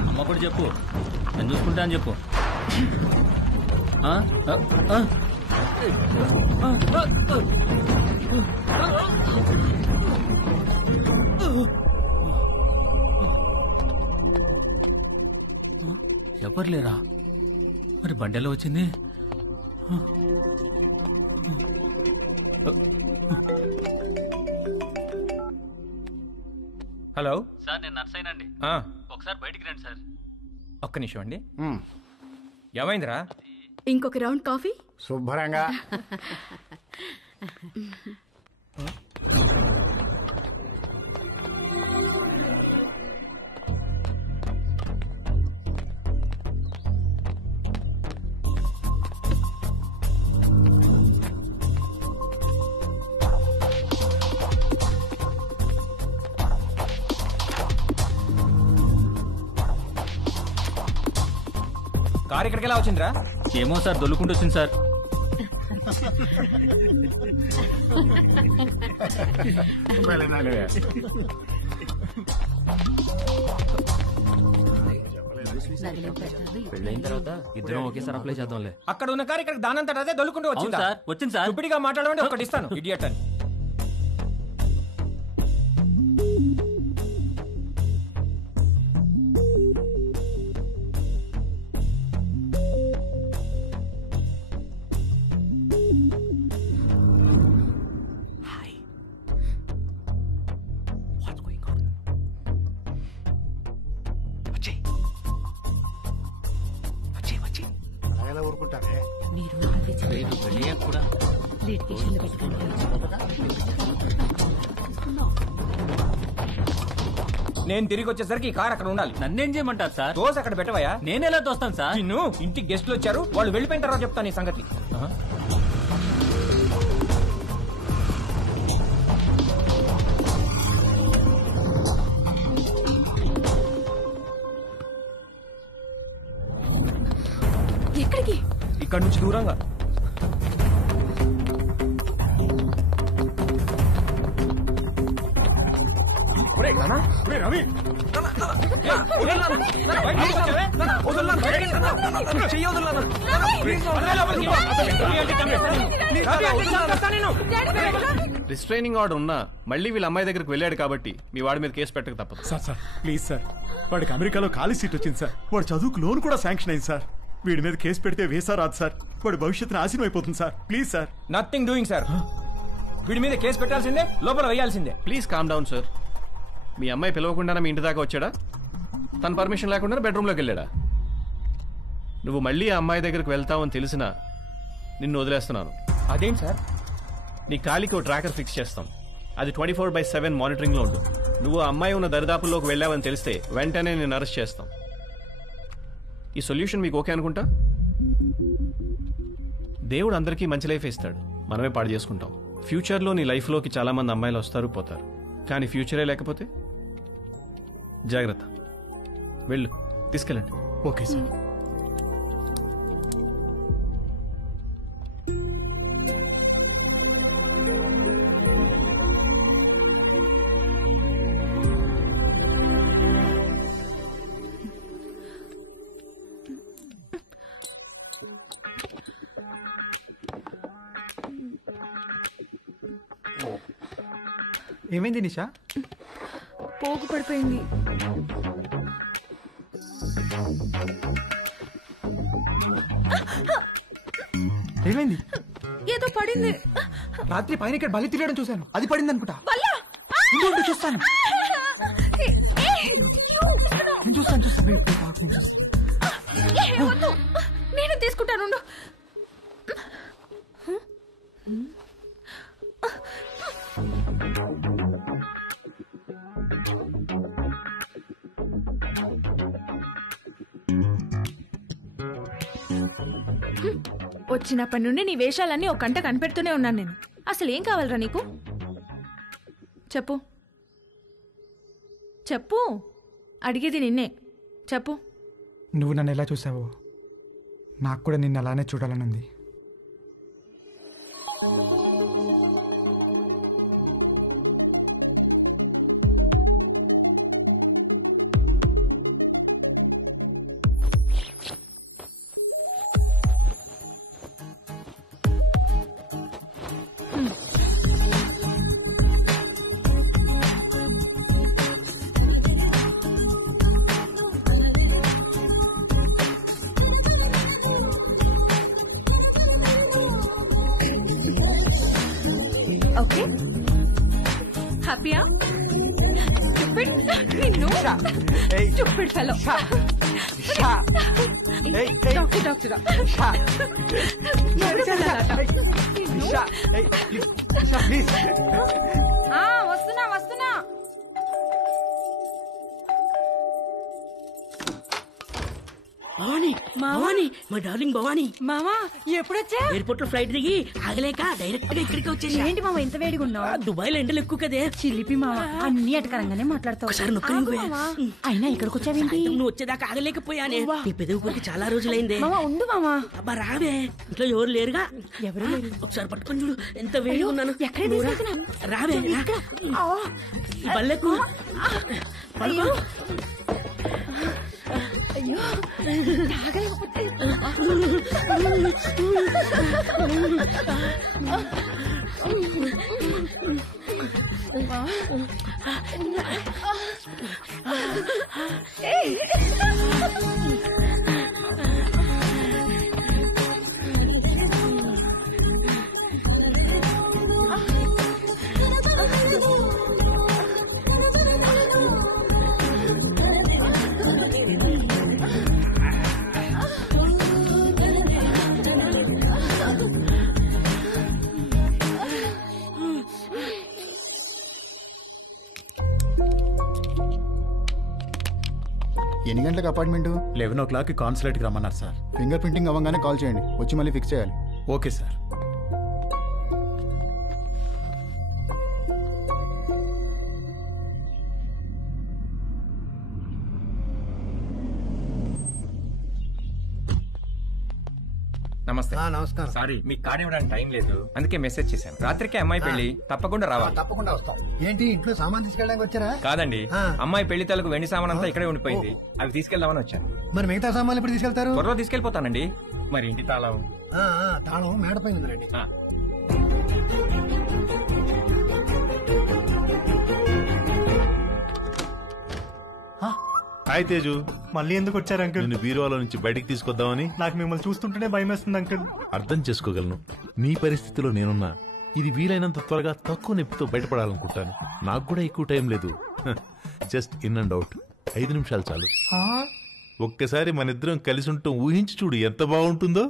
అమ్మ కూడా చెప్పు, నేను చూసుకుంటా అని చెప్పు. ఎవరు లేరా? మరి బండెలో వచ్చింది. హలో సార్, నేను నర్సైనండి. ఒకసారి బయటికి రండి సార్. ఒక్క నిమిషం అండి. ఏమైందిరా? ఇంకొక రౌండ్ కాఫీ. శుభ్రంగా. కారు ఇక్కడికి ఎలా వచ్చిందిరా? ఏమో సార్, దొల్లుకుంటూ వచ్చింది సార్. పెళ్ళైన తర్వాత ఇద్దరం ఒకేసారి అప్లై చేద్దాంలే. అక్కడ ఉన్న కారు ఇక్కడ దానంతట అదే దొల్లుకుంటూ వచ్చిందా? అవును సార్, వచ్చింది సార్. ఇప్పటిగా మాట్లాడమంటే ఒకటి ఇస్తాను, ఇడియట్ అని. ఊరుకుంటారే నేను తిరిగి వచ్చేసరికి ఈ కార్ అక్కడ ఉండాలి. నన్నేం చేయమంటారు సార్? దోశ అక్కడ పెట్టవయా? నేను ఎలా తోస్తాను సార్? నిన్ను ఇంటికి గెస్ట్లు వచ్చారు, వాళ్ళు వెళ్ళిపోయిన తర్వాత చెప్తాను ఈ సంగతి. ఎక్కడికి? ఇక్కడ నుంచి దూరంగా. రిస్ట్రైనింగ్ ఆర్డర్ ఉన్నా మళ్ళీ వీళ్ళ అమ్మాయి దగ్గరికి వెళ్ళాడు కాబట్టి మీ వాడి మీద కేసు పెట్టక తప్పదు. సార్ ప్లీజ్ సార్, వాడికి అమెరికాలో ఖాళీ సీట్ వచ్చింది సార్. వాడు చదువుకు లోన్ కూడా శాంక్షన్ అయింది సార్. వీడి మీద కేసు పెడితే వీసా రాదు సార్. వాడి భవిష్యత్తు నాశనం అయిపోతుంది sir. Please sir. Nothing doing sir. వీడి మీద కేసు పెట్టాల్సిందే, లోపల వేయాల్సిందే. Please calm down sir. మీ అమ్మాయి పిలవకుండానే మీ ఇంటి దాకా వచ్చాడా? తన పర్మిషన్ లేకుండా బెడ్రూమ్లోకి వెళ్ళాడా? నువ్వు మళ్ళీ ఆ అమ్మాయి దగ్గరికి వెళ్తావని తెలిసినా నిన్ను వదిలేస్తున్నాను. అదేంటి సార్? నీ కాలికి ఓ ట్రాకర్ ఫిక్స్ చేస్తాం. అది 24/7 మానిటరింగ్లో ఉంటుంది. నువ్వు ఆ అమ్మాయి ఉన్న దరిదాపుల్లోకి వెళ్ళావని తెలిస్తే వెంటనే నేను అరెస్ట్ చేస్తాం. ఈ సొల్యూషన్ మీకు ఓకే అనుకుంటా? దేవుడు అందరికీ మంచి లైఫ్ ఇస్తాడు, మనమే పాడు చేసుకుంటాం. ఫ్యూచర్లో నీ లైఫ్లోకి చాలా మంది అమ్మాయిలు వస్తారు పోతారు, కానీ ఫ్యూచరే లేకపోతే జాగ్రత్త. వెళ్ళు, తీసుకెళ్ళండి. Okay sir. ఏమైంది నిషా? పోగు పడిపోయింది. ఏమైంది? ఏదో పడింది. రాత్రి పైన ఇక్కడ బలి తిరగడం చూశాను, అది పడింది అనుకుంటా. చూస్తాను నేను చూస్తాను. నేను తీసుకుంటాను. వచ్చినప్పటి నుండి నీ వేషాలన్నీ ఒక గంట కనిపెడుతూనే ఉన్నాను నేను. అసలు ఏం కావాలరా నీకు? చెప్పు చెప్పు, అడిగేది నిన్నే. చెప్పు. నువ్వు నన్ను ఎలా చూసావో నాకు కూడా నిన్ను అలానే చూడాలనుంది. ఓకే, హ్యాపీయా? స్టూపిడ్ నిన్ను, స్టూపిడ్ ఫెలో. డాక్టర్ వస్తున్నా వస్తున్నా. భవాని భవాని మా డార్లింగ్ భవాని మామా ఎప్పుడొచ్చా? ఎయిర్పోర్ట్ లో ఫ్లైట్ దిగి ఆగలేక డైరెక్ట్ గా ఇక్కడికి వచ్చేసి. ఏంటి మామ ఇంత వేడిగా ఉన్నావు? దుబాయ్ లో ఎండలు ఎక్కువ కదే. చిలిపి మామ అన్ని అటకరంగానే మాట్లాడతావు. ఒకసారి నొక్కని అయినా ఇక్కడికి వచ్చావేంటి? నువ్వు వచ్చేదాకా ఆగలేకపోయానే. నీ పెదవి కొరికి చాలా రోజులైందే. మామ ఉండు మామ. అబ్బా రావే, ఇంట్లో ఎవరు లేరుగా? ఎవరు లేరు. ఒకసారి పట్టుకొని చూడు ఎంత వేడిగా ఉన్నాను. ఎక్కడ తీసుకెళ్తున్నా? రావే ఈ బల్లెకు పడుకో. అయ్యో తాగలేకపోతే ఎన్ని గంటలకు అపార్ట్మెంట్? 11 కాన్సులేట్కి రమ్మన్నారు సార్. ఫింగర్ ప్రింటింగ్ అవ్వగానే కాల్ చేయండి, వచ్చి మళ్ళీ ఫిక్స్ చేయాలి. Okay sir. నమస్తే. నమస్కారం. సారీ మీకు కార్డు ఇవ్వడానికి టైం లేదు, అందుకే మెసేజ్ చేశాను. రాత్రికి అమ్మాయి పెళ్లి, తప్పకుండా రావాలి. తప్పకుండా వస్తాం. ఏంటి ఇంట్లో సామాన్ తీసుకెళ్ళడానికి వచ్చారా? కాదండి, అమ్మాయి పెళ్లి తాలూకు వెండి సామాన్ అంతా ఇక్కడే ఉండిపోయింది, అవి తీసుకెళ్దామని వచ్చాను. మరి మిగతా సామాన్లు ఎప్పుడు తీసుకెళ్తారు? త్వరలో తీసుకెళ్లిపోతానండి. మరి ఇంటి తాళం? తాళం మేడపై ఉందండి. హాయ్ తేజు. మళ్ళీ ఎందుకు వచ్చారు అంకుల్? నిన్ను బీరువాలో నుంచి బయటికి తీసుకొద్దామని. నాకు మిమ్మల్ని చూస్తుంటేనే భయం వేస్తుంది అంకుల్. అర్థం చేసుకోగలను, నీ పరిస్థితిలో నేనున్నా. ఇది వీలైనంత త్వరగా తక్కువ నొప్పితో బయటపడాలనుకుంటాను. నాకు కూడా ఎక్కువ టైం లేదు. జస్ట్ ఇన్ అండ్ అవుట్ 5 నిమిషాలు చాలు. ఒక్కసారి మన ఇద్దరం కలిసి ఉంటాం ఊహించి చూడు ఎంత బాగుంటుందో.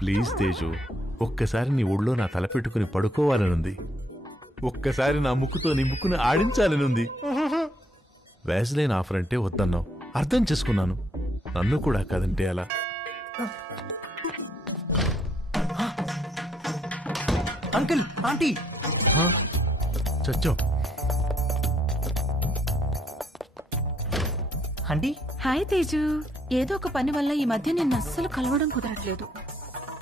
ప్లీజ్ తేజు, ఒక్కసారి నీ ఒళ్ళో నా తల పెట్టుకుని పడుకోవాలనుంది. ఒక్కసారి నా ముక్కుతో నీ ముక్కుని ఆడించాలనుంది. వ్యాజ్లైన్ ఆఫర్ అంటే వద్దన్నావు, అర్థం చేసుకున్నాను. నన్ను కూడా కాదంటే అలా. అంకుల్, ఆంటీ చచ్చో. ఆంటీ. హాయ్ తేజు. ఏదో ఒక పని వల్ల ఈ మధ్య నిన్ను అస్సలు కలవడం కుదరట్లేదు,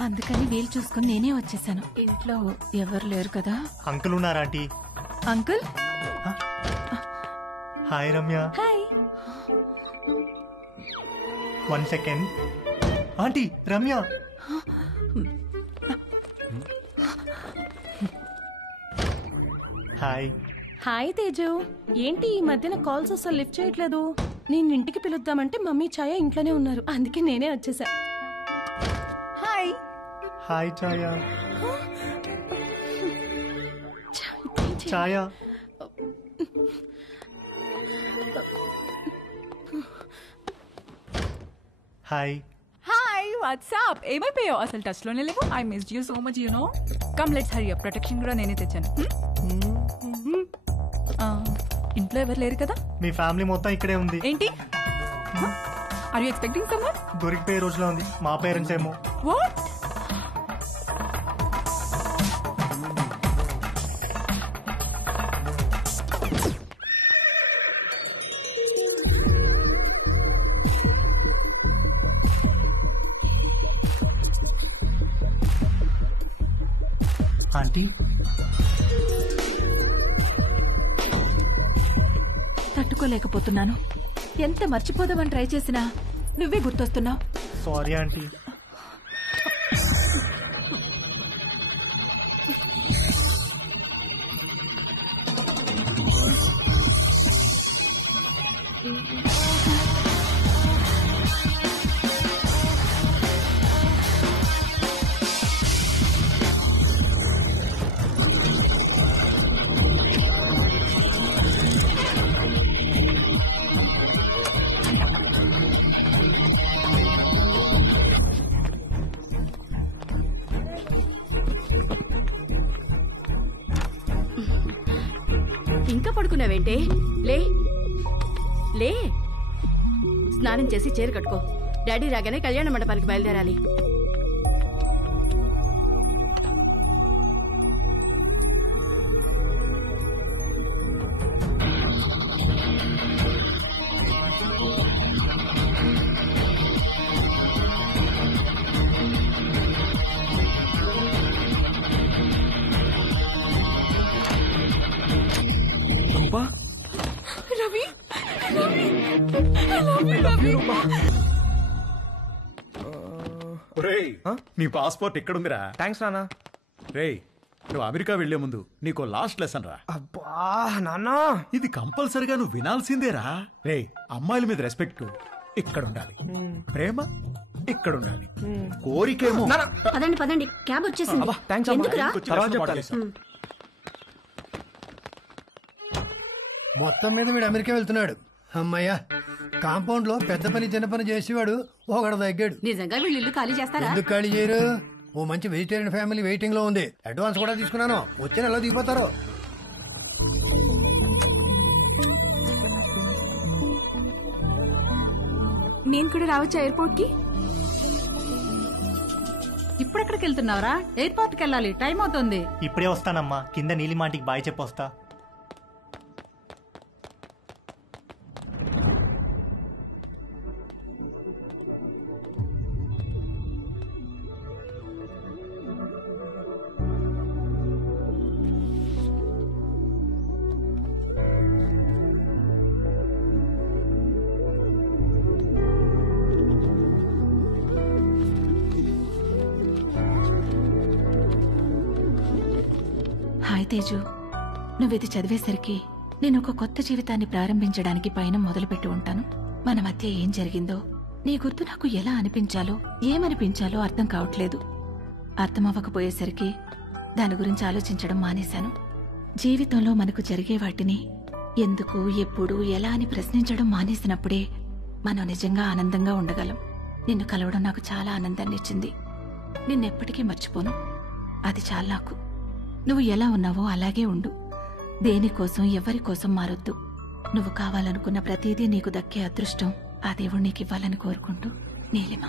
అందుకని వీలు చూసుకుని నేనే వచ్చేసాను. ఇంట్లో ఎవరు లేరు కదా? అంకుల్ ఉన్నారా aunty? Uncle. Hi Ramya. Hi. 1 second. Aunty Ramya. Hi. Hi Teju. ఏంటి ఈ మధ్యన కాల్స్ అసలు లిఫ్ట్ చేయట్లేదు? నేను ఇంటికి పిలుద్దామంటే మమ్మీ ఛాయ ఇంట్లోనే ఉన్నారు, అందుకే నేనే వచ్చేసా. Hi. Hi Chaya. Chaya. Hi. Hi what's up. ఏమైపోయావు? అసలు టచ్ లోనే లేవు. I missed you so much you know. Come let's hurry up. Protection కూడా నేనే తెచ్చాను. ఇంట్లో ఎవరు లేరు కదా? మీ ఫ్యామిలీ మొత్తం ఇక్కడే ఉంది. ఏంటి? Are you expecting someone? దొరికిపోయే రోజులో ఉంది. మా పేరెంట్స్ ఏమో. వాట్? ఆంటీ. తట్టుకోలేకపోతున్నాను. ఎంత మర్చిపోదామని ట్రై చేసినా నువ్వే గుర్తొస్తున్నావు. Sorry aunty. ఇంకా పడుకున్నావేంటే? లే లే, స్నానం చేసి చీర కట్టుకో. డాడీ రాగానే కళ్యాణ మండపానికి బయలుదేరాలి. రవి, ఒరేయ్, నీ పాస్పోర్ట్ ఎక్కడుందిరా? థ్యాంక్స్ నాన్న. రేయ్, నువ్వు అమెరికా వెళ్లే ముందు నీకు లాస్ట్ లెసన్ రా. అబ్బా నాన్న, ఇది కంపల్సరిగా నువ్వు వినాల్సిందేరా. రేయ్, అమ్మాయిల మీద రెస్పెక్ట్ ఇక్కడ ఉండాలి, ప్రేమ ఇక్కడ ఉండాలి, కోరికేమో. పదండి పదండి, క్యాబ్ వచ్చేసింది. ఎందుకురా? మొత్తం మీద వీడు అమెరికా వెళ్తున్నాడు. అమ్మయ్యా, కాంపౌండ్ లో పెద్ద పని చిన్న పని చేసేవాడు ఒకడు తగ్గాడు. నిజంగా వీళ్ళు ఇల్లు ఖాళీ చేస్తారా? ఎందుకు ఖాళీ చేయరు? ఓ మంచి వెజిటేరియన్ ఫ్యామిలీ వెయిటింగ్ లో ఉంది. అడ్వాన్స్ కూడా తీసుకున్నాను, వచ్చి నెలలో దిగిపోతారు. నేను కూడా రావచ్చా ఎయిర్పోర్ట్ కి? ఇప్పుడెక్కడికి వెళ్తున్నావురా? ఎయిర్పోర్ట్ కి వెళ్ళాలి, టైం అవుతుంది. ఇప్పుడే వస్తానమ్మా, కింద నీలిమాటికి బాయ్ చెప్పొస్తా. హాయ్ తేజు, నువ్విది చదివేసరికి నేను ఒక కొత్త జీవితాన్ని ప్రారంభించడానికి పైన మొదలుపెట్టి ఉంటాను. మన మధ్య ఏం జరిగిందో నీ గుర్తు నాకు ఎలా అనిపించాలో ఏమనిపించాలో అర్థం కావట్లేదు. అర్థమవ్వకపోయేసరికి దాని గురించి ఆలోచించడం మానేశాను. జీవితంలో మనకు జరిగే వాటిని ఎందుకు, ఎప్పుడు, ఎలా అని ప్రశ్నించడం మానేసినప్పుడే మనం నిజంగా ఆనందంగా ఉండగలం. నిన్ను కలవడం నాకు చాలా ఆనందాన్ని ఇచ్చింది. నిన్నెప్పటికీ మర్చిపోను. అది చాలా నాకు. నువ్వు ఎలా ఉన్నావో అలాగే ఉండు. దేనికోసం ఎవరి కోసం మారొద్దు. నువ్వు కావాలనుకున్న ప్రతిదీ నీకు దక్కే అదృష్టం ఆ దేవుడు నీకు ఇవ్వాలని కోరుకుంటూ, నీలిమ.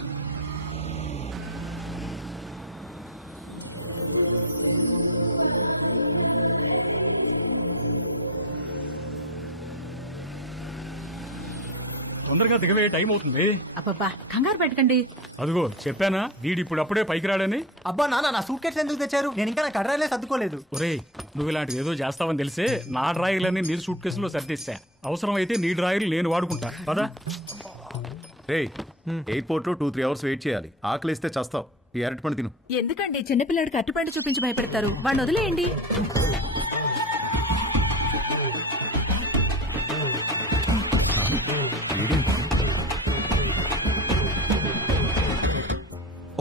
తొందరగా దిగవే, టైం అవుతుంది. అబ్బబ్బా, కంగారు పెట్టకండి. అదిగో చెప్పానా, వీడి ఇప్పుడు అప్పుడే పైకి రాడని. అబ్బా నాన్న, నా సూట్ కేసు ఎందుకు తెచ్చారు? నేను ఇంకా నా కడ్రాయిలే సర్దుకోలేదు. ఒరేయ్, నువ్వు ఇలాంటిది ఏదో చేస్తావని తెలిసే నా డ్రాయర్లని నీ సూట్ కేసులో సర్దిస్తా. అవసరం అయితే నీ డ్రాయర్లు నేను వాడుకుంటా పదా. రేయ్, ఎయిర్పోర్ట్ లో 2-3 అవర్స్ వెయిట్ చేయాలి. ఆకలిస్తే చేస్తావు. ఈ అరటిపండు తిను. ఎందుకండి చిన్నపిల్లాడికి అరటిపండు చూపించి భయపెడతారు? వాడిని వదిలేయండి.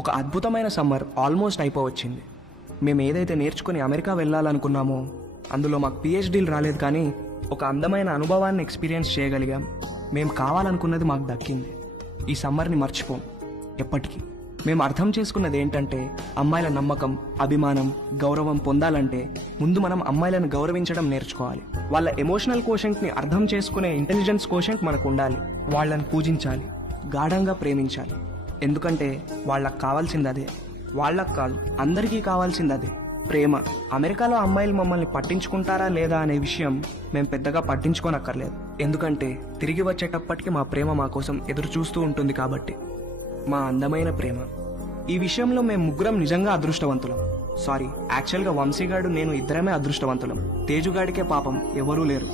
ఒక అద్భుతమైన సమ్మర్ ఆల్మోస్ట్ అయిపోవచ్చింది. మేము ఏదైతే నేర్చుకుని అమెరికా వెళ్ళాలనుకున్నామో అందులో మాకు పిహెచ్డీలు రాలేదు, కానీ ఒక అందమైన అనుభవాన్ని ఎక్స్పీరియన్స్ చేయగలిగాం. మేము కావాలనుకున్నది మాకు దక్కింది. ఈ సమ్మర్ని మర్చిపోం ఎప్పటికీ. మేము అర్థం చేసుకున్నది ఏంటంటే, అమ్మాయిల నమ్మకం, అభిమానం, గౌరవం పొందాలంటే ముందు మనం అమ్మాయిలను గౌరవించడం నేర్చుకోవాలి. వాళ్ళ ఎమోషనల్ కోషెంట్ని అర్థం చేసుకునే ఇంటెలిజెన్స్ కోషెంట్ మనకు ఉండాలి. వాళ్ళని పూజించాలి, గాఢంగా ప్రేమించాలి. ఎందుకంటే వాళ్ళకు కావాల్సింది అదే. వాళ్ళకు కాదు, అందరికీ కావాల్సింది అదే, ప్రేమ. అమెరికాలో అమ్మాయిలు మమ్మల్ని పట్టించుకుంటారా లేదా అనే విషయం మేము పెద్దగా పట్టించుకోనక్కర్లేదు. ఎందుకంటే తిరిగి వచ్చేటప్పటికి మా ప్రేమ మా కోసం ఎదురు చూస్తూ ఉంటుంది కాబట్టి. మా అందమైన ప్రేమ. ఈ విషయంలో మేము ముగ్గురం నిజంగా అదృష్టవంతులం. సారీ, యాక్చువల్గా వంశీగాడు నేను ఇద్దరమే అదృష్టవంతులం. తేజుగాడికే పాపం ఎవరూ లేరు.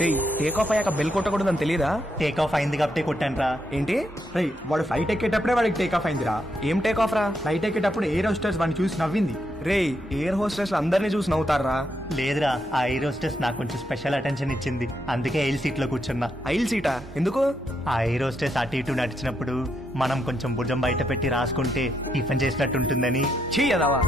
రేయ్, టేక్ ఆఫ్ అయ్యాక బెల్ కొట్టకూడదని తెలీదా? టేక్ ఆఫ్ అయింది కాబట్టి కొట్టాను రా. ఏంటి? రేయ్, వాడు ఫ్లైట్ ఎక్కేటప్పుడే వాడికి టేక్ ఆఫ్ అయిందిరా. ఏం టేక్ ఆఫ్ రా? ఫ్లైట్ ఎక్కేటప్పుడు ఎయిర్ హోస్టెస్ వాడిని చూసి నవ్వింది. రేయ్, ఎయిర్ హోస్టెస్ అందరినీ చూసి నవ్వుతారా? లేదురా, ఆ ఎయిర్ హోస్టెస్ నాకు కొంచెం స్పెషల్ అటెన్షన్ ఇచ్చింది. అందుకే ఐల్ సీట్ లో కూర్చున్నా. ఐల్ సీటా? ఎందుకు? ఆ ఎయిర్ హోస్టెస్ అటు ఇటు నడిచినప్పుడు మనం కొంచెం భుజం బయట పెట్టి రాసుకుంటే టిఫిన్ చేసినట్టు ఉంటుందని. చెయ్యదావా?